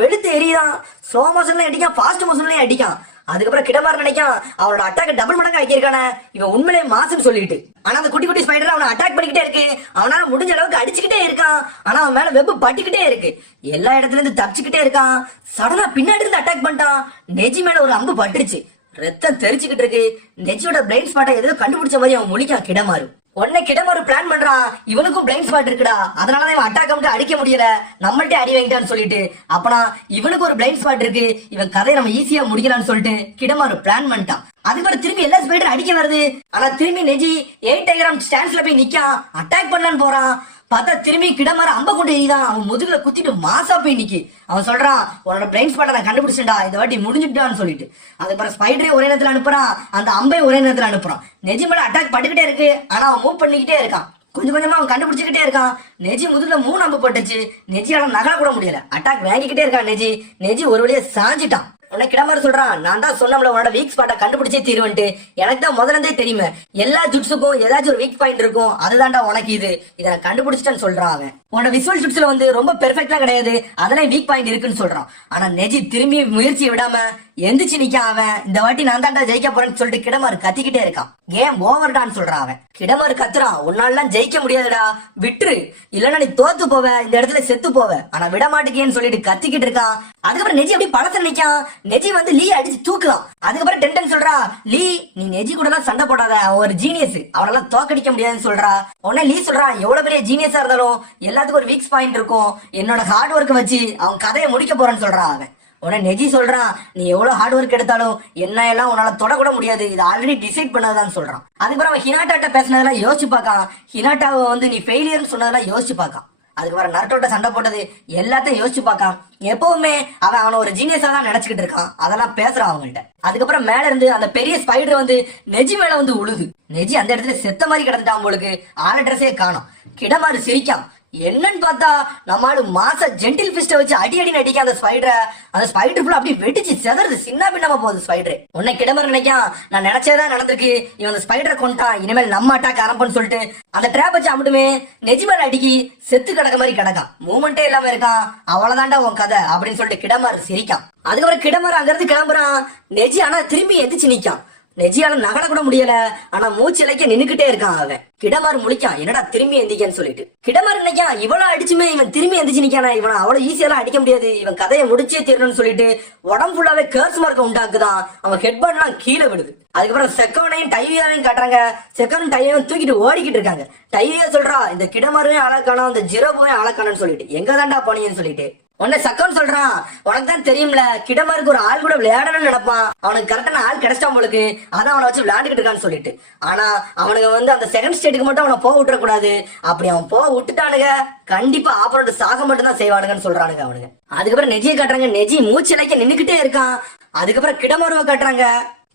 வெளுத்து எரியுதான். Slow மோஷன்லயும் அடிக்கான், fast மோஷன்லயும் அடிக்கான். அதுக்கப்புறம் கிடமாறு நினைக்கான், அவனோட அட்டாக் டபுள் மடங்கு ஆக்கியிருக்கானே, இவன் உண்மையிலே மாசுன்னு சொல்லிட்டு. ஆனா அந்த குட்டி ஸ்பைடர் அவனை அட்டாக் பண்ணிக்கிட்டே இருக்கு. அவனால முடிஞ்ச அளவுக்கு அடிச்சுக்கிட்டே இருக்கான். ஆனா அவன் மேல வெப்பு பட்டிக்கிட்டே இருக்கு. எல்லா இடத்துல இருந்து தப்பிச்சுக்கிட்டே இருக்கான். சடனா பின்னாடி இருந்து அட்டாக் பண்ணிட்டான். நெஜி மேல ஒரு அம்பு பட்டுருச்சு. ரத்தம் தெரிச்சுக்கிட்டு இருக்கு. நெஜியோட பிளைண்ட் ஸ்பாட்டை ஏதோ கண்டுபிடிச்ச மாதிரி அவன் முழிக்கான் கிடமாறு. உடனே கிடமாறு பிளான் பண்றான், இவனுக்கும் பிளைண்ட் ஸ்பாட் இருக்குடா, அதனாலதான் இவன் அட்டாக் மட்டும் அடிக்க முடியல, நம்மள்ட்டே அடி வாங்கிட்டான்னு சொல்லிட்டு. அப்பனா இவனுக்கு ஒரு பிளைண்ட் ஸ்பாட் இருக்கு, இவன் கதையை நம்ம ஈஸியா முடிக்கலாம்னு சொல்லிட்டு கிடமாறு பிளான் பண்ணிட்டான். அதுக்கப்புறம் திரும்பி எல்லா ஸ்பைடரும் அடிக்க வருது. ஆனா திரும்பி நெஜி 8 டயக்ராம் ஸ்டான்ஸ்ல போய் நிக்கான். அட்டாக் பண்ணலான்னு போறான். பார்த்தா திரும்பி கிடமாறு அம்ப கொண்டு எரிதான். அவன் முதுகுல குத்திட்டு மாசா போய் நிக்கி. அவன் சொல்றான், உன்னோட பிளைண்ட் ஸ்பாட்டை நான் கண்டுபிடிச்சேன்டா, இந்த வாட்டி முடிஞ்சுட்டான்னு சொல்லிட்டு. அதுக்கப்புறம் ஸ்பைடரே ஒரே நேரத்துல அனுப்புறான், அந்த அம்பை ஒரே நேரத்துல அனுப்புறான். நெஜி மேல அட்டாக் பட்டுக்கிட்டே இருக்கு. ஆனா அவன் மூவ் பண்ணிக்கிட்டே இருக்கான். கொஞ்சமா அவன் கண்டுபிடிச்சுக்கிட்டே இருக்கான். நெஜி முதுகுல 3 அம்பு பட்டுச்சு. நெஜியால நகர கூட முடியல. அட்டாக் வாங்கிக்கிட்டே இருக்கான் நெஜி ஒரு வழியா சாஞ்சிட்டான். உன்னை கிடமாறு சொல்றான், நான் தான் சொன்னோம்ல உன்னோட வீக் ஸ்பாட்டை கண்டுபிடிச்சே தீருவன்ட்டு. எனக்கு தான் முதல்ல இருந்தே தெரியுமே, எல்லா ஜுட்ஸுக்கும் ஏதாச்சும் ஒரு வீக் பாயிண்ட் இருக்கும், அதுதான்டா உனக்கு இது, இதை நான் கண்டுபிடிச்சிட்டேன்னு சொல்றான் அவன். உன்னோட விசுவல் ஜுட்ஸ்ல வந்து ரொம்ப பெர்ஃபெக்ட்லாம் கிடையாது, அதெல்லாம் வீக் பாயிண்ட் இருக்குன்னு சொல்றான். ஆனா நெஜி திரும்பி முயற்சியை விடாம எந்திரிச்சு நிக்கான். அவன் இந்த வாட்டி நான் தாண்டா ஜெயிக்க போறேன்னு சொல்லிட்டு கிடமாறு கத்திக்கிட்டே இருக்கான். கேம் ஓவர்டான்னு சொல்றான் அவன். கிடமாறு கத்துறான், உன்னாலாம் ஜெயிக்க முடியாதுடா, விட்டுரு, இல்லன்னா நீ தோத்து போவ, இந்த இடத்துல செத்து போவ, ஆனா விட மாட்டேங்கன்னு சொல்லிட்டு கத்திக்கிட்டு இருக்கான். அதுக்கப்புறம் நெஜி அப்படி பழச நிக்கான். நெஜி வந்து லீ அடிச்சு தூக்கலாம். அதுக்கப்புறம் டென்டன் சொல்றா, லீ நீ நெஜி கூட எல்லாம் சண்டை போடாத, அவன் ஒரு ஜீனியஸ், அவனெல்லாம் தோக்கடிக்க முடியாதுன்னு சொல்றா. உடனே லீ சொல்றான், எவ்வளவு பெரிய ஜீனியஸா இருந்தாலும் எல்லாத்துக்கும் ஒரு வீக் பாயிண்ட் இருக்கும், என்னோட ஹார்ட் ஒர்க் வச்சு அவன் கதையை முடிக்க போறான்னு சொல்றான் அவன். உடனே நெஜி சொல்றான், நீ எவ்வளவு ஹார்ட் ஒர்க் எடுத்தாலும் என்ன எல்லாம் உன்னால தொடக்கூட முடியாது, இது ஆல்ரெடி டிசைட் பண்ணதான் சொல்றான். அதுக்கப்புறம் அவன் ஹினாட்டாட்ட பேசினதெல்லாம் யோசிச்சு பார்க்கான். ஹினாட்டாவை வந்து நீ ஃபெயிலியர்னு சொன்னதெல்லாம் யோசிச்சு பார்க்கான். அதுக்கப்புறம் நருட்டோட்ட சண்டை போட்டது எல்லாத்தையும் யோசிச்சு பார்க்கான். எப்பவுமே அவனை ஒரு ஜீனியஸா தான் நினைச்சுக்கிட்டு இருக்கான். அதெல்லாம் பேசுறான் அவங்கள்ட்ட. அதுக்கப்புறம் மேல இருந்து அந்த பெரிய ஸ்பைடர் வந்து நெஜி மேல வந்து உழுது. நெஜி அந்த இடத்துல செத்த மாதிரி கிடந்துட்டான். உங்களுக்கு ஆள ட்ரெஸ்ஸே காணும். கிடமாறு சிரிக்கான். என்னன்னு பார்த்தா நம்மளு மாச ஜென்டில் பிஸ்ட வச்சு அடின்னு அடிக்க அந்த ஸ்பைடரை. அந்த ஸ்பைடர் ஃபுல்லா அப்படி வெடிச்சு செதறது சின்ன பின்னமா போகுது ஸ்பைடர். உன்னை கிடமாறு நினைக்கான், நான் நினைச்சேதான் நடந்திருக்கு, இவன் அந்த ஸ்பைடரை கொண்டான், இனிமேல் நம்ம அட்டாக் ஆரம்பம்னு சொல்லிட்டு அந்த ட்ராப் வச்சு அம்பிட்டுமே நெஜி மேல அடிக்கி செத்து கிடக்க மாதிரி கிடக்கான். மூமெண்டே இல்லாம இருக்கான். அவ்வளவுதான்டா உன் கதை அப்படின்னு சொல்லிட்டு கிடமாறு சிரிக்கான். அதுக்கப்புறம் கிடமாறு அங்க இருந்து கிளம்புறான். நெஜி ஆனா திரும்பி எதிர்த்து நிக்கான். நெஜியால நகர கூட முடியல. ஆனா மூச்சு இலைக்க நின்னுக்கிட்டே இருக்கான் அவன். கிடமாறு முழிக்கான், என்னடா திரும்பி எந்திக்கன்னு சொல்லிட்டு. கிடமாறு நினைக்கான், இவ்வளவு அடிச்சுமே இவன் திரும்பி எந்திரிச்சு நிக்கானா, இவன் அவ்வளவு ஈஸியெல்லாம் அடிக்க முடியாது, இவன் கதையை முடிச்சே தீரணும்னு சொல்லிட்டு உடம்பு ஃபுல்லாவே கேர்ஸ் மார்க்க உண்டாக்குதான். அவன் ஹெட்பேண்ட்லாம் கீழே விடுது. அதுக்கப்புறம் செக்கவனையும் டைவியாவையும் காட்டுறாங்க. செக்கவனும் டைவியாவும் தூக்கிட்டு ஓடிக்கிட்டு இருக்காங்க. டைவியா சொல்றா, இந்த கிடமாறுவையும் ஆளக்கானோம், இந்த ஜீரோபோவையும் ஆளக்கானு சொல்லிட்டு எங்க தாண்டா போனீங்கன்னு சொல்லிட்டு. உன்னை சக்கன் சொல்றான், உனக்கு தான் தெரியும்ல கிடமாருக்கு ஒரு ஆள் கூட விளையாடணும்னு நினைப்பான், அவனுக்கு கரெக்டான ஆள் கிடைச்சிட்டான் போலுக்கு, அதான் அவனை வச்சு விளையாண்டுக்கிட்டு இருக்கான்னு சொல்லிட்டு. ஆனா அவனுக்கு வந்து அந்த செகண்ட் ஸ்டேட்டுக்கு மட்டும் அவனை போக விட்டுற கூடாது. அப்படி அவன் போக விட்டுட்டானுங்க கண்டிப்பா ஆப்பரோட சாக மட்டும் தான் செய்வானுங்கன்னு சொல்றானுங்க அவனுங்க. அதுக்கப்புறம் நெஜியை காட்டுறாங்க. நெஜி மூச்சு இலைக்க நின்னுக்கிட்டே இருக்கான். அதுக்கப்புறம் கிடமாருவை காட்டுறாங்க.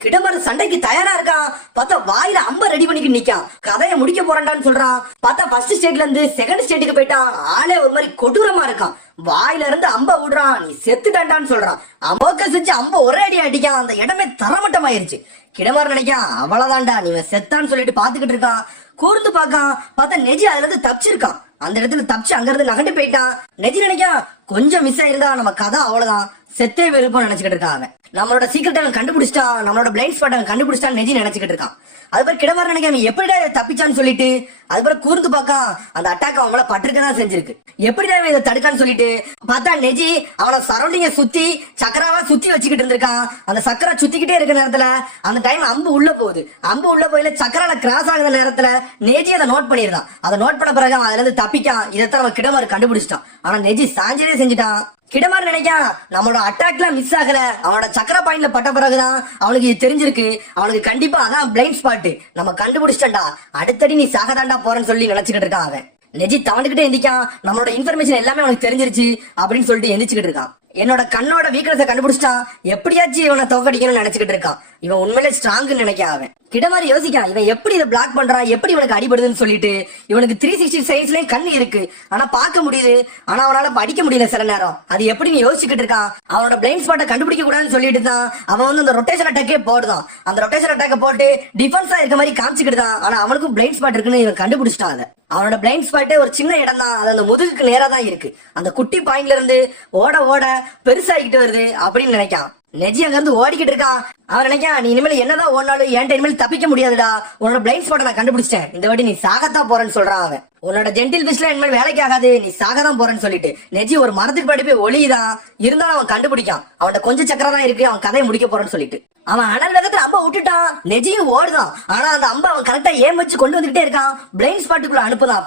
கிடமாறு சண்டைக்கு தயாரா இருக்கான். பார்த்தா வாயில அம்ப ரெடி பண்ணிக்கிட்டு நிக்கான். கதையை முடிக்க போறான்டான்னு சொல்றான். பார்த்தா ஃபர்ஸ்ட் ஸ்டேட்ல இருந்து செகண்ட் ஸ்டேட்டுக்கு போயிட்டான். ஆளே ஒரு மாதிரி கொடூரமா இருக்கான். வாயில இருந்து அம்ப விடுறான். நீ செத்துட்டான்டான்னு சொல்றான். அம்பக்க செஞ்சு அம்ப ஒரே அடி அடிக்கான். அந்த இடமே தரமட்டமாயிருச்சு. கிடமாறு நினைக்கான், அவ்வளவுதான்டா நீ செத்தான்னு சொல்லிட்டு பாத்துக்கிட்டு இருக்கான். கூர்ந்து பார்க்கான். பார்த்தா நெஜி அதுல இருந்து தப்பிச்சிருக்கான். அந்த இடத்துல தப்பிச்சு அங்க இருந்து நகண்டு போயிட்டான். நெஜி நினைக்கான், கொஞ்சம் மிஸ் ஆயிருந்தா நம்ம கதை அவ்வளவுதான், செத்தே வெறுப்போம் நினைச்சுக்கிட்டு இருக்காங்க. நம்மளோட சீக்கிரத்தை அவன் கண்டுபிடிச்சிட்டான், நம்மளோட பிளைண்ட் ஸ்பாட் அவன் கண்டுபிடிச்சிட்டான் நெஜி நினைச்சுக்கிட்டு இருக்கான். அதுபோல கிடமாறு நினைக்காம எப்படிடா இதை தப்பிச்சான்னு சொல்லிட்டு அதுபோல கூர்ந்து பார்க்கான். அந்த அட்டாக் அவன் மேல பட்டிருக்கதான் செஞ்சிருக்கு. எப்படிடா இதை தடுக்கான்னு சொல்லிட்டு பார்த்தா நெஜி அவன சரௌண்டிங்க சுத்தி சக்கராவா சுத்தி வச்சுக்கிட்டு இருந்திருக்கான். அந்த சக்கரா சுத்திக்கிட்டே இருக்கிற நேரத்துல அந்த டைம் அம்பு உள்ள போகுது. அம்பு உள்ள போயில சக்கரால கிராஸ் ஆகுற நேரத்துல நெஜி அதை நோட் பண்ணிருந்தான். அதை நோட் பண்ண பிறகு அவன் அதுல இருந்து தப்பிக்கான். இதைத்தான் அவன் கிடமாறு கண்டுபிடிச்சிட்டான். ஆனா நெஜி சாஞ்சதே செஞ்சுட்டான். கிடமாறு நினைக்கான் நம்மளோட அட்டாக்ல மிஸ் ஆகல, அவனோட சக்கர பாயிண்ட்ல பட்ட பிறகுதான் அவனுக்கு இது தெரிஞ்சிருக்கு. அவனுக்கு கண்டிப்பா அதான் பிளைண்ட் ஸ்பாட், நம்ம கண்டுபிடிச்சிட்டா அடுத்தடி நீ சாகதாண்டா போறேன்னு சொல்லி நினைச்சுக்கிட்டு இருக்கான் அவன். நெஜி தவண்டுகிட்டே எந்திக்கான். நம்மளோட இன்ஃபர்மேஷன் எல்லாமே அவனுக்கு தெரிஞ்சிருச்சு அப்படின்னு சொல்லிட்டு எந்திச்சுக்கிட்டு இருக்கான். என்னோட கண்ணோட வீக்னஸை கண்டுபிடிச்சிட்டான், எப்படியாச்சும் இவனை தோக்கடிக்கணும்னு நினைச்சுக்கிட்டு இருக்கான். இவன் உண்மையிலே ஸ்ட்ராங்னு நினைக்க அவன். கிடமாரி யோசிக்கான், இவன் எப்படி இதை பிளாக் பண்றான், எப்படி இவனுக்கு அடிபடுதுன்னு சொல்லிட்டு. இவனுக்கு 360 சைஸ்லயும் கண்ணு இருக்கு, ஆனா பார்க்க முடியுது, ஆனா அவனால அடிக்க முடியல சில நேரம். அது எப்படி நீ யோசிச்சுக்கிட்டு இருக்கான். அவனோட பிளைண்ட் ஸ்பாட்டை கண்டுபிடிக்க கூடாதுன்னு சொல்லிட்டு தான் அவன் வந்து அந்த ரொட்டேஷன் அட்டாக்கே போடுதான். அந்த ரொட்டேஷன் அட்டாக்க போட்டு டிஃபென்ஸா இருக்க மாதிரி காமிச்சுக்கிட்டு தான். ஆனா அவனுக்கும் பிளைண்ட் ஸ்பாட் இருக்குன்னு இவன் கண்டுபிடிச்சிட்டான். அதை அவனோட பிளைண்ட் ஸ்பாட்டே ஒரு சின்ன இடம் தான், அது அந்த முதுகுக்கு நேரா தான் இருக்கு. அந்த குட்டி பாயிண்ட்ல இருந்து ஓட ஓட பெருசாகிட்டு வருது அப்படின்னு நினைக்கான். நெஜி அங்க இருந்து ஓடிக்கிட்டு இருக்கான். அவன் நினைக்கான், நீ இனிமேல் என்னதான் ஓடினாலும் என்கிட்ட இனிமேல் தப்பிக்க முடியாதுடா, உன்னோட பிளைண்ட் ஸ்பாட்டை நான் கண்டுபிடிச்சிட்டேன், இந்த வாட்டி நீ சாகத்தான் போறேன்னு சொல்றான் அவன். உன்னோட ஜென்டில் பிஸ்ல இனிமேல் வேலைக்கு ஆகாது, நீ சாகதான் போறேன்னு சொல்லிட்டு நெஜி ஒரு மரத்துக்கு பாடி போய் ஒளிதான். இருந்தாலும் அவன் கண்டுபிடிக்கான், அவன்கிட்ட கொஞ்சம் சக்கரம் தான் இருக்கு, அவன் கதையை முடிக்க போறேன்னு சொல்லிட்டு. அவன் அனல் வேகத்துல அம்ப விட்டுட்டான். நெஜியும் ஓடுதான், ஆனா அந்த அம்ப அவன் கரெக்டா ஏம் வச்சு கொண்டு வந்துகிட்டே இருக்கான். பிளைண்ட் ஸ்பாட்டுக்குள்ள அனுப்புதான்.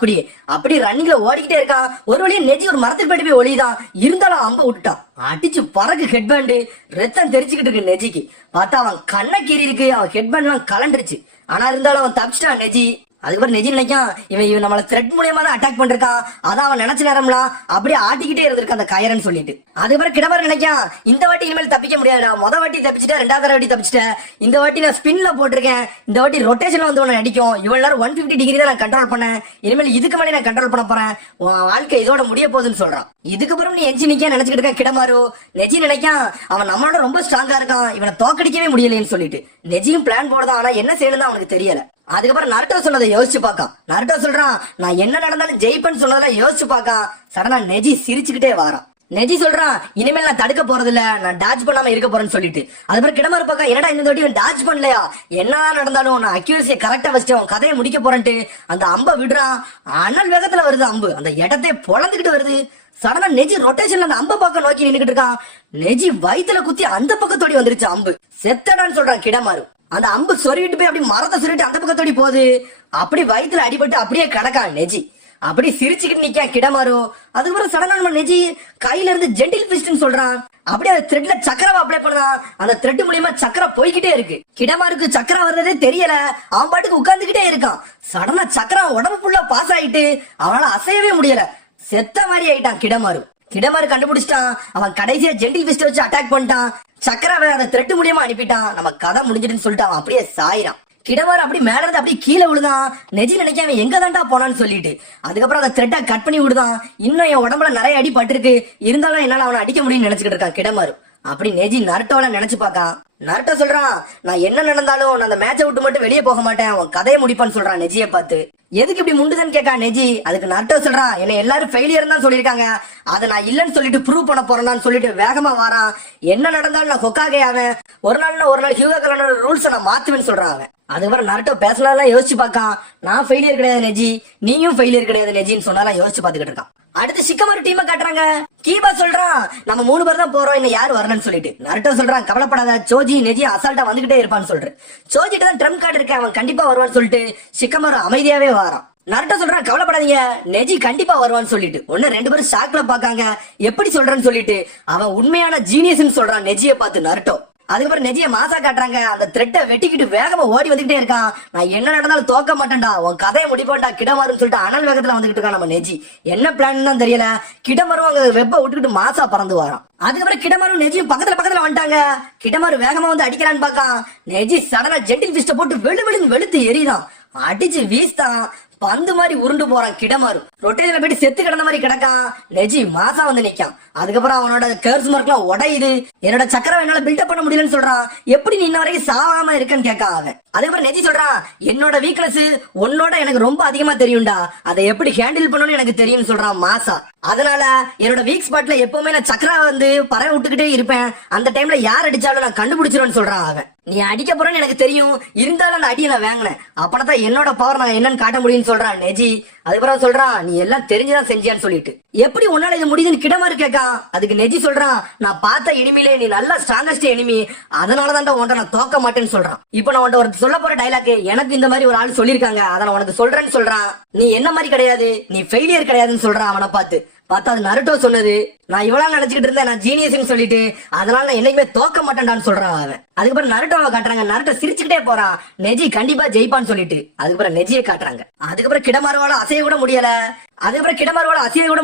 அப்படி ரன்னிங்ல ஓடிக்கிட்டே இருக்கான். ஒரு வழியா நெஜி ஒரு மரத்துக்கு பாடி போய் ஒளிதான். இருந்தாலும் அம்ப விட்டுட்டான். அடிச்சு பறக்கு ஹெட்பேண்டு, ரத்தம் தெரிச்சுக்கிட்டு இருக்கு நெஜிக்கு. பார்த்தா அவன் கண்ணை கீறி இருக்கு, அவன் ஹெட்பேண்ட் எல்லாம் கலண்டுருச்சு. ஆனா இருந்தாலும் அவன் தப்பிச்சிட்டான் நெஜி. அதுக்கப்புறம் நெஜி நினைக்கான், இவன் நம்மள த்ரெட் மூலியமா தான் அட்டாக் பண்ணிருக்கான், அதான் அவன் நினைச்ச நேரம்லாம் அப்படியே ஆட்டிக்கிட்டே இருந்திருக்கு அந்த கயரன்னு சொல்லிட்டு. அதுக்கப்புறம் கிடமாறு நினைக்கான், இந்த வாட்டி இனிமேல் தப்பிக்க முடியாதுடா, முத வாட்டி தப்பிச்சுட்டேன், ரெண்டாவது வாட்டி தப்பிச்சுட்டேன், இந்த வாட்டி நான் ஸ்பின்ல போட்டிருக்கேன், இந்த வாட்டி ரொட்டேஷன்ல வந்து உன்னை அடிக்கும், இவ்வளவு நேரம் 150 டிகிரி தான் நான் கண்ட்ரோல் பண்ணேன், இனிமேல் இதுக்கு மேலே நான் கண்ட்ரோல் பண்ண போறேன், உன் வாழ்க்கை இதோட முடிய போகுதுன்னு சொல்றான். இதுக்கப்புறம் நீ எஞ்சி நிக்க நினைச்சுக்கிட்டு இருக்க கிடமாறு. நெஜி நினைக்கான், அவன் நம்மளோட ரொம்ப ஸ்ட்ராங்கா இருக்கான், இவனை தோக்கடிக்கவே முடியலன்னு சொல்லிட்டு. நெஜியும் பிளான் போடுதான், ஆனா என்ன செய்யணும் அவனுக்கு தெரியல. அதுக்கப்புறம் நருட்டோ சொன்னதை யோசிச்சு பார்க்கான். நருட்டோ சொல்றான், நான் என்ன நடந்தாலும் ஜெயிப்பேன்னு சொன்னதெல்லாம் யோசிச்சு பார்க்கான். சடனா நெஜி சிரிச்சுக்கிட்டே வாரான். நெஜி சொல்றான், இனிமேல் நான் தடுக்க போறது இல்ல, நான் டாச் பண்ணாம இருக்க போறேன்னு சொல்லிட்டு. அதுக்கப்புறம் கிடமாறு பார்க்க, என்னடா இந்த வாட்டி டாச் பண்ணலையா, என்னதான் நடந்தாலும் நான் அக்யூரசியை கரெக்டா வச்சுட்டு அவன் கதையை முடிக்க போறேன்ட்டு அந்த அம்ப விடுறான். அனல் வேகத்துல வருது அம்பு, அந்த இடத்தை பொழந்துகிட்டு வருது. சடனா நெஜி ரொட்டேஷன்ல அந்த அம்ப பக்கம் நோக்கி நின்னுகிட்டு இருக்கான். நெஜி வயித்துல குத்தி அந்த பக்கத்தோடி வந்துருச்சு அம்பு. செத்தடான்னு சொல்றான் கிடமாறு. அந்த அம்பு சொருவிட்டு போய் அப்படி மரத்தை சொருவிட்டு அந்த பக்கத்தோடி போகுது. அப்படி வயித்துல அடிபட்டு அப்படியே கிடக்கான் நெஜி. அப்படி சிரிச்சுக்கிட்டு நிக்கான் கிடமாறு. அதுக்கப்புறம் சடனா நெஜி கையில இருந்து ஜென்டில் பிஸ்ட்னு சொல்றான். அப்படியே அந்த த்ரெட்ல சக்கரவை அப்ளை பண்ணதான். அந்த த்ரெட் மூலியமா சக்கரை போய்கிட்டே இருக்கு. கிடமாருக்கு சக்கரை வர்றதே தெரியல, அவன் பாட்டுக்கு உட்கார்ந்துகிட்டே இருக்கான். சடனா சக்கரை உடம்பு ஃபுல்லா பாஸ் ஆயிட்டு அவனால அசையவே முடியல, செத்த மாதிரி ஆயிட்டான் கிடமாறு. கிடமாறு கண்டுபிடிச்சிட்டான், அவன் கடைசியா ஜென்டில் பிஸ்ட் வச்சு அட்டாக் பண்ணிட்டான். சக்கராவை அந்த த்ரெட் மூலியமா அனுப்பிட்டான். நம்ம கதை முடிஞ்சிட்டுன்னு சொல்லிட்டு அவன் அப்படியே சாயிரான். கிடமாறு அப்படி மேல இருந்து அப்படியே கீழே விழுதான். நெஜி நினைக்காம எங்க தாண்டா போனான்னு சொல்லிட்டு. அதுக்கப்புறம் அந்த த்ரெட்டை கட் பண்ணி விடுதான். இன்னும் என் உடம்புல நிறைய அடி பட்டிருக்கு, இருந்தாலும் என்னால அவனை அடிக்க முடியும்னு நினைச்சுக்கிட்டு இருக்கான் கிடமாறு. அப்படி நெஜி நருட்டோல நினைச்சு பார்க்கான். நருட்டோ சொல்றான், நான் என்ன நடந்தாலும் நான் அந்த மேட்சை விட்டு மட்டும் வெளியே போக மாட்டேன், அவன் கதையை முடிப்பான்னு சொல்றான் நெஜியை பார்த்து. எதுக்கு இப்படி முண்டுதான்னு கேட்கா நெஜி. அதுக்கு நருட்டோ சொல்றான், என்ன எல்லாரும் ஃபெயிலியர் தான் சொல்லியிருக்காங்க, அதை நான் இல்லன்னு சொல்லிட்டு ப்ரூவ் பண்ண போறேன்னு சொல்லிட்டு வேகமா வாரான். என்ன நடந்தாலும் நான் ஹொக்காகே அவன், ஒரு நாள் ஹியூகோ கலனோட ரூல்ஸை நான் மாத்துவேன்னு சொல்றான் அவன். அதுக்கப்புறம் நருட்டோ பேசலாம் யோசிச்சு பார்க்கான். நான் ஃபெயிலியர் கிடையாது நெஜி, நீயும் ஃபெயிலியர் கிடையாது நெஜின்னு சொன்னாலும் யோசிச்சு பார்த்துக்கிட்டு இருக்கான். அடுத்து சிக்கமாரு டீமை காட்டுறாங்க. கீபா சொல்றான், நம்ம 3 பேர் தான் போறோம், இன்னும் யாரு வரலன்னு சொல்லிட்டு. நருட்டோ சொல்றான், கவலைப்படாத, சோஜி நெஜி அசால்ட்டா வந்துகிட்டே இருப்பான்னு சொல்றேன். சோஜிட்ட தான் ட்ரம் கார்டு இருக்கு, அவன் கண்டிப்பா வருவான்னு சொல்லிட்டு சிக்கமாரு அமைதியாவே வாரான். நருட்டோ சொல்றான், கவலைப்படாதீங்க, நெஜி கண்டிப்பா வருவான்னு சொல்லிட்டு. ஒன்னு 2 பேரும் ஷாக்ல பாக்காங்க, எப்படி சொல்றேன்னு சொல்லிட்டு. அவன் உண்மையான ஜீனியஸ்ன்னு சொல்றான் நெஜியை பார்த்து நருட்டோ. அதுக்கப்புறம் நெஜிய மாசா காட்டுறாங்க. அந்த த்ரெட்டை வெட்டிக்கிட்டு வேகமா ஓடி வந்துகிட்டே இருக்கான். நான் என்ன நடந்தாலும் தோக்க மாட்டேன்டா, உன் கதையை முடிப்பான்டா கிடமாருன்னு சொல்லிட்டு அனல் வேகத்துல வந்துகிட்டு இருக்கான் நம்ம நெஜி. என்ன பிளான் தான் தெரியல. கிடமாரும் அங்க வெப்ப விட்டுக்கிட்டு மாசா பறந்து வரான். அதுக்கப்புறம் கிடமாரும் நெஜியும் பக்கத்துல வந்துட்டாங்க. கிடமாரு வேகமா வந்து அடிக்கலான்னு பாக்கான். நெஜி சடனா ஜென்டில் பிஸ்ட போட்டு வெளுத்து எரிதான். அடிச்சு வீஸ்தான். பந்து மாதிரி உருண்டு போறான் கிடமாறு. ரொட்டேஷன்ல போயிட்டு செத்து கிடந்த மாதிரி கிடக்கான். நெஜி மாசா வந்து நிக்கான். அதுக்கப்புறம் அவனோட கர்ஸ் மார்க்லாம் உடையுது. என்னோட சக்கரம் என்னால பில்டப் பண்ண முடியலன்னு சொல்றான். எப்படி நீ இன்ன வரைக்கும் சாவாம இருக்கன்னு கேட்கான் அவன். அதுக்கப்புறம் நெஜி சொல்றான், என்னோட வீக்னஸ் உன்னோட எனக்கு ரொம்ப அதிகமா தெரியும்டா, அதை எப்படி ஹேண்டில் பண்ணணும்னு எனக்கு தெரியும்னு சொல்றான் மாசா. அதனால என்னோட வீக் ஸ்பாட்ல எப்பவுமே நான் சக்கரா வந்து பறவை விட்டுக்கிட்டே இருப்பேன். அந்த டைம்ல யார் அடிச்சாலும் நான் கண்டுபிடிச்சிருவேன்னு சொல்றான் அவன். நீ அடிக்க போறேன்னு எனக்கு தெரியும், இருந்தாலும் அந்த அடியை நான் வாங்கினேன், அப்பதான் என்னோட பவர் நான் என்னன்னு காட்ட முடியும்னு சொல்றான் நெஜி. அதுக்கப்புறம் சொல்றான், நீ எல்லாம் தெரிஞ்சுதான் செஞ்சியான்னு சொல்லிட்டு. எப்படி உன்னால இது முடியுதுன்னு கிடமாரு கேட்கான். அதுக்கு நெஜி சொல்றான், நான் பார்த்த எனிமிலே நீ நல்லா ஸ்ட்ராங்கஸ்ட் எனிமி, அதனாலதான் உன்ட்ட நான் தோக்க மாட்டேன்னு சொல்றான். இப்ப நான் உன்ட்ட ஒரு சொல்ல போற டைலாக், எனக்கு இந்த மாதிரி ஒரு ஆள் சொல்லிருக்காங்க, அதை நான் உனக்கு சொல்றேன்னு சொல்றான். நீ என்ன மாதிரி கிடையாது, நீ ஃபெயிலியர் கிடையாதுன்னு சொல்றான் அவனை பார்த்து. பார்த்தா அது நருட்டோ சொன்னது. நான் இவ்வளவு நினைச்சுக்கிட்டு இருந்தேன் நான் ஜீனியஸ்னு சொல்லிட்டு, அதனால நான் என்னைக்குமே தோக்க மாட்டேன்டான்னு சொல்றான் அவன். அதுக்கப்புறம் நருட்டோவை காட்டுறாங்க. நருட்டோ சிரிச்சுக்கிட்டே போறான், நெஜி கண்டிப்பா ஜெயிப்பான்னு சொல்லிட்டு. அதுக்கப்புறம் நெஜியை காட்டுறாங்க. அதுக்கப்புறம் கிடமாறுவால அசைய கூட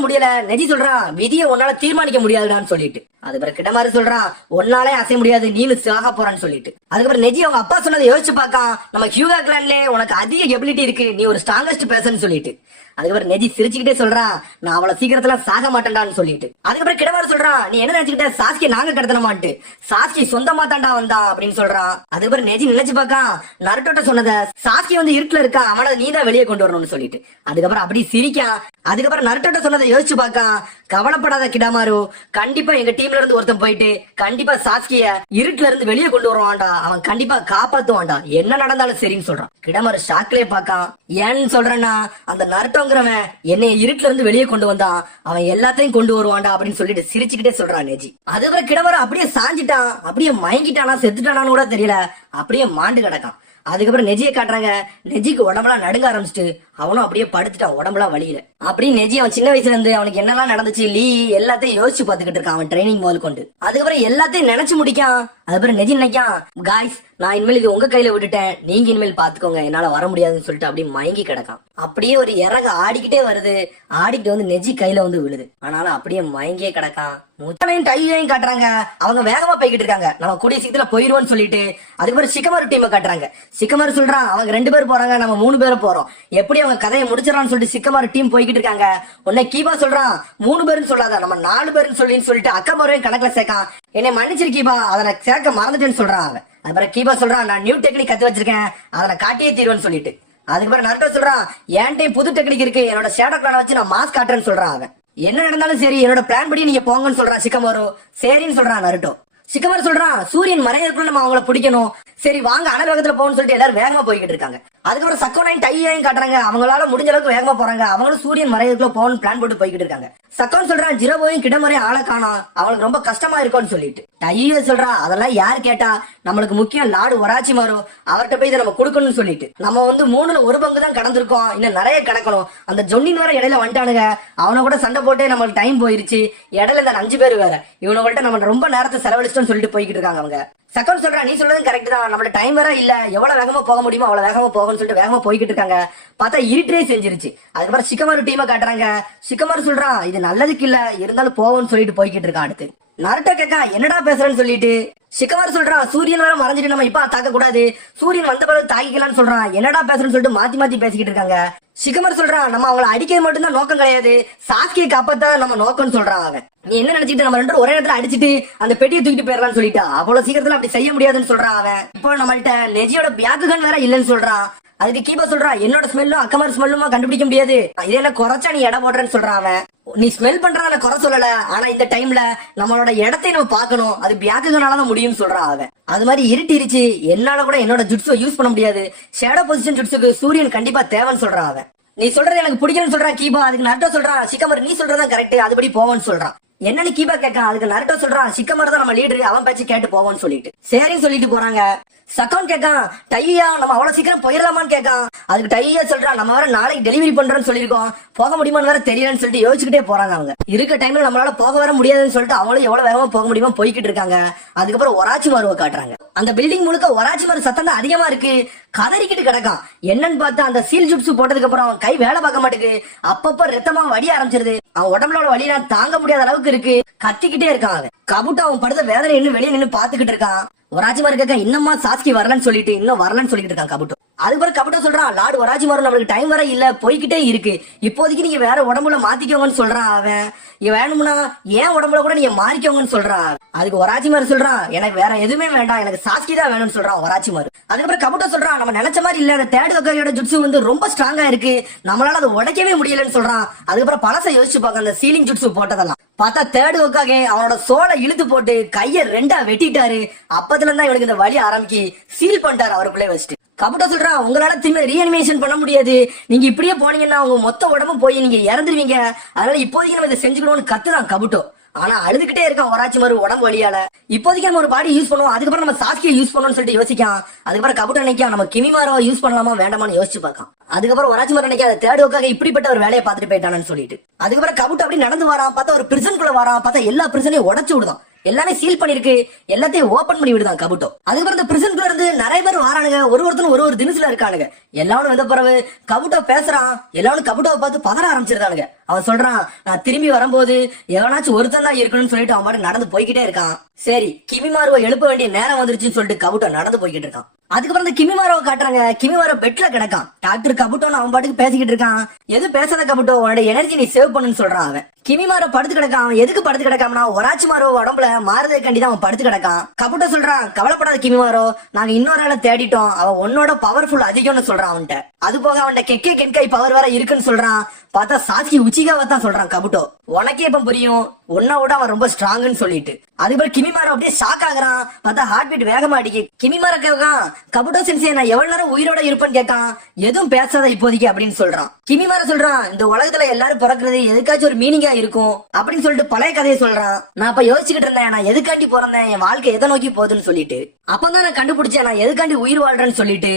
முடியல. நெஜி சொல்றான், விதியை உன்னால தீர்மானிக்க முடியாதுடான்னு சொல்லிட்டு. அதுக்கப்புறம் கிடமாறு சொல்றான், ஒன்னாலே அசைய முடியாது, நீனு சாக போறான்னு சொல்லிட்டு. அதுக்கப்புறம் நெஜி அவங்க அப்பா சொன்னதை யோசிச்சு பார்க்கான், நம்ம ஹியூகா கிளான்ல உனக்கு அதிக எபிலிட்டி இருக்கு, நீ ஒரு ஸ்ட்ராங்கஸ்ட் பர்சன் சொல்லிட்டு. அதுக்கப்புறம் நெஜி சிரிச்சுக்கிட்டே சொல்றான், நான் அவளை சீக்கிரத்துல சாக மாட்டேன்டான்னு சொல்லிட்டு. அதுக்கப்புறம் கிடமாறு சொல்றான், நீ என்ன நினைச்சுக்கிட்ட, சாஸ்கி நாங்க கடத்தனமான்ட்டு, சாஸ்கி சொந்தமா தாண்டா வந்தான் அப்படின்னு சொல்றான். அதுக்கப்புறம் நெஜி நினைச்சு பார்க்கான், நருட்டோட்ட சொன்னத சாஸ்கி வந்து இருட்டுல இருக்கா, அவனை நீதான் வெளியே கொண்டு வரணும்னு சொல்லிட்டு. அதுக்கப்புறம் அப்படி சிரிக்கான். அதுக்கப்புறம் நருட்டோட்ட சொன்னதை யோசிச்சு பார்க்கான், கவலைப்படாத கிடமாரு, கண்டிப்பா எங்க டீம்ல இருந்து ஒருத்தன் போயிட்டு கண்டிப்பா சாஸ்கிய இருட்டுல இருந்து வெளியே கொண்டு வருவான்டா, அவன் கண்டிப்பா காப்பாத்துவான்டா, என்ன நடந்தாலும் சரின்னு சொல்றான். கிடமாரு ஷாக்லயே பார்க்கான். ஏன்னு சொல்றேன்னா, அந்த நருட்டோங்கிறவன் என்னைய இருட்டுல இருந்து வெளியே கொண்டு வந்தான், அவன் எல்லாத்தையும் கொண்டு வருவான்டா அப்படின்னு சொல்லிட்டு சிரிச்சுக்கிட்டே சொல்றான் நெஜி. அதுக்கப்புறம் கிடமாரு அப்படியே சாஞ்சிட்டான், அப்படியே மயங்கிட்டானா செத்துட்டானான்னு கூட தெரியல, அப்படியே மாண்டு கிடக்கான். அதுக்கப்புறம் நெஜியை காட்டுறாங்க. நெஜிக்கு உடம்பெல்லாம் நடுங்க ஆரம்பிச்சுட்டு அவனும் அப்படியே படுத்துட்டான், உடம்பெல்லாம் வலியில. அப்படி நெஜி அவன் சின்ன வயசுல இருந்து அவனுக்கு என்னெல்லாம் நடந்துச்சு லீ எல்லாத்தையும் யோசிச்சு பாத்துக்கிட்டு இருக்கான் அவன் ட்ரைனிங் முதல் கொண்டு. அதுக்கப்புறம் எல்லாத்தையும் நினைச்சு முடிக்கான். அதுக்கப்புறம் நெஜி நினைக்கான், காய்ஸ் நான் இனிமேல் இது உங்க கையில விட்டுட்டேன், நீங்க இனிமேல் பாத்துக்கோங்க, என்னால வர முடியாதுன்னு சொல்லிட்டு அப்படியே மயங்கி கிடக்கான். அப்படியே ஒரு இறகு ஆடிக்கிட்டே வருது, ஆடிக்கிட்டு வந்து நெஜி கையில வந்து விழுது, ஆனாலும் அப்படியே மயங்கியே கிடக்கான். முத்தனையும் டையையும் காட்டுறாங்க. அவங்க வேகமா போய்கிட்டு இருக்காங்க, நம்ம கூடிய சீக்கிரத்துல போயிருவோம்னு சொல்லிட்டு. அதுக்கப்புறம் சிக்கமாரு டீமை காட்டுறாங்க. சிக்கமாரு சொல்றான், அவங்க 2 பேர் போறாங்க, நம்ம 3 பேரும் போறோம், எப்படி அவங்க கதையை முடிச்சிடறான்னு சொல்லிட்டு சிக்கமாரு டீம் போய்கிட்டு இருக்காங்க. உன்னை கீபா சொல்றான், 3 பேருன்னு சொல்லாத, நம்ம 4 பேருன்னு சொல்லிட்டு அக்கமாரையும் கணக்குல சேர்க்கான். என்னை மன்னிச்சிரு கீபா, அதை நான் சேர்க்க மறந்துட்டேன்னு சொல்றான் அவன். அதுக்கப்புறம் கீபா சொல்றான், நான் நியூ டெக்னிக் கத்து வச்சிருக்கேன், அதை நான் காட்டியே தீருவேன்னு சொல்லிட்டு. அதுக்கப்புறம் நருட்டோ சொல்றான், என்கிட்ட புது டெக்னிக் இருக்கு, என்னோட ஷேடோ கிளானை வச்சு நான் மாஸ்க் காட்டுறேன்னு சொல்றான் அவன். என்ன நடந்தாலும் சரி என்னோட பிளான் படி நீங்க போங்கன்னு சொல்றான் சிக்கமாரு. சரின்னு சொல்றான் நருட்டோ. சிக்கமாரு சொல்றான், சூரியன் மறையறதுக்குள்ள நம்ம அவங்கள பிடிக்கணும், சரி வாங்க அனல் வேகத்துல போகணும்னு சொல்லிட்டு எல்லாரும் வேகமா போய்கிட்டு இருக்காங்க. அதுக்கப்புறம் சக்கோனையும் டையையும் காட்டுறாங்க. அவங்களால முடிஞ்ச அளவுக்கு வேகமா போறாங்க, அவங்களும் சூரியன் மறையறதுக்குள்ள போகணும்னு பிளான் போட்டு போய்கிட்டு இருக்காங்க. சக்கோன் சொல்றான், ஜிரோவையும் கிடமரையும் ஆளை காணோம், அவங்களுக்கு ரொம்ப கஷ்டமா இருக்கும்னு சொல்லிட்டு. டையோ சொல்றான், அதெல்லாம் யாரு கேட்டா, நம்மளுக்கு முக்கியம் லார்டு ஒராச்சிமாரு, அவர்கிட்ட போய் இதை நம்ம கொடுக்கணும்னு சொல்லிட்டு. நம்ம வந்து 3ல் 1 பங்கு தான் கடந்திருக்கோம், இன்னும் நிறைய கிடக்கணும். அந்த ஜொன்னின் வேற இடையில வந்துட்டானுங்க, அவனை கூட சண்டை போட்டு நம்மளுக்கு டைம் போயிருச்சு, இடையில இந்த 5 பேர் வேற, இவனோட நம்ம ரொம்ப நேரத்தை செலவழிச்சிட்டோம்னு சொல்லிட்டு போய்கிட்டு இருக்காங்க அவங்க. சக்கோன் சொல்றா, நீ சொல்றதும் கரெக்ட் தான், நம்மளோட டைம் வேற இல்ல, எவ்வளவு வேகமா போக முடியுமோ அவ்வளவு வேகமா போகணும்னு சொல்லிட்டு வேகமா போய்கிட்டு இருக்காங்க. பார்த்தா இருட்டே செஞ்சிருச்சு. அதுக்கப்புறம் சிக்கமாரு டீமை காட்டுறாங்க. சிக்கமாரு சொல்றான், இது நல்லதுக்கு இல்ல, இருந்தாலும் போவோம்னு சொல்லிட்டு போய்கிட்டு இருக்கான். அடுத்து நருட்டோ கேட்கா, என்னடா பேசுறேன்னு சொல்லிட்டு. சிக்கமாரு சொல்றான், சூரியன் வேற மறைஞ்சிட்டு நம்ம இப்ப தாக்க கூடாது, சூரியன் வந்த பிறகு தாக்கிக்கலாம்னு சொல்றான். என்னடா பேசுறேன்னு சொல்லிட்டு மாத்தி மாத்தி பேசிக்கிட்டு இருக்காங்க. சிக்கமாரு சொல்றான், நம்ம அவங்களை அடிக்கிறது மட்டும்தான் நோக்கம் கிடையாது, சாஸ்கியை காப்பாத்த நம்ம நோக்கம்னு சொல்றான் அவன். நீ என்ன நினைச்சிட்டு நம்ம 2 பேரும் ஒரே இடத்துல அடிச்சுட்டு அந்த பெட்டியை தூக்கிட்டு போயிடலாம்னு சொல்லிட்டா, அவ்வளவு சீக்கிரத்துல அப்படி செய்ய முடியாதுன்னு சொல்றான் அவன். இப்போ நம்மள்ட்ட நெஜியோட பியாக்குகன் வேற இல்லன்னு சொல்றான். அதுக்கு கீபா சொல்றா, என்னோட ஸ்மெல்லும் அக்கமார் ஸ்மெல்லுமா கண்டுபிடிக்க முடியாது, இதெல்லாம் குறைச்சா நீ எடை போடுறேன்னு சொல்றான் அவன். நீ ஸ்மெல் பண்றத குறை சொல்லல, ஆனா இந்த டைம்ல நம்மளோட இடத்தை நம்ம பாக்கணும், அது பியாக்குகனாலதான் முடியும்னு சொல்றான் அவன். அது மாதிரி இருட்டிருச்சு, என்னால கூட என்னோட ஜுட்ஸை யூஸ் பண்ண முடியாது, ஷேடோ பொசிஷன் ஜுட்ஸுக்கு சூரியன் கண்டிப்பா தேவைன்னு சொல்றான் அவன். நீ சொல்றது எனக்கு பிடிக்கணும்னு சொல்றான் கீபா. அதுக்கு நருட்டோ சொல்றான், சிக்கமாரு நீ சொல்றதான் கரெக்ட், அதுபடி போவோம்னு சொல்றான். என்னன்னு கீபா கேட்கான். அதுக்கு நருட்டோ சொல்றான், சிக்கமாரு தான் நம்ம லீடர், அவன் பேச்சு கேட்டு போவோம்னு சொல்லிட்டு. சரின்னு சொல்லிட்டு போறாங்க. சக்கோன் கேட்கான், டையா நம்ம அவ்வளவு சீக்கிரம் போயிடலாமான்னு கேட்கான். அதுக்கு டையா சொல்றான், நம்ம வேற நாளைக்கு டெலிவரி பண்றோம்னு சொல்லிருக்கோம், போக முடியுமான்னு வேற தெரியலன்னு சொல்லிட்டு யோசிச்சுக்கிட்டே போறாங்க அவங்க. இருக்க டைம்ல நம்மளால போக வர முடியாதுன்னு சொல்லிட்டு அவங்களும் எவ்வளவு வேகமா போக முடியுமோ போய்கிட்டு இருக்காங்க. அதுக்கப்புறம் ஒராச்சிமாருவை காட்டுறாங்க. அந்த பில்டிங் முழுக்க ஒராச்சிமாரு சத்தம் தான் அதிகமா இருக்கு, கதறிக்கிட்டு கிடக்கான். என்னன்னு பார்த்தா அந்த சீல் ஜுட்ஸு போட்டதுக்கு அப்புறம் அவன் கை வேலை பார்க்க மாட்டேங்குது, அப்பப்ப ரத்தமா வடிய ஆரம்பிச்சிருது, அவன் உடம்புல வலியெல்லாம் தாங்க முடியாத அளவுக்கு இருக்கு, கத்திக்கிட்டே இருக்கான் அவன். கபுட்டா அவன் படுத்த வேதனை இன்னும் வெளியே நின்று பாத்துக்கிட்டு இருக்கான். ஒராச்சிமாரு கேட்க, இன்னமா சாஸ்கி வரலன்னு சொல்லிட்டு இன்னும் வரலன்னு சொல்லிட்டு இருக்கான் கபுட்டோ. அதுக்கப்புறம் கபுட்டோ சொல்றான், லார்டு ஒராச்சிமாரு நம்மளுக்கு டைம் வர இல்ல, போய்கிட்டே இருக்கு, இப்போதைக்கு நீங்க வேற உடம்புல மாத்திக்கோங்கன்னு சொல்றான் அவன். வேணும்னா ஏன் உடம்புல கூட நீங்க மாறிக்கோங்கன்னு சொல்றான். அதுக்கு ஒராச்சிமாரு சொல்றான், எனக்கு வேற எதுவுமே வேண்டாம், எனக்கு சாஸ்கி தான் வேணும்னு சொல்றான் ஒராச்சிமாரு. அதுக்கப்புறம் கபுட்டோ சொல்றான், நம்ம நினைச்ச மாதிரி இல்ல, அந்த தேர்ட் வகையோட ஜுட்ஸு வந்து ரொம்ப ஸ்ட்ராங்கா இருக்கு, நம்மளால அதை உடைக்கவே முடியலன்னு சொல்றான். அதுக்கப்புறம் பழசை யோசிச்சு பார்க்க, அந்த சீலிங் ஜுட்ஸு போட்டதெல்லாம் பார்த்தா தேர்ட் ஒக்காக அவனோட சோலை இழுத்து போட்டு கைய 2ஆ வெட்டிட்டாரு. அப்பத்துல இருந்தா இவனுக்கு இந்த வலி ஆரம்பிக்கி சீல் பண்ணிட்டாரு அவருக்குள்ளே வச்சுட்டு. கபுட்டோ சொல்றான், உங்களால திரும்ப ரீஅனிமேஷன் பண்ண முடியாது, நீங்க இப்படியே போனீங்கன்னா உங்க மொத்த உடம்பு போய் நீங்க இறந்துருவீங்க, அதனால இப்போதைக்கு நம்ம இதை செஞ்சுக்கணும்னு கத்துறான் கபுட்டோ. ஆனா அழுதுகிட்டே இருக்கான் ஒராச்சிமாரு உடம்பு வழியால. இப்போதைக்கு நம்ம ஒரு பாடி யூஸ் பண்ணுவோம், அதுக்கப்புறம் நம்ம சாஸ்கியை யூஸ் பண்ணணும்னு சொல்லிட்டு யோசிக்கான். அதுக்கப்புறம் கபுட்டோ நினைக்கான் நம்ம கிமிமாரோ யூஸ் பண்ணலாமா வேண்டாமான்னு யோசிச்சு பார்க்கான். அதுக்கப்புறம் ஒராச்சிமாரு நினைக்காத தேடுவக்காக இப்படிப்பட்ட ஒரு வேலையை பார்த்துட்டு போயிட்டானு சொல்லிட்டு அதுக்கப்புறம் கபுட்டோ அப்படி நடந்து வரான். பார்த்தா ஒரு பிரிசனுக்குள்ள வரான். பார்த்தா எல்லா பிரிசனையும் உடைச்சு விடுதான், எல்லாமே சீல் பண்ணிருக்கு, எல்லாத்தையும் ஓபன் பண்ணி விடுதான் கபுட்டோ. அதுக்கப்புறம் இந்த பிரிசனுக்குள்ள இருந்து நிறைய பேர் வரானுங்க, ஒருத்தரும் ஒரு தினசுல இருக்கானுங்க. எல்லாரும் வந்த பிறகு கபுட்டோ பேசுறான். எல்லாரும் கபுட்டோவை பார்த்து பதற ஆரம்பிச்சிருக்கானுங்க. அவன் சொல்றான், நான் திரும்பி வரும்போது எவனாச்சும் ஒருத்தன் தான் இருக்கணும்னு சொல்லிட்டு அவன் பாட்டு நடந்து போய்கிட்டே இருக்கான். சரி, கிமிமாருவை எழுப்ப வேண்டிய நேரம் வந்துருச்சுன்னு சொல்லிட்டு கபுட்டோ நடந்து போய்கிட்டு இருக்கான். அதுக்கப்புறம் இந்த கிமிமாரோவை காட்டுறாங்க. கிமிமாரோ பெட்ல கிடக்கான். டாக்டர் கபுட்டோன்னு அவன் பாட்டுக்கு பேசிக்கிட்டு இருக்கான். எது பேசாத கபுட்டோ, உன்னோட எனர்ஜி நீ சேவ் பண்ணுன்னு சொல்றான் அவன். கிமிமாரோ படுத்து கிடக்கான். எதுக்கு படுத்து கிடக்காமனா ஒராச்சிமாரோ உடம்புல மாறுதற்காண்டி தான் அவன் படுத்து கிடக்கான். கபுட்டோ சொல்றான், கவலைப்படாத கிமிமாரோ, நாங்க இன்னொரு ஆளை தேடிட்டோம், அவன் உன்னோட பவர்ஃபுல் அதிகம்னு சொல்றான் அவன்கிட்ட. அது போக அவன்கிட்ட கெக்கே கென்கை பவர் வேற இருக்குன்னு சொல்றான். பார்த்தா சாஸ்கி உச்சிகாவை தான் சொல்றான் கபுட்டோ. உனக்கே இப்ப புரியும், உன்னை விட அவன் ரொம்ப ஸ்ட்ராங்னு சொல்லிட்டு. அதுக்கப்புறம் கிமிமாரோ அப்படியே ஷாக் ஆகுறான். பார்த்தா ஹார்ட் பீட் வேகமா அடிக்கு. கிமிமாரோ கேட்கான், கபுட்டோ சென்சே நான் எவ்வளவு நேரம் உயிரோட இருப்பேன்னு கேட்கான். எதுவும் பேசாத இப்போதைக்கு அப்படின்னு சொல்றான். கிமிமாரோ சொல்றான், இந்த உலகத்துல எல்லாரும் பிறக்கிறது எதுக்காச்சும் ஒரு மீனிங்கா இருக்கும் அப்படின்னு சொல்லிட்டு பழைய கதையை சொல்றான். நான் அப்ப யோசிச்சுக்கிட்டு இருந்தேன், நான் எதுக்காண்டி பிறந்தேன், என் வாழ்க்கை எதை நோக்கி போகுதுன்னு சொல்லிட்டு. அப்பதான் நான் கண்டுபிடிச்சேன் நான் எதுக்காண்டி உயிர் வாழ்றேன்னு சொல்லிட்டு.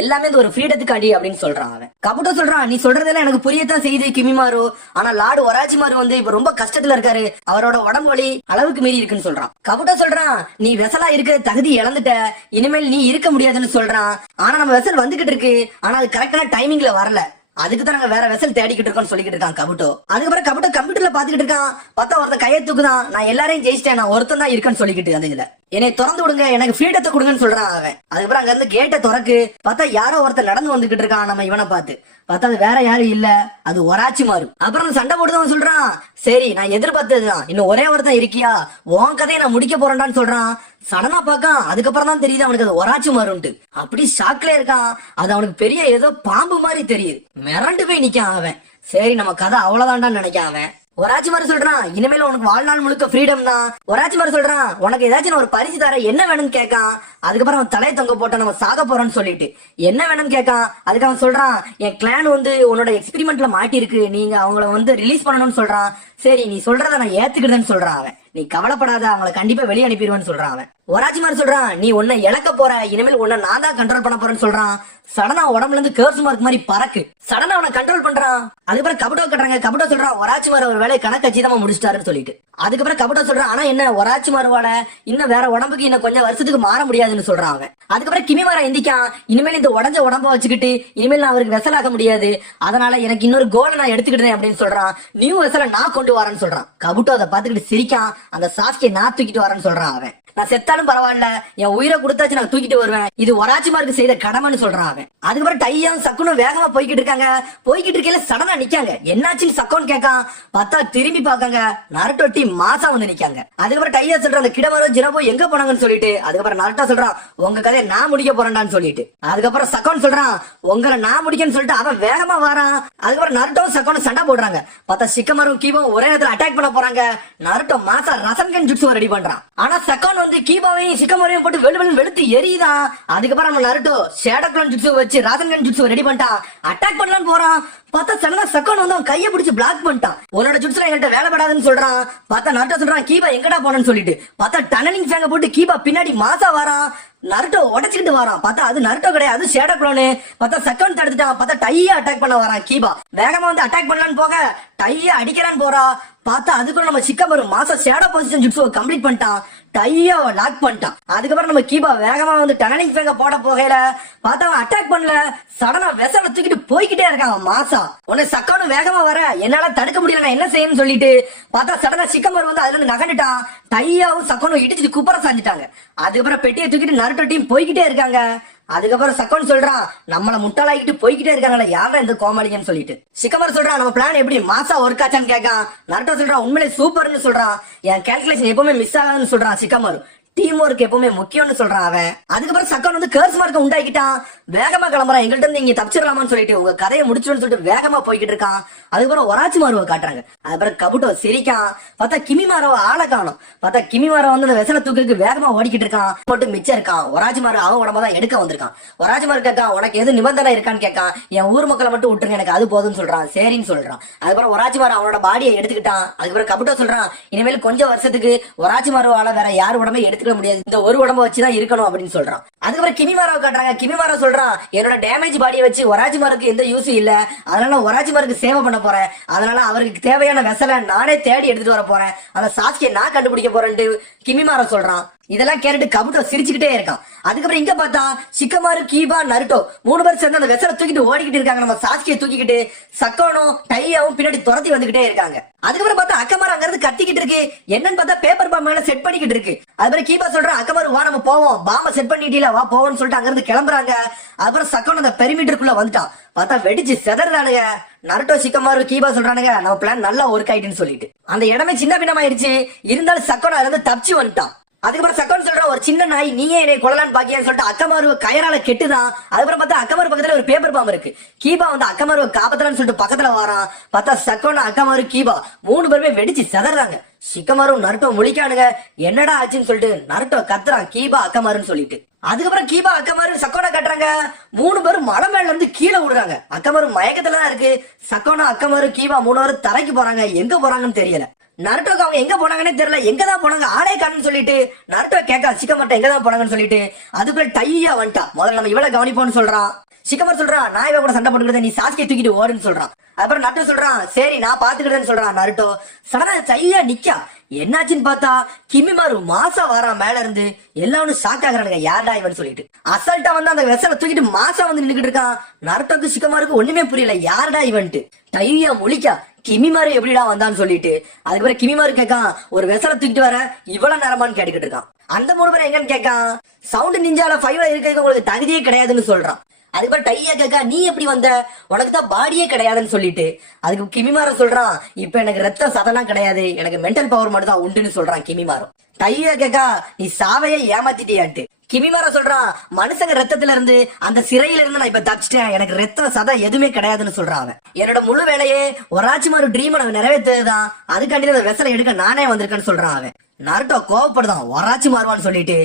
எல்லாமே இந்த ஒரு ஃப்ரீடத்துக்காண்டி அப்படின்னு சொல்றான் அவன். கபுட்டோ சொல்றான், நீ சொல்றதெல்லாம் எனக்கு புரியத்தான் செய்யுது கிமிமாரு, ஆனா லார்டு ஒராச்சிமாரு வந்து இப்ப ரொம்ப கஷ்டத்துல இருக்காரு, அவரோட உடம்பு வலி அளவுக்கு மீறி இருக்குன்னு சொல்றான். கபுட்டோ சொல்றான், நீ வெசலா இருக்க தகுதி இழந்துட்ட, இனிமேல் நீ இருக்க முடியாதுன்னு சொல்றான். ஆனா நம்ம வெசல் வந்துகிட்டு இருக்கு, ஆனா அது கரெக்டான டைமிங்ல வரல, அதுக்கு தான் நாங்க வேற வெசல் தேடிக்கிட்டு இருக்கோம்னு சொல்லிக்கிட்டு இருக்கான் கபுட்டோ. அதுக்கப்புறம் கபுட்டோ கம்ப்யூட்டர்ல பாத்துக்கிட்டு இருக்கான். பார்த்தா ஒருத்தன் கையை தூக்குதான், நான் எல்லாரையும் ஜெயிச்சிட்டேன், நான் ஒருத்தன் தான் இருக்கேன்னு சொல்லிக்கிட்டு அந்த இதுல என்னை திறந்து விடுங்க, எனக்கு ஃப்ரீடத்தை கொடுங்கன்னு சொல்றான் அவன். அதுக்கப்புறம் அங்க இருந்து கேட்டை திறக்கு. பார்த்தா யாரோ ஒருத்தர் நடந்து வந்துகிட்டு இருக்கான் நம்ம இவனை பார்த்து. பார்த்தா அது வேற யாரும் இல்ல, அது ஒராச்சிமாரு. அப்புறம் சண்டை போட்டுதான் சொல்றான், சரி நான் எதிர்பார்த்ததுதான், இன்னும் ஒரே ஒருத்தன் இருக்கியா, உன் கதையை நான் முடிக்க போறேன்டான்னு சொல்றான். சடனா பாக்கான். அதுக்கப்புறம் தான் தெரியுது அவனுக்கு அது ஒராச்சிமாருன்ட்டு. அப்படி ஷாக்ல இருக்கான். அது அவனுக்கு பெரிய ஏதோ பாம்பு மாதிரி தெரியுது. மிரண்டு போய் நிக்கான் அவன். சரி நம்ம கதை அவ்வளவுதான்டான்னு நினைக்கான் அவன். ஒராச்சிமாரு சொல்றான், இனிமேல உனக்கு வாழ்நாள் முழுக்க ஃப்ரீடம் தான். ஒராச்சிமாரு சொல்றான், உனக்கு ஏதாச்சும் ஒரு பரிசு தர, என்ன வேணும்னு கேட்கான். அதுக்கப்புறம் அவன் தலையை தொங்க போட்ட நம்ம சாக போறோம்னு சொல்லிட்டு என்ன வேணும்னு கேட்கான். அதுக்கு அவன் சொல்றான், என் கிளான் வந்து உன்னோட எக்ஸ்பெரிமெண்ட்ல மாட்டி இருக்கு, நீங்க அவங்கள வந்து ரிலீஸ் பண்ணணும்னு சொல்றான். சரி நீ சொல்றத நான் ஏத்துக்கிட்டேன்னு சொல்றான் அவன். நீ கவலைப்படாத, அவங்களை கண்டிப்பா வெளியே அனுப்பிடுவேன்னு சொல்றான் அவன். ஒராச்சிமாரு சொல்றான், நீ உன்னை இழக்க போற, இனிமேல் உன்னை நான் தான் கண்ட்ரோல் பண்ண போறேன்னு சொல்றான். சடனா உடம்புல இருந்து கேர்ஸ் மார்க் மாதிரி பறக்கு. சடனா அவனை கண்ட்ரோல் பண்றான். அதுக்கப்புறம் கபுட்டோ கட்டுறாங்க. கபுட்டோ சொல்றான், ஒராச்சிமாரு ஒரு வேலையை கணக்கு கச்சிதமா முடிச்சிட்டாருன்னு சொல்லிட்டு. அதுக்கப்புறம் கபுட்டோ சொல்றான், ஆனா என்ன ஒராச்சிமாருவால இன்னும் வேற உடம்புக்கு இன்னும் கொஞ்சம் வருஷத்துக்கு மாற முடியாதுன்னு சொல்றான் அவன். அதுக்கப்புறம் கிமிமாரா எந்திக்கான். இனிமேல் இந்த உடஞ்ச உடம்ப வச்சுக்கிட்டு இனிமேல் நான் அவருக்கு வெசலாக முடியாது, அதனால எனக்கு இன்னொரு கோலை நான் எடுத்துக்கிட்டேன் அப்படின்னு சொல்றான். நியூ வெசலை நான் கொண்டு வரேன்னு சொல்றான். கபுட்டோ அதை பாத்துக்கிட்டு சிரிக்கான். அந்த சாஸ்கியை நான் தூக்கிட்டு வரேன்னு சொல்றான் அவன். நான் செத்தாலும் பரவாயில்ல, என் உயிரை கொடுத்தாச்சு நான் தூக்கிட்டு வருவேன், இது ஒராச்சிமாருக்கு செய்த கடமைன்னு சொல்றான் அவன். அதுக்கப்புறம் டையும் சக்குனும் வேகமா போய்கிட்டு இருக்காங்க. போய்கிட்டு இருக்கையில சடனா நிக்காங்க. என்னாச்சுன்னு சக்கோன்னு கேட்கான். பார்த்தா திரும்பி பாக்காங்க, நருட்டோ டீம் மாசா வந்து நிக்காங்க. அதுக்கப்புறம் டையா சொல்றான், அந்த கிடமரோ ஜினபோ எங்க போனாங்கன்னு சொல்லிட்டு. அதுக்கப்புறம் நருட்டோ சொல்றான், உங்க கதையை நான் முடிக்க போறேன்டான்னு சொல்லிட்டு. அதுக்கப்புறம் சக்கோன் சொல்றான், உங்களை நான் முடிக்கன்னு சொல்லிட்டு அவன் வேகமா வரான். அதுக்கப்புறம் நருட்டோ சக்கோனும் சண்டை போடுறாங்க. பார்த்தா சிக்கமரும் கீபோவும் ஒரே இடத்துல அட்டாக் பண்ண போறாங்க. நருட்டோ மாசா ரசன்கன் ஜுட்ஸுவை ரெடி பண்றான். ஆனா சக்கோன் வந்து கீபாவையும் சிக்கமரையும் போட்டு வெளுத்து எரியுதான். அதுக்கப்புறம் நம்ம நருட்டோ ஷேடோக்ளோன் ஜுட்ஸு வச்சு ராசன்கன் ஜுட்ஸு ரெடி பண்ணிட்டான். அட்டாக் பண்ணலான்னு போறான். பார்த்தா சடனா சக்கோன் வந்து அவன் கையை பிடிச்சு பிளாக் பண்ணிட்டான். உன்னோட ஜுட்ஸ்ல எங்கள்கிட்ட வேலை படாதுன்னு சொல்றான். பார்த்தா நருட்டோ சொல்றான், கீபா எங்கடா போனன்னு சொல்லிட்டு. பார்த்தா டனலிங் ஃபேங்க போட்டு கீபா பின்னாடி மாசா வரான். நருட்டோ உடச்சுக்கிட்டு வரான். பார்த்தா அது நருட்டோ கிடையாது, அது ஷேடோ க்ளோனு. பார்த்தா சக்கோன் தடுத்துட்டான். பார்த்தா டையா அட்டாக் பண்ண வரான். கீபா வேகமா வந்து அட்டாக் பண்ணலான்னு போக டையா அடிக்கிறான்னு போறா. பார்த்தா அதுக்குள்ள நம்ம சிக்கமரு மாசா ஷேடோ பொசிஷன் ஜுட்ஸுவை கம்ப்ளீட் பண்ணிட்டான். டையா லாக் பண்ணிட்டான். அதுக்கப்புறம் நம்ம கீபா வேகமா வந்து டனலிங் ஃபேங்க போட போகையில பார்த்தா அவன் அட்டாக் பண்ணல. சடனா வெசல தூக்கிட்டு போய்கிட்டே இருக்கான் மாசா. உன்னை சக்கோனு வேகமா வர என்னால தடுக்க முடியல, நான் என்ன செய்யணும்னு சொல்லிட்டு பார்த்தா சடனா சிக்கமரு வந்து அதுல இருந்து நகண்டுட்டான். டையாவும் சக்கோனும் இடிச்சுட்டு குப்பரை சாஞ்சிட்டாங்க. அதுக்கப்புறம் பெட்டியை தூக்கிட்டு நருட்டோ டீம் போய்கிட்டே இருக்காங்க. அதுக்கப்புறம் சக்கோன் சொல்றான், நம்மள முட்டாளாக்கிட்டு போய்கிட்டே இருக்காங்களா யாரா இந்த கோமாளின்னு சொல்லிட்டு. சிக்கமர் சொல்றான், நம்ம பிளான் எப்படி மாசா ஒர்க் ஆச்சான்னு கேட்கான். நருட்டோ சொல்றான், உண்மையிலே சூப்பர்னு சொல்றான். என் கால்குலேஷன் எப்பவுமே மிஸ் ஆகாதுன்னு சொல்றான் சிக்கமர். டீம் ஒர்க் எப்பவுமே முக்கியம்னு சொல்றான் அவன். அதுக்கப்புறம் சக்கன் வந்து கர்ஸ் மார்க்க உண்டாக்கிட்டான். வேகமா கிளம்புறான், எங்கள்கிட்ட இருந்து இங்க தப்பிச்சிடலாமான்னு சொல்லிட்டு உங்க கதையை முடிச்சிடுன்னு சொல்லிட்டு வேகமா போய்கிட்டு இருக்கான். அதுக்கப்புறம் ஒராச்சி மாருவை காட்டுறாங்க. அதுக்கப்புறம் கபுட்டோ சிரிக்கான். பார்த்தா கிமிமாரோ ஆளை காணும். பார்த்தா கிமிமாரோ வந்து அந்த வெசல தூக்கிக்கு வேகமா ஓடிக்கிட்டு இருக்கான். மட்டும் மிச்சம் இருக்கான் ஒராஜி மாரு அவன் உடம்ப தான் எடுக்க வந்திருக்கான். ஒராஜி மாரு கேட்கான், உனக்கு எது நிபந்தனை இருக்கான்னு கேட்கான். என் ஊர் மக்களை மட்டும் விட்டுருங்க, எனக்கு அது போதும்னு சொல்றான். சரின்னு சொல்றான். அதுக்கப்புறம் ஒராச்சி மாரு அவனோட பாடியை எடுத்துக்கிட்டான். அதுக்கப்புறம் கபுட்டோ சொல்றான், இனிமேல் கொஞ்சம் வருஷத்துக்கு ஒராச்சி மாருவால வேற யார் உடம்பை எடுத்துக்க முடியாது, இந்த ஒரு உடம்ப வச்சுதான் இருக்கணும் அப்படின்னு சொல்றான். அதுக்கப்புறம் கிமிமாராவை காட்டுறாங்க. கிமிமாரா சொல்றான், என்னோட டேமேஜ் பாடியை வச்சு ஒராஜி மாருக்கு எந்த யூஸும் இல்ல, அதனால ஒராஜி மாருக்கு சேவை பண்ண போறேன். அதனால அவருக்கு தேவையான வெசலை நானே தேடி எடுத்துட்டு வர போறேன், அந்த சாஸ்கியை நான் கண்டுபிடிக்க போறேன்ட்டு கிமிமாரா சொல்றான். இதெல்லாம் கேட்டுட்டு கபுட்டோ சிரிச்சுக்கிட்டே இருக்கான். அதுக்கப்புறம் இங்க பார்த்தா சிக்கமாரு, கீபா, நருட்டோ 3 பேர் சேர்ந்து அந்த வெசலை தூக்கிட்டு ஓடிக்கிட்டு இருக்காங்க. நம்ம சாஸ்கியை தூக்கிக்கிட்டு சக்கோனும் டையாவும் பின்னாடி துரத்தி வந்துகிட்டே இருக்காங்க. அதுக்கப்புறம் பார்த்தா அக்கமாரு அங்க இருந்து கத்திக்கிட்டு இருக்கு. என்னன்னு பார்த்தா பேப்பர் பாம் மேல செட் பண்ணிக்கிட்டு இருக்கு. அதுக்கப்புறம் கீபா சொல்றான், அக்கமாரு வா நம்ம போவோம், பாம்ப செட் பண்ணிட்டீல வா போவோம்னு சொல்லிட்டு அங்க இருந்து கிளம்புறாங்க. அதுக்கப்புறம் சக்கோன் அந்த பெரிமீட்டருக்குள்ள வந்துட்டான். பார்த்தா வெடிச்சு செதறானுங்க. நருட்டோ, சிக்கமாரு, கீபா சொல்றானுங்க, நம்ம பிளான் நல்லா ஒர்க் ஆயிட்டுன்னு சொல்லிட்டு அந்த இடமே சின்ன பின்னமாயிருச்சு. இருந்தாலும் சக்கோனா இருந்து தப்பிச்சு வந்துட்டான். அதுக்கப்புறம் சக்கோன் சொல்றான், ஒரு சின்ன நாய் நீயே என்னை கொள்ளலான்னு பாக்கியான்னு சொல்லிட்டு அக்கமாரு கயரால கெட்டுதான். அதுக்கப்புறம் பார்த்தா அக்கமாரு பக்கத்துல ஒரு பேப்பர் பாம்பு இருக்கு. கீபா வந்து அக்கமாரு காப்பாத்தலான்னு சொல்லிட்டு பக்கத்துல வரான். பார்த்தா சக்கோன், அக்கமாரு, கீபா 3 பேருமே வெடிச்சு செதறாங்க. சிக்கமாரும் நருட்டோ முழிக்கானுங்க. என்னடா ஆச்சுன்னு சொல்லிட்டு நருட்டோ கத்துறான், கீபா அக்கமாருன்னு சொல்லிட்டு. அதுக்கப்புறம் கீபா அக்கமாரு சக்கோனா கட்டுறாங்க. 3 பேரும் மலை மேல இருந்து கீழே விடுறாங்க. அக்கமாரு மயக்கத்துலதான் இருக்கு. சக்கோனா, அக்கமாரு, கீபா 3 பேரும் தரைக்கு போறாங்க. எங்க போறாங்கன்னு தெரியல. நருட்டோக்கு அவங்க எங்க போனாங்கன்னே தெரியல. எங்கதான் போனாங்க ஆளே காணுன்னு சொல்லிட்டு நருட்டோ கேட்கா சிக்கமர்ட்ட எங்கதான் போனாங்கன்னு சொல்லிட்டு. அதுக்குள்ள டையா வந்துட்டா. முதல்ல நம்ம இவ்வளவு கவனிப்போம்னு சொல்றான். சிக்கமர் சொல்றான், நான் இவ கூட சண்டை போட்டுக்கிட்டு நீ சாஸ்கியை தூக்கிட்டு ஓடுன்னு சொல்றான். அப்புறம் நருட்டோ சொல்றான், சரி நான் பாத்துக்கிட்டேன்னு சொல்றான். நருட்டோ சடனா டையா நிக்கா. என்னாச்சுன்னு பார்த்தா கிமிமாரு மாசா வாரான் மேல இருந்து. எல்லாரும் ஷாக் ஆகுறானுங்க, யாரா இவன் சொல்லிட்டு. அசால்ட்டா வந்து அந்த வெசலை தூக்கிட்டு மாசா வந்து நின்னுக்கிட்டு இருக்கான். நருட்டோக்கு சிக்கமாருக்கு ஒண்ணுமே புரியல, யாரடா இவன்ட்டு. டையா முழிக்கா, கிமிமாரு எப்படிடா வந்தான்னு சொல்லிட்டு. அதுக்கப்புறம் கிமிமாரு கேட்கான், ஒரு வெசலை தூக்கிட்டு வர இவ்வளவு நேரமான்னு கேட்டுக்கிட்டு இருக்கான். அந்த 3 பேரும் எங்கன்னு கேட்கான். சவுண்ட் நிஞ்சால 5ல இருக்க உங்களுக்கு தகுதியே கிடையாதுன்னு சொல்றான். அதுக்கப்புறம் டையா கேட்கா, நீ எப்படி வந்த, உனக்கு தான் பாடியே கிடையாதுன்னு சொல்லிட்டு. அதுக்கு கிமிமார சொல்றான், இப்ப எனக்கு ரத்த சதெல்லாம் கிடையாது, எனக்கு மென்டல் பவர் மட்டும் தான் உண்டுன்னு சொல்றான் கிமிமாரம். டையா கேட்கா, நீ சாவையே ஏமாத்திட்டியான்ட்டு. கிமிமார சொல்றான், மனுஷங்க ரத்தத்துல இருந்து அந்த சிறையில இருந்து நான் இப்ப தப்பிச்சிட்டேன், எனக்கு ரத்த சதை எதுவுமே கிடையாதுன்னு சொல்றான் அவன். என்னோட முழு வேலையே ஒராச்சிமாரு ட்ரீம் நான் நிறைவேற்றதுதான், அதுக்காண்டி அந்த வெசலை எடுக்க நானே வந்திருக்கேன்னு சொல்றான் அவன். நருட்டோ கோவப்படுதான், ஒராச்சி மாறுவான்னு சொல்லிட்டு.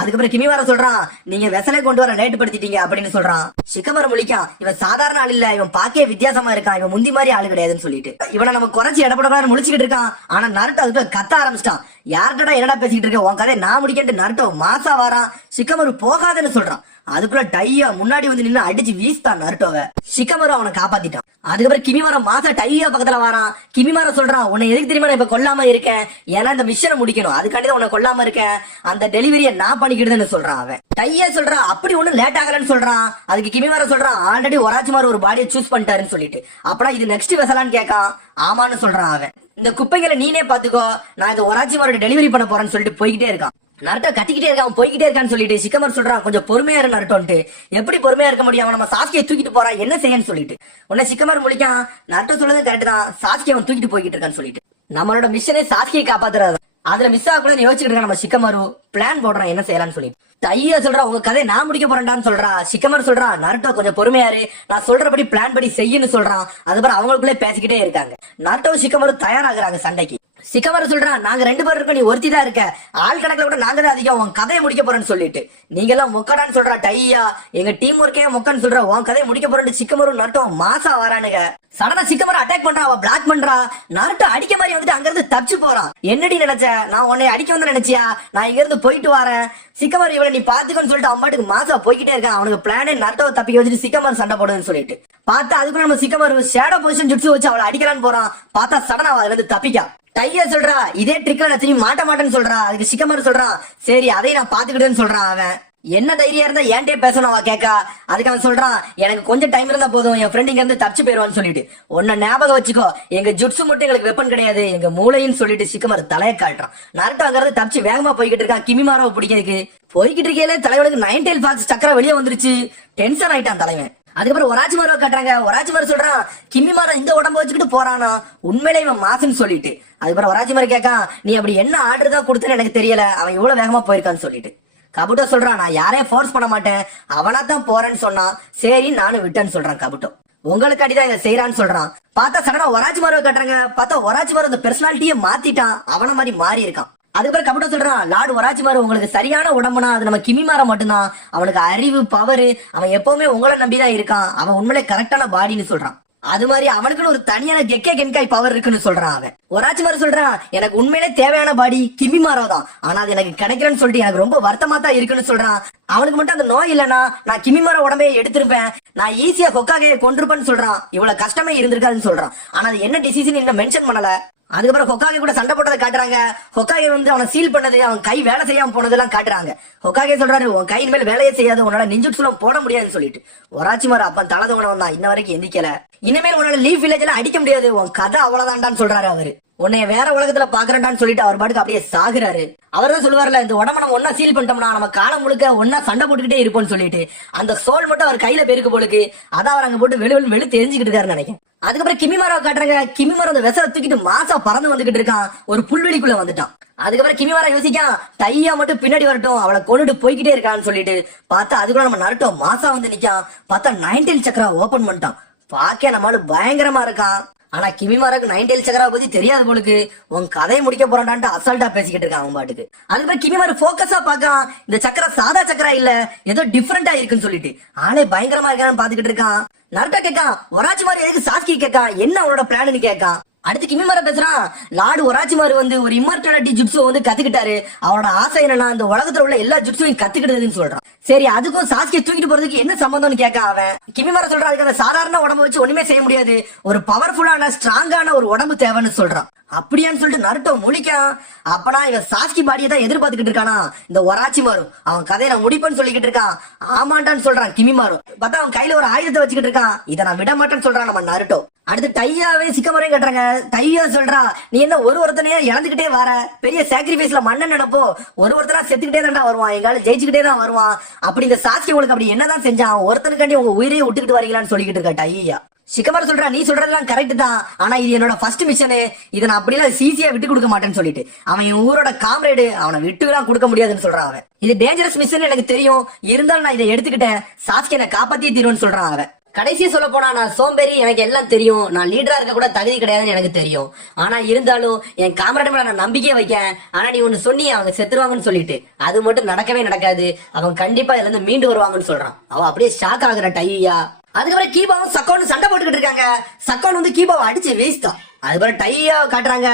அதுக்கப்புறம் கிமிமார சொல்றான், நீங்க வெசலை கொண்டு வர லேட் படுத்திட்டீங்க அப்படின்னு சொல்றான். சிக்கமர முழிக்கான், இவன் சாதாரண ஆள் இல்ல, இவன் பாக்கே வித்தியாசமா இருக்கான், இவன் முந்தி மாதிரி ஆளு கிடையாதுன்னு சொல்லிட்டு இவனை நம்ம குறைச்சி இடப்பட முழிச்சுக்கிட்டு இருக்கான். ஆனா நருட்டோ அதுக்கு கத்த ஆரம்பிச்சிட்டான். யார்கிட்ட என்னடா பேசிக்கிட்டு இருக்க, உன் கதை நான் முடிக்கிட்டு நருட்டோ மாசா வாரான். சிக்கமரு போகாதுன்னு சொல்றான். அதுக்குள்ள டையா முன்னாடி வந்து நின்று அடிச்சு வீசுதான் நருட்டோவை. சிக்கமரு அவனை காப்பாத்திட்டான். அதுக்கப்புறம் கிமிமார மாசா டையா பக்கத்துல வரான். கிமிமார சொல்றான், உன்னை எதுக்கு தெரியுமா நான் இப்ப கொல்லாம இருக்கேன், ஏன்னா இந்த மிஷனை முடிக்கணும், அதுக்காண்டி உன்னை கொல்லாம இருக்கேன், அந்த டெலிவரியை நான் பண்ணிக்கிடுதுன்னு சொல்றான் அவன். டையா சொல்றான், அப்படி ஒண்ணும் லேட் ஆகலன்னு சொல்றான். அதுக்கு கிமிமார சொல்றான், ஆல்ரெடி ஒராச்சிமாரு ஒரு பாடியை சூஸ் பண்ணிட்டாருன்னு சொல்லிட்டு. அப்படா இது நெக்ஸ்ட் வெசலான்னு கேட்கான். ஆமான்னு சொல்றான் அவன். இந்த குப்பைகளை நீனே பாத்துக்கோ, நான் இந்த ஒராச்சிமாரோட டெலிவரி பண்ண போறேன்னு சொல்லிட்டு போய்கிட்டே இருக்கான். நருட்டோ கத்திக்கிட்டே இருக்கான், போய்கிட்டே இருக்கான்னு சொல்லிட்டு சிக்கமர் சொல்றான், கொஞ்சம் பொறுமையா இரு நருட்டோன்ட்டு. எப்படி பொறுமையா இருக்க முடியும், நம்ம சாஸ்கியை தூக்கிட்டு போறான், என்ன செய்யன்னு சொல்லிட்டு. உன்னை சிக்கமர் முழிக்கான், நருட்டோ சொல்றது கரெக்ட் தான், சாஸ்கியை அவன் தூக்கிட்டு போய்கிட்டு இருக்கான்னு சொல்லிட்டு. நம்மளோட மிஷனே சாஸ்கியை காப்பாத்துறது, அதுல மிஸ் ஆகக்கூடாது யோசிச்சுட்டு இருக்கான் நம்ம சிக்கமரு. பிளான் போடுறான் என்ன செய்யலாம்னு சொல்லிட்டு. தையா சொல்றா, உங்க கதையை நான் முடிக்க போறேன்டான்னு சொல்றா. சிக்கமர் சொல்றான், நருட்டோ கொஞ்சம் பொறுமையாரு, நான் சொல்றபடி பிளான் படி செய்யன்னு சொல்றான். அதுக்கப்புறம் அவங்களுக்குள்ளே பேசிக்கிட்டே இருக்காங்க. நருட்டோ சிக்கமரு தயாராகிறாங்க சண்டைக்கு. சிக்கமர சொல்றான், நாங்க 2 பேர் இருக்கோம், நீ ஒருத்தி தான் இருக்க, ஆள் கணக்குல கூட நாங்க தான் அதிகம், உன் கதையை முடிக்க போறேன்னு சொல்லிட்டு. நீங்க எல்லாம் மொக்கடான்னு சொல்றா டையா, எங்க டீம் ஒர்க்கே மொக்கன்னு சொல்ற, உன் கதையை முடிக்க போறேன்னு சிக்கமரும் நருட்டோ மாசா வரானுங்க. சடனா சிக்கமர அட்டாக் பண்றா, அவ பிளாக் பண்றா. நருட்டோ அடிக்க மாதிரி வந்துட்டு அங்க இருந்து தப்பிச்சு போறான். என்னடி நினைச்ச, நான் உன்னை அடிக்க வந்து நினைச்சியா, நான் இங்க இருந்து போயிட்டு வரேன். சிக்கமர் இவளை நீ பாத்துக்கன்னு சொல்லிட்டு அவன் பாட்டுக்கு மாசா போய்கிட்டே இருக்கான். அவனுக்கு பிளானே நருட்டோவை தப்பிக்க வச்சுட்டு சிக்கமர் சண்டை போடுன்னு சொல்லிட்டு. பார்த்தா அதுக்குள்ள நம்ம சிக்கமர் ஷேடோ பொசிஷன் ஜுட்சு வச்சு அவளை அடிக்கலான்னு போறான். பார்த்தா சடனா அவ அதுல இருந்து தப்பிக்கா. டையா சொல்றா, இதே ட்ரிக்ல நான் திரும்பி மாட்ட மாட்டேன்னு சொல்றா. அதுக்கு சிக்கமர் சொல்றான், சரி அதையும் நான் பாத்துக்கிட்டேன்னு சொல்றான் அவன். என்ன தைரியம் இருந்தா ஏன்டே பேசணும் அவ கேக்கா. அதுக்கு அவன் சொல்றான், எனக்கு கொஞ்சம் டைம் இருந்தா போதும், என் ஃப்ரெண்ட் இங்க இருந்து தப்பிச்சு போயிருவான்னு சொல்லிட்டு. உன்ன ஞாபகம் வச்சுக்கோ, எங்க ஜுட்சு மட்டும் எங்களுக்கு வெப்பன் கிடையாது, எங்க மூளைன்னு சொல்லிட்டு சிக்கமர் தலையை காட்டுறான். நருட்டோ அங்க இருந்து தப்பிச்சு வேகமா போய்கிட்டு இருக்கான். கிமிமாராவை பிடிக்கிறதுக்கு போய்கிட்டு இருக்கையில தலைவனுக்கு 9 tail fox சக்கரை வெளியே வந்துருச்சு. டென்ஷன் ஆயிட்டான் தலைவன். அதுக்கப்புறம் ஒராச்சிமாரு காட்டுறாங்க. ஒராச்சிமாரு சொல்றான் கிமிமாரோ இந்த உடம்ப வச்சுக்கிட்டு போறானா, உண்மையிலே இவன் மாசுன்னு சொல்லிட்டு. அதுக்கப்புறம் ஒராச்சிமாரு கேட்கான், நீ அப்படி என்ன ஆர்டர் தான் கொடுத்தேன்னு எனக்கு தெரியல, அவன் இவ்வளவு வேகமா போயிருக்கான்னு சொல்லிட்டு. கபுட்டோ சொல்றான், நான் யாரையும் ஃபோர்ஸ் பண்ண மாட்டேன், அவனா தான் போறேன்னு சொன்னான், சரி நானும் விட்டேன்னு சொல்றான் கபுட்டோ. உங்களுக்கு அடிதான் இதை செய்யறான்னு சொல்றான். பார்த்தா சடனா ஒராச்சிமாரு காட்டுறாங்க. பார்த்தா ஒராச்சிமாரு அந்த பெர்சனாலிட்டியை மாத்திட்டான், அவன மாதிரி மாறி இருக்கான். அதுக்கப்புறம் கபுட்டோ சொல்றான், லார்டு ஒராச்சிமாரு உங்களுக்கு சரியான உடம்புனா அது நம்ம கிமிமாரா மட்டும்தான், அவனுக்கு அறிவு பவர், அவன் எப்பவுமே உங்களை நம்பிதான் இருக்கான், அவன் உண்மையிலே கரெக்டான பாடின்னு சொல்றான். அது மாதிரி அவனுக்குன்னு ஒரு தனியான கெக்கே கென்காய் பவர் இருக்குன்னு சொல்றான் அவன். ஒராச்சிமாரு சொல்றான், எனக்கு உண்மையிலே தேவையான பாடி கிமிமாரோ தான், ஆனா அது எனக்கு கிடைக்கிறேன்னு சொல்லிட்டு எனக்கு ரொம்ப வருத்தமா தான் இருக்குன்னு சொல்றான். அவனுக்கு மட்டும் அந்த நோய் இல்லைன்னா நான் கிமிமாரோ உடம்பையே எடுத்திருப்பேன், நான் ஈஸியா ஹொக்காகையை கொண்டிருப்பேன்னு சொல்றான். இவ்வளவு கஷ்டமே இருந்திருக்காதுன்னு சொல்றான். ஆனா அது என்ன டிசிஷன் இன்னும் மென்ஷன் பண்ணல. அதுக்கப்புறம் ஹொக்காகே கூட சண்டை போட்டதை காட்டுறாங்க. ஹொக்காகே வந்து அவனை சீல் பண்ணது, அவன் கை வேலை செய்யாம போனதெல்லாம் காட்டுறாங்க. ஹொக்காகே சொல்றாரு, உன் கையின் மேல வேலையே செய்யாது, உன்னால நிஞ்சுட்சுலாம் போட முடியாதுன்னு சொல்லிட்டு. ஒராச்சிமாரு அப்ப தலதவனவன் தான், இன்ன வரைக்கும் எந்திக்கல, இனிமேல் உன்னால லீஃப் வில்லேஜ்ல அடிக்க முடியாது, உன் கதை அவ்வளவுதான்டான்னு சொல்றாரு அவரு. உன்னைய வேற உலகத்துல பாக்குறேன்டான்னு சொல்லிட்டு அவர் பாட்டுக்கு அப்படியே சாகுறாரு. அவர் தான் சொல்லுவார்ல, இந்த உடம்ப நம்ம ஒன்னா சீல் பண்ணிட்டோம்னா நம்ம காலம் முழுக்க ஒன்னா சண்டை போட்டுக்கிட்டே இருப்போம்னு சொல்லிட்டு. அந்த சோல் மட்டும் அவர் கையில பெருக்கு போலுக்கு, அதான் அவர் அங்க போட்டு வெளி தெரிஞ்சுக்கிட்டு இருக்காருன்னு நினைக்கிறேன். அதுக்கப்புறம் கிமிமாரோ காட்டுறாங்க. கிமிமாரோ அந்த வெசலை தூக்கிட்டு மாசா பறந்து வந்துகிட்டு இருக்கான், ஒரு புல்வெளிக்குள்ள வந்துட்டான். அதுக்கப்புறம் கிமிமாரா யோசிக்கான், தையா மட்டும் பின்னாடி வரட்டும், அவளை கொண்டுட்டு போய்கிட்டே இருக்கான்னு சொல்லிட்டு. பார்த்தா அதுக்குள்ள நம்ம நருட்டோ மாசா வந்து நிக்கான். பார்த்தா 9 சக்கரா ஓபன் பண்ணிட்டான். பாக்க நம்மளால பயங்கரமா இருக்கான். ஆனா கிமிமாராக்கு 9 சக்கரா பத்தி தெரியாது போலுக்கு, உன் கதையை முடிக்க போறான்டான்ட்டு அசால்ட்டா பேசிக்கிட்டு இருக்கான் அவன் பாட்டுக்கு. அதுக்கப்புறம் கிமிமாரு போக்கஸா பாக்கான், இந்த சக்கரா சாதா சக்கரா இல்ல, ஏதோ டிஃபரெண்டா இருக்குன்னு சொல்லிட்டு. ஆளே பயங்கரமா இருக்கான்னு பாத்துக்கிட்டு இருக்கான். நருட்டோ கேட்கான், ஒராச்சிமாரு எதுக்கு சாஸ்கி கேட்கான், என்ன அவனோட பிளான்னு கேட்கான். அடுத்து கிமிமாரா பேசுறான், லார்டு ஒராச்சிமாரு வந்து ஒரு இம்மர்டாலிட்டி ஜுட்ஸு வந்து கத்துக்கிட்டாரு, அவனோட ஆசை என்னன்னா அந்த உலகத்துல உள்ள எல்லா ஜுட்ஸையும் கத்துக்கிட்டதுன்னு சொல்றான். சரி அதுக்கும் சாஸ்கியை தூக்கிட்டு போறதுக்கு என்ன சம்பந்தம்னு கேட்க அவன். கிமிமாரா சொல்றான், அதுக்கு அந்த சாதாரண உடம்பு வச்சு ஒண்ணுமே செய்ய முடியாது, ஒரு பவர்ஃபுல்லான ஸ்ட்ராங்கான ஒரு உடம்பு தேவைன்னு சொல்றான். அப்படியான்னு சொல்லிட்டு நருட்டோ முழிக்கான். அப்பனா இவன் சாஸ்கி பாடியை தான் எதிர்பார்த்துக்கிட்டு இருக்கானா இந்த ஒராச்சிமாரு, அவன் கதையை நான் முடிப்பேன்னு சொல்லிக்கிட்டு இருக்கான். ஆமாண்டான்னு சொல்றான் கிமிமாரு. பார்த்தா அவன் கையில ஒரு ஆயுதத்தை வச்சுக்கிட்டு இருக்கான், இதை நான் விட மாட்டேன்னு சொல்றான் நம்ம நருட்டோ. அடுத்து டையாவே சிக்கமரையும் கட்டுறாங்க. டையா சொல்றா, நீ என்ன ஒருத்தனையா இழந்துகிட்டே வர, பெரிய சாக்ரிஃபைஸ்ல மண்ணன் நினைப்போ, ஒருத்தரா செத்துக்கிட்டே தான்டா வருவான், எங்கால ஜெயிச்சுக்கிட்டே தான் வருவான், அப்படி இந்த சாஸ்கி உங்களுக்கு அப்படி என்னதான் செஞ்சான், ஒருத்தனுக்காண்டி உங்க உயிரையே விட்டுக்கிட்டு வரீங்களான்னு சொல்லிக்கிட்டு இருக்கா டையா. சிக்கமர் சொல்றா, நீ சொல்றதெல்லாம் கரெக்ட் தான், ஆனா இது என்னோட ஃபர்ஸ்ட் மிஷனு, இதை நான் அப்படிலாம் ஈஸியா விட்டு கொடுக்க மாட்டேன்னு சொல்லிட்டு. அவன் என் ஊரோட காம்ரேடு, அவனை விட்டு எல்லாம் கொடுக்க முடியாதுன்னு சொல்றான் அவன். இது டேஞ்சரஸ் மிஷன் எனக்கு தெரியும், இருந்தாலும் நான் இதை எடுத்துக்கிட்டேன், சாஸ்கி என்ன காப்பாத்தியே தீருன்னு சொல்றான் அவன். கடைசியா சொல்ல போனா, நான் சோம்பேறி, எனக்கு எல்லாம் தெரியும், நான் லீடரா இருக்க கூட தகுதி கிடையாதுன்னு எனக்கு தெரியும், ஆனா இருந்தாலும் என் காமரேட் மேல நான் நம்பிக்கையே வைக்கேன். ஆனா நீ ஒண்ணு சொன்னி அவங்க செத்துருவாங்கன்னு சொல்லிட்டு, அது மட்டும் நடக்கவே நடக்காது, அவங்க கண்டிப்பா இதுல இருந்து மீண்டு வருவாங்கன்னு சொல்றான். அவன் அப்படியே ஷாக் ஆகுற டையா. அதுக்கப்புறம் கீபாவும் சக்கோன்னு சண்டை போட்டுக்கிட்டு இருக்காங்க. சக்கோன் வந்து கீபாவை அடிச்சு வீசிட்டான். அதுக்கப்புறம் டையா காட்டுறாங்க.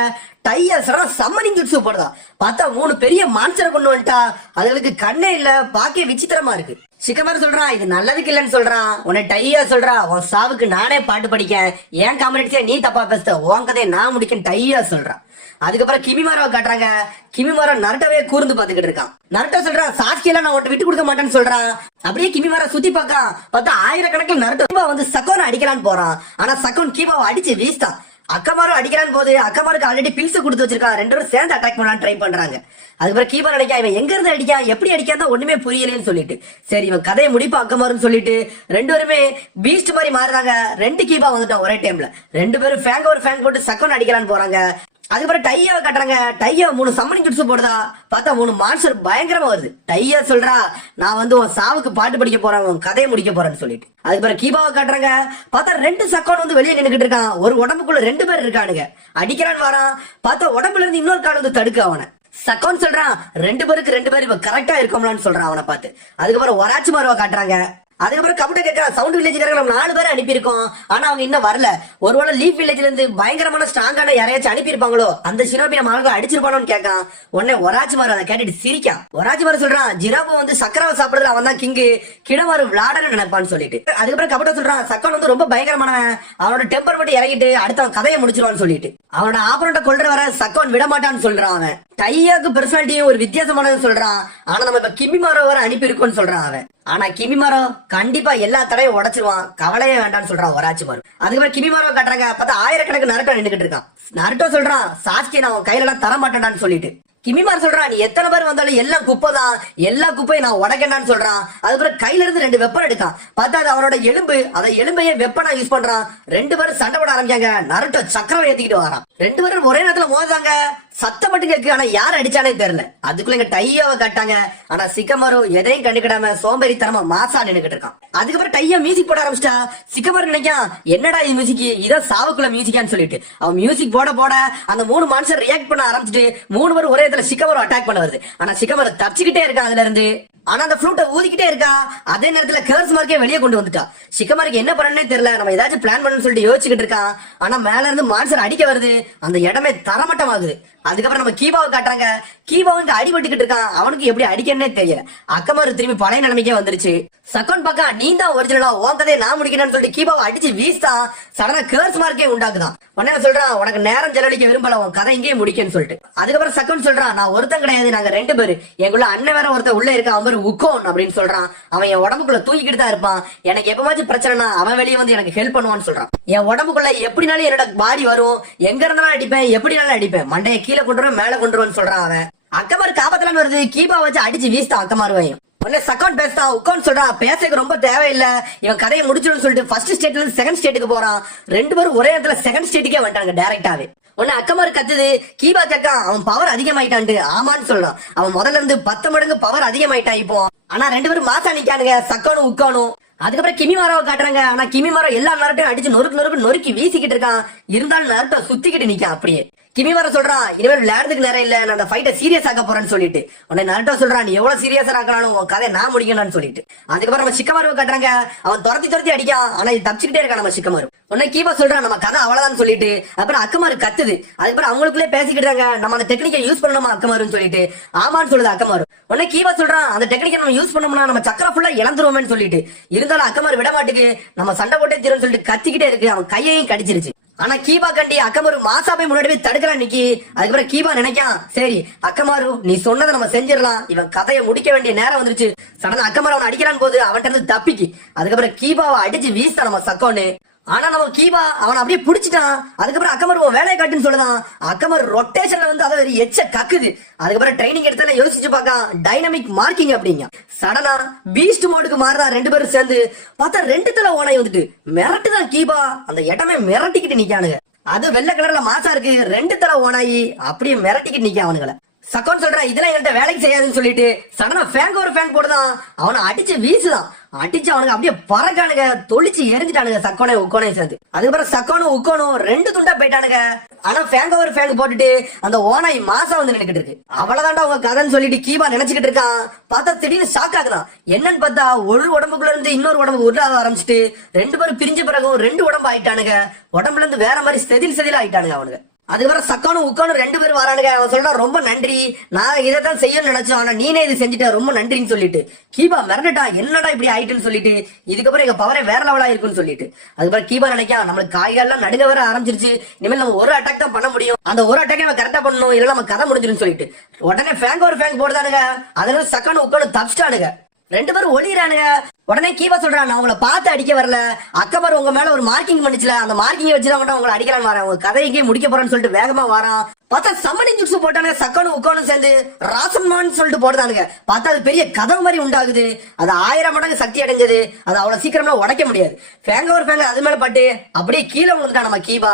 டையா சடனா சம்மனிங் ஜுட்ஸு போடுதா. பார்த்தா 3 பெரிய மான்ஸ்டரை கொண்டு வந்துட்டா. அதுகளுக்கு கண்ணே இல்ல, பாக்கே விசித்திரமா இருக்கு. சிக்கமார் சொல்றான், இது நல்லதுக்கு இல்லன்னு சொல்றான். உன்னை டையா சொல்றா, உன் சாவுக்கு நானே பாட்டு படிக்க, ஏன் காமெடிச்சியா நீ தப்பா பேசுத, உன் கதையை நான் முடிக்கன்னு டையா சொல்றான். அதுக்கப்புறம் கிமிமாராவை காட்டுறாங்க. கிமிமாரா நருட்டோவே கூர்ந்து பாத்துக்கிட்டு இருக்கான். நருட்டோ சொல்றான், சாஸ்கியெல்லாம் நான் விட்டு கொடுக்க மாட்டேன்னு சொல்றான். அப்படியே கிமிமாரா சுத்தி பார்க்கான். பார்த்தா ஆயிரக்கணக்கில் நருட்டோ வந்து சக்கோனை அடிக்கலான்னு போறான். ஆனா சக்கோன் கீபாவை அடிச்சு வீசிட்டான். அக்கமாரும் அடிக்கிறான் போது அக்கமாருக்கு ஆல்ரெடி பில்ஸ் கொடுத்து வச்சிருக்கான். 2 பேரும் சேர்ந்து அட்டாக் பண்ணலான்னு ட்ரை பண்றாங்க. அதுக்கப்புறம் கீபா நினைக்கா, இவன் எங்க இருந்து அடிக்கா, எப்படி அடிக்காதான் ஒண்ணுமே புரியலன்னு சொல்லிட்டு, சரி இவன் கதையை முடிப்பா அக்கமாருன்னு சொல்லிட்டு 2 பேருமே பீஸ்ட் மாதிரி மாறுறாங்க. 2 கீபா வந்துட்டான் ஒரே டைம்ல. 2 பேரும் ஃபேங் ஒரு ஃபேங் போட்டு சக்கோன் அடிக்கலான்னு போறாங்க. அதுக்கப்புறம் டையாவை காட்டுறாங்க. டையா 3 சம்மனிங் ஜுட்ஸு போடுதா. பார்த்தா 3 மான்ஸ்டர் பயங்கரமா வருது. டையா சொல்றா, நான் வந்து உன் சாவுக்கு பாட்டு படிக்க போறேன், உன் கதையை முடிக்க போறேன்னு சொல்லிட்டு. அதுக்கப்புறம் கீபாவை காட்டுறாங்க. பார்த்தா 2 சக்கோன் வந்து வெளியே நின்னுக்கிட்டு இருக்கான். ஒரு உடம்புக்குள்ள 2 பேர் இருக்கானுங்க. அடிக்கிறான்னு வரான். பார்த்தா உடம்புல இருந்து இன்னொரு கால் வந்து தடுக்க அவனை. சக்கோன் சொல்றான், 2 பேருக்கு 2 பேர் இப்ப கரெக்டா இருக்கோம்லான்னு சொல்றான் அவனை பார்த்து. அதுக்கப்புறம் ஒராச்சிமாருவை காட்டுறாங்க. அதுக்கப்புறம் கபுட்டோ கேட்கறான், சவுண்ட் வில்லேஜ்ல நம்ம 4 பேரை அனுப்பியிருக்கோம், ஆனா அவங்க இன்னும் வரல, ஒருவேளை லீஃப் வில்லேஜ்ல இருந்து பயங்கரமான ஸ்ட்ராங்கான யாரையாச்சும் அனுப்பியிருப்பாங்களோ, அந்த ஷினோபி நம்ம ஆளுங்க அடிச்சிருப்பானோன்னு கேட்கான். உடனே ஒராச்சிமாரு அதை கேட்டுட்டு சிரிக்கான். ஒராச்சிமாரு சொல்றான், ஜிராபோ வந்து சக்கராவை சாப்பிடுறது அவன் தான் கிங்கு, கிடமாரு விளாடன்னு நினைப்பான்னு சொல்லிட்டு. அதுக்கப்புறம் கபுட்டோ சொல்றான், சக்கன் வந்து ரொம்ப பயங்கரமானவன், அவனோட டெம்பர் மட்டும் இறங்கிட்டு அடுத்த அவன் கதையை முடிச்சிருவான்னு சொல்லிட்டு. அவனோட ஆப்பரண்ட கொள்ற வர சக்கன் விட மாட்டான்னு சொல்றான் அவன். டையாக்கு பெர்சனாலிட்டியும் ஒரு வித்தியாசமானது சொல்றான். ஆனா நம்ம இப்ப கிமிமாரோ வர அனுப்பி இருக்கோம்னு சொல்றான் அவன். ஆனா கிமிமாரோ கண்டிப்பா எல்லா தடையும் உடைச்சிருவான், கவலையே வேண்டாம்னு சொல்றான் ஒராச்சிமாரு. அதுக்கப்புறம் கிமிமாரோ காட்டுறாங்க. பார்த்தா ஆயிரக்கணக்கு நருட்டோ நின்றுகிட்டு இருக்கான். நருட்டோ சொல்றான், சாஸ்கி நான் உன் கையில எல்லாம் தர மாட்டேன்டான்னு சொல்லிட்டு. கிமிமார் சொல்றான், நீ எத்தனை பேர் வந்தாலும் எல்லாம் குப்பை தான், எல்லா குப்பையும் நான் உடைக்கண்டான்னு சொல்றான். அதுக்கப்புறம் கையில இருந்து 2 வெப்பன் எடுக்கான். பார்த்தா அது அவனோட எலும்பு, அதை எலும்பையே வெப்பனா யூஸ் பண்றான். 2 பேரும் சண்டை போட ஆரம்பிக்காங்க. நருட்டோ சக்கரம் ஏத்திக்கிட்டு வரான். 2 பேரும் ஒரே நேரத்துல மோதாங்க. சத்தம் மட்டும் கேக்கு, ஆனா யார் அடிச்சானே தெரியல. அதுக்குள்ள எங்க டையோவை காட்டாங்க. ஆனா சிக்கமாரு எதையும் கண்டுக்கிடாம சோம்பேறித்தனமா மாசா நின்னுகிட்டு இருக்கான். அதுக்கப்புறம் டையா மியூசிக் போட ஆரம்பிச்சிட்டா. சிக்கமாரு நினைக்கான், என்னடா இது மியூசிக், இதான் சாவுக்குள்ள மியூசிக்கான்னு சொல்லிட்டு அவன் மியூசிக் போட போட அந்த 3 மான்ஸ்டர் ரியாக்ட் பண்ண ஆரம்பிச்சுட்டு 3 பேரும் ஒரே இடத்துல சிக்கமாரு அட்டாக் பண்ண வருது. ஆனா சிக்கமாரு தப்பிச்சுக்கிட்டே இருக்கான் அதுல இருந்து. ஆனா அந்த ஃப்ளூட்டை ஊதிக்கிட்டே இருக்கா. அதே நேரத்துல கேர்ஸ் மார்க்கே வெளியே கொண்டு வந்துட்டா. சிக்கமாருக்கு என்ன பண்ணனே தெரியல. நம்ம ஏதாச்சும் பிளான் பண்ணணும்னு சொல்லிட்டு யோசிச்சுக்கிட்டு இருக்கான். ஆனா மேல இருந்து மான்சர் அடிக்க வருது. அந்த இடமே தரமட்டமாகுது. அதுக்கப்புறம் நம்ம கீபாவை காட்டுறாங்க. கீபாவுக்கு அடிபட்டுக்கிட்டு இருக்கான். அவனுக்கு எப்படி அடிக்கணும்னே தெரியல. அக்கமாரு திரும்பி பழைய நிலைமைக்கே வந்துருச்சு. சக்கோன் பாக்கா, நீ தான் ஒரிஜினலா உன் கதையை நான் முடிக்கணும்னு சொல்லிட்டு கீபாவை அடிச்சு வீசுதான். சடனா கேர்ஸ் மார்க்கே உண்டாக்குதான். உடனே சொல்றான், உனக்கு நேரம் செலவழிக்க விரும்பல, உன் கதை இங்கேயே முடிக்கன்னு சொல்லிட்டு. அதுக்கப்புறம் சக்கோன் சொல்றான், நான் ஒருத்தன் கிடையாது, நாங்க 2 பேரு. எங்குள்ள அண்ணன் வேற ஒருத்தன் உள்ள இருக்கான், அவன் பேரு உக்கோன் அப்படின்னு சொல்றான். அவன் என் உடம்புக்குள்ள தூங்கிக்கிட்டு தான் இருப்பான். எனக்கு எப்பமாச்சும் பிரச்சனைனா அவன் வெளியே வந்து எனக்கு ஹெல்ப் பண்ணுவான்னு சொல்றான். என் உடம்புக்குள்ள எப்படினாலும் என்னோட பாடி வரும், எங்க இருந்தாலும் அடிப்பேன், எப்படினாலும் அடிப்பேன், மண்டைய கீழே கொண்டு வருவேன், மேல கொண்டு வருவேன்னு சொல்றான். அவன் அக்கமாரு காப்பத்தலான்னு வருது. கீபா வச்சு அடிச்சு வீசுதான் அக்கமாருவையும். உடனே சக்கோன் பேசுதான். உட்காந்து சொல்றான், பேசக்கு ரொம்ப தேவையில்லை, இவன் கதையை முடிச்சிடும் சொல்லிட்டு ஃபர்ஸ்ட் ஸ்டேட்ல இருந்து செகண்ட் ஸ்டேட்டுக்கு போறான். 2 பேரும் ஒரே இடத்துல செகண்ட் ஸ்டேட்டுக்கே வந்துட்டாங்க டைரக்டாவே. உடனே அக்கமாரு கத்துது. கீபா கேட்கான், அவன் பவர் அதிகமாயிட்டான்ட்டு. ஆமான்னு சொல்றான். அவன் முதல்ல இருந்து 10 மடங்கு பவர் அதிகமாயிட்டான் இப்போ. ஆனா 2 பேரும் மாசா நிக்கானுங்க, சக்கோனும் உட்கானும். அதுக்கப்புறம் கிமிமாராவை காட்டுறாங்க. ஆனா கிமிமாரா எல்லா நருட்டையும் அடிச்சு நொறுக்கு நொறுக்கி வீசிக்கிட்டு இருக்கான். இருந்தாலும் நருட்டோ சுத்திக்கிட்டு நிக்கான் அப்படியே. கிமிமாரா சொல்றான், இனிமேல் விளையாடுறதுக்கு நேரம் இல்ல, நான் அந்த ஃபைட்டை சீரியஸ் ஆக்க போறேன்னு சொல்லிட்டு. உடனே நருட்டோ சொல்றான், நீ எவ்வளவு சீரியஸா ஆக்கணும், உன் கதையை நான் முடிக்கணும்னு சொல்லிட்டு. அதுக்கப்புறம் நம்ம சிக்கமாருவை காட்டுறாங்க. அவன் துரத்தி அடிக்கான். ஆனா இது தப்பிச்சுக்கிட்டே இருக்கான் நம்ம சிக்கமாரு. உடனே கீபா சொல்றான், நம்ம கதை அவ்வளவுதான் சொல்லிட்டு. அப்புறம் அக்கமாரு கத்துது. அதுக்கப்புறம் அவங்களுக்குள்ளே பேசிக்கிட்டு இருக்காங்க, நம்ம அந்த டெக்னிக்கை யூஸ் பண்ணணுமா அக்கமாருன்னு சொல்லிட்டு. ஆமான்னு சொல்லுது அக்கமாரு. உடனே கீபா சொல்றான், அந்த டெக்னிக்கை நம்ம யூஸ் பண்ணோம்னா நம்ம சக்கரை ஃபுல்லா இழந்துருவோம்னு சொல்லிட்டு. இருந்தாலும் அக்கமாரு விட மாட்டுக்கு, நம்ம சண்டை போட்டே தீரும்னு சொல்லிட்டு கத்திக்கிட்டே இருக்கு. அவன் கையையும் கடிச்சிருச்சு. ஆனா கீபா கண்டி அக்கமாரு மாசாபை முன்னாடி தடுக்கிறான் நிக்கி. அதுக்கப்புறம் கீபா நினைக்கான், சரி அக்கமாரு நீ சொன்னதை நம்ம செஞ்சிடலாம், இவன் கதையை முடிக்க வேண்டிய நேரம் வந்துருச்சு. சடனா அக்கமாரு அவன் அடிக்கிறான் போது அவன்கிட்ட இருந்து தப்பிக்கு. அதுக்கப்புறம் கீபாவை அடிச்சு வீசுதான் நம்ம சக்கோன்னு. ஆனா நம்ம கீபா அவன் அப்படியே புடிச்சிட்டான். அதுக்கப்புறம் அக்கமாரு உன் வேலையை காட்டுன்னு சொல்லுதான். அக்கமாரு ரொட்டேஷன்ல வந்து அதை எச்ச கக்குது. அதுக்கப்புறம் ட்ரைனிங் எடுத்தால யோசிச்சு பார்க்கான், டைனமிக் மார்க்கிங் அப்படிங்க. சடனா பீஸ்ட் மோடுக்கு மாறுதா 2 பேரும் சேர்ந்து. பார்த்தா 2 தலை ஓனாய் வந்துட்டு மிரட்டுதான் கீபா. அந்த இடமே மிரட்டிக்கிட்டு நிக்கானுங்க. அது வெள்ளை கலர்ல மாசா இருக்கு. 2 தலை ஓனாயி அப்படியே மிரட்டிக்கிட்டு நிக்க அவனுங்களை. சக்கோன் சொல்றான், இதெல்லாம் என்கிட்ட வேலைக்கு செய்யாதுன்னு சொல்லிட்டு சடனா ஒரு ஃபேன் போடுதான். அவனை அடிச்சு வீசுதான். அடிச்சு அவனுக்கு அப்படியே பறக்கானுங்க, தொளிச்சு எரிஞ்சிட்டானுங்க சக்கோனை உக்கோனை சேர்ந்து. அதுக்கப்புறம் சக்கோனும் உக்கோனும் 2 துண்டா போயிட்டானுங்க. ஆனா ஒரு ஃபேன் போட்டுட்டு அந்த ஓனாய் மாசா வந்து நினைக்கிட்டு இருக்கு. அவ்வளவுதான்டா உங்க கதைன்னு சொல்லிட்டு கீபா நினைச்சுக்கிட்டு இருக்கான். பார்த்தா திடீர்னு ஷாக் ஆகுதான். என்னன்னு பார்த்தா ஒரு உடம்புக்குள்ள இருந்து இன்னொரு உடம்பு உருள ஆரம்பிச்சுட்டு 2 பேரும் பிரிஞ்ச பிறகும் 2 உடம்பு ஆயிட்டானுங்க. உடம்புல இருந்து வேற மாதிரி செதில் ஆயிட்டானுங்க அவனுங்க. அதுக்கப்புறம் சக்கானும் உட்கானும் 2 பேரும் வரானுங்க. அவன் சொல்றான், ரொம்ப நன்றி, நான் இதைத்தான் செய்யணும்னு நினைச்சோம், ஆனா நீனே இது செஞ்சுட்ட, ரொம்ப நன்றின்னு சொல்லிட்டு. கீபா மிரண்டா, என்னடா இப்படி ஆயிட்டுன்னு சொல்லிட்டு. இதுக்கப்புறம் எங்க பவரே வேற லெவலா இருக்குன்னு சொல்லிட்டு. அதுக்கப்புறம் கீபா நினைக்கா, நம்மளுக்கு காய்கள்லாம் நடுங்க வர ஆரம்பிச்சிருச்சு, இனிமேல் நம்ம ஒரு அட்டாக் தான் பண்ண முடியும், அந்த ஒரு அட்டாக்கே நம்ம கரெக்டா பண்ணணும், இல்ல நம்ம கதை முடிஞ்சிருன்னு சொல்லிட்டு உடனே ஒரு ஃபேங் போடுதானுங்க. அதனால சக்கானும் உட்காந்து தப்பிச்சிட்டானுங்க. 2 பேரும் ஒளிறானுங்க. உடனே கீபா சொல்றான், நான் உங்களை பார்த்து அடிக்க வரல, அக்கமாரு உங்க மேல ஒரு மார்க்கிங் பண்ணிச்சுல, அந்த மார்க்கிங் வச்சுதான் உங்களை அடிக்கலான்னு வரேன், உங்க கதைக்கே முடிக்க போறேன்னு சொல்லிட்டு வேகமா வரான். பார்த்தா சம்மனிங் ஜுட்ஸு போட்டானுங்க. சக்கனும் உட்கானும் சேர்ந்து ராசன்மான் சொல்லிட்டு போடுதானுங்க. பார்த்தா அது பெரிய கதவு மாதிரி உண்டாகுது. அது 1000 மடங்கு சக்தி அடைஞ்சது. அது அவ்வளவு சீக்கிரமா உடைக்க முடியாது. ஒரு ஃபேங்க அது மேல பட்டு அப்படியே கீழே விழுந்துட்டான் நம்ம கீபா.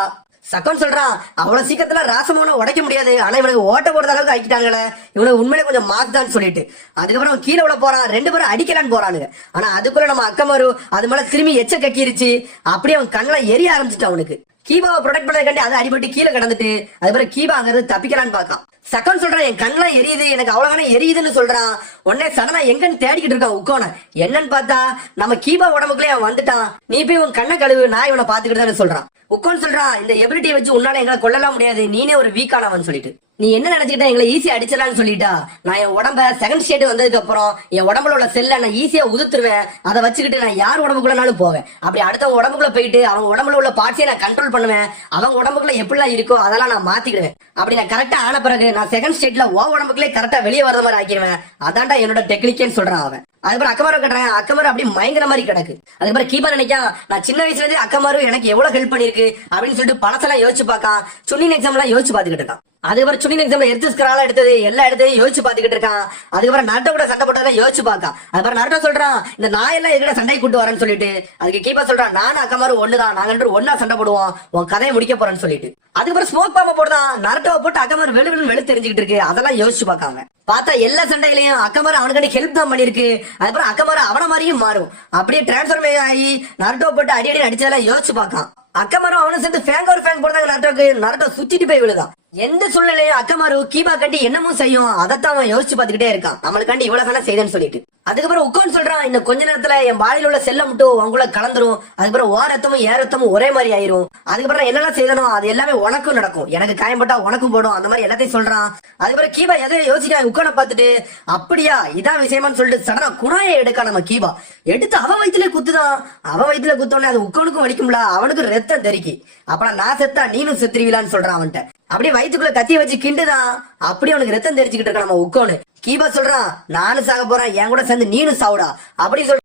சக்கன் சொல்றான், அவ்வளவு சீக்கிரத்துல ராசமான உடைக்க முடியாது, ஆனா இவனுக்கு ஓட்ட போடுற அளவுக்கு ஆக்கிட்டாங்களே, இவனுக்கு உண்மையிலே கொஞ்சம் மாசுதான்னு சொல்லிட்டு அதுக்கப்புறம் கீழே விட போறான். 2 பேரும் அடிக்கலான்னு போறானுங்க. ஆனா அதுக்குள்ள நம்ம அக்கமாரு அது மேல திரும்பி எச்ச கக்கிருச்சு. அப்படியே அவன் கண்ணுல எரிய ஆரம்பிச்சுட்டு அவனுக்கு. கீபாவை ப்ரொடெக்ட் பண்ணதுக்காண்டி அதை அடிபட்டு கீழே கிடந்துட்டு அதுக்கப்புறம் கீபா அங்கிருந்து தப்பிக்கலான்னு பார்க்கான். சக்கன் சொல்றான், என் கண்ணெல்லாம் எரியுது, எனக்கு அவ்வளவுதானே எரியுதுன்னு சொல்றான். உடனே சடனா எங்கன்னு தேடிக்கிட்டு இருக்கான் உக்கோன. என்னன்னு பார்த்தா நம்ம கீபா உடம்புக்குள்ளே அவன் வந்துட்டான். நீ போய் உன் கண்ணை கழுவு, நான் இவனை பாத்துக்கிட்டு தான் சொல்றான். உக்கோன்னு சொல்றான், இந்த எபிலிட்டியை வச்சு உன்னால எங்களை கொல்லலாம் முடியாது, நீனே ஒரு வீக்கானவன் சொல்லிட்டு. நீ என்ன நினைச்சுக்கிட்ட, எங்களை ஈஸியா அடிச்சிடலான்னு சொல்லிட்டா, நான் என் உடம்ப செகண்ட் ஸ்டேட் வந்ததுக்கு அப்புறம் என் உடம்புல உள்ள செல்ல நான் ஈஸியா உதுத்துருவேன். அதை வச்சுக்கிட்டு நான் யார் உடம்புக்குள்ளனாலும் போவேன். அப்படி அடுத்தவங்க உடம்புக்குள்ள போயிட்டு அவங்க உடம்புல உள்ள பார்ட்ஸையே நான் கண்ட்ரோல் பண்ணுவேன். அவங்க உடம்புக்குள்ள எப்படிலாம் இருக்கோ அதெல்லாம் நான் மாத்திக்கிடுவேன். அப்படி நான் கரெக்டா ஆன பிறகு நான் செகண்ட் ஸ்டேட்ல உடம்புக்குள்ளே கரெக்டா வெளியே வர மாதிரி ஆக்கிடுவேன். அதான்டா என்னோட டெக்னிக்னு சொல்றான் அவன். அதுக்கப்புறம் அக்கமாரு கட்டுறாங்க. அக்கமாரு அப்படியே மயங்கிற மாதிரி கிடக்கு. அதுக்கப்புறம் கீபா நினைக்கா, நான் சின்ன வயசுல இருந்து அக்கமாரு எனக்கு எவ்வளவு ஹெல்ப் பண்ணிருக்கு அப்படின்னு சொல்லிட்டு பழசெல்லாம் யோசிச்சு பார்க்கான். சுன்னின் எக்ஸாம் எல்லாம் யோசிச்சு பாத்துக்கிட்டு இருக்கான். அதுக்கப்புறம் சுனில் எக்ஸாம்ல எடுத்து எடுத்தது எல்லா இடத்தையும் யோசிச்சு பாத்துக்கிட்டு இருக்கான். அதுக்கப்புறம் நருட்டோ கூட சண்டை போட்டதான் யோசிச்சு பார்க்கான். அதுக்கப்புறம் நருட்டோ சொல்றான், இந்த நாயெல்லாம் எதுல சண்டை கூட்டு வரேன்னு சொல்லிட்டு. அதுக்கு கீபா சொல்றான், நானும் அக்கமாரு ஒண்ணுதான், நாங்க ரெண்டு ஒன்னா சண்டை போடுவோம், உன் கதையை முடிக்க போறேன்னு சொல்லிட்டு. அதுக்கப்புறம் ஸ்மோக் பாம்பை போடுதான். நருட்டோவை போட்டு அக்கமாரு வெளு தெரிஞ்சுக்கிட்டு இருக்கு. அதெல்லாம் யோசிச்சு பார்க்காம பார்த்தா எல்லா சண்டையிலையும் அக்கமாரு அவனுக்கு ஹெல்ப் தான் பண்ணிருக்கு. அதுக்கப்புறம் அக்கமாரு அவன மாதிரியும் மாறும். அப்படியே டிரான்ஸ்பர் ஆகி நருட்டோ போட்டு அடி அடிச்சதெல்லாம் யோசிச்சு பார்க்கான். அக்கமாரும் அவனும் சேர்ந்து ஃபேங் ஒரு ஃபேங் போடுறாங்க நருட்டோக்கு. நருட்டோ சுத்திட்டு போய் விழுதான். எந்த சூழ்நிலையும் அக்கமாரு கீபா கட்டி என்னமும் செய்யும். அதைத்தான் அவன் யோசிச்சு பார்த்துக்கிட்டே இருக்கான், நம்மளுக்காண்டி இவ்வளவு தானே செய்தேன்னு சொல்லிட்டு. அதுக்கப்புறம் உட்காந்து சொல்றான், இன்னும் கொஞ்ச நேரத்துல என் பாடியில உள்ள செல்ல மட்டும் அவங்கள கலந்துரும். அதுக்கப்புறம் ஓ ரத்தமும் ஏ ரத்தமும் ஒரே மாதிரி ஆயிரும். அதுக்கப்புறம் என்னெல்லாம் செய்யணும் அது எல்லாமே உனக்கும் நடக்கும், எனக்கு காயம் போட்டா உனக்கும் போடும், அந்த மாதிரி எல்லாத்தையும் சொல்றான். அதுக்கப்புறம் கீபா எதையும் யோசிக்க உட்கான பார்த்துட்டு, அப்படியா இதான் விஷயமான்னு சொல்லிட்டு சடனா குணாயை எடுக்க நம்ம கீபா எடுத்து அவன் வயிற்றுல குத்துதான். அவன் வயிற்றுல குத்தோடனே அது உட்கானுக்கும் வலிக்கும்ல, அவனுக்கு ரத்தம் தெறிக்கி. அப்புறம் நான் செத்தா நீனும் செத்துருவீலான்னு சொல்றான் அவன்கிட்ட. அப்படியே வயிற்றுக்குள்ள கத்திய வச்சு கிண்டுதான். அப்படி அவனுக்கு ரத்தம் தெரிச்சுக்கிட்டு இருக்க நம்ம உட்கானு. கீபா சொல்றான், நானும் சாக போறேன், என் கூட சேர்ந்து நீனும் சாவுடா அப்படி சொல்ற.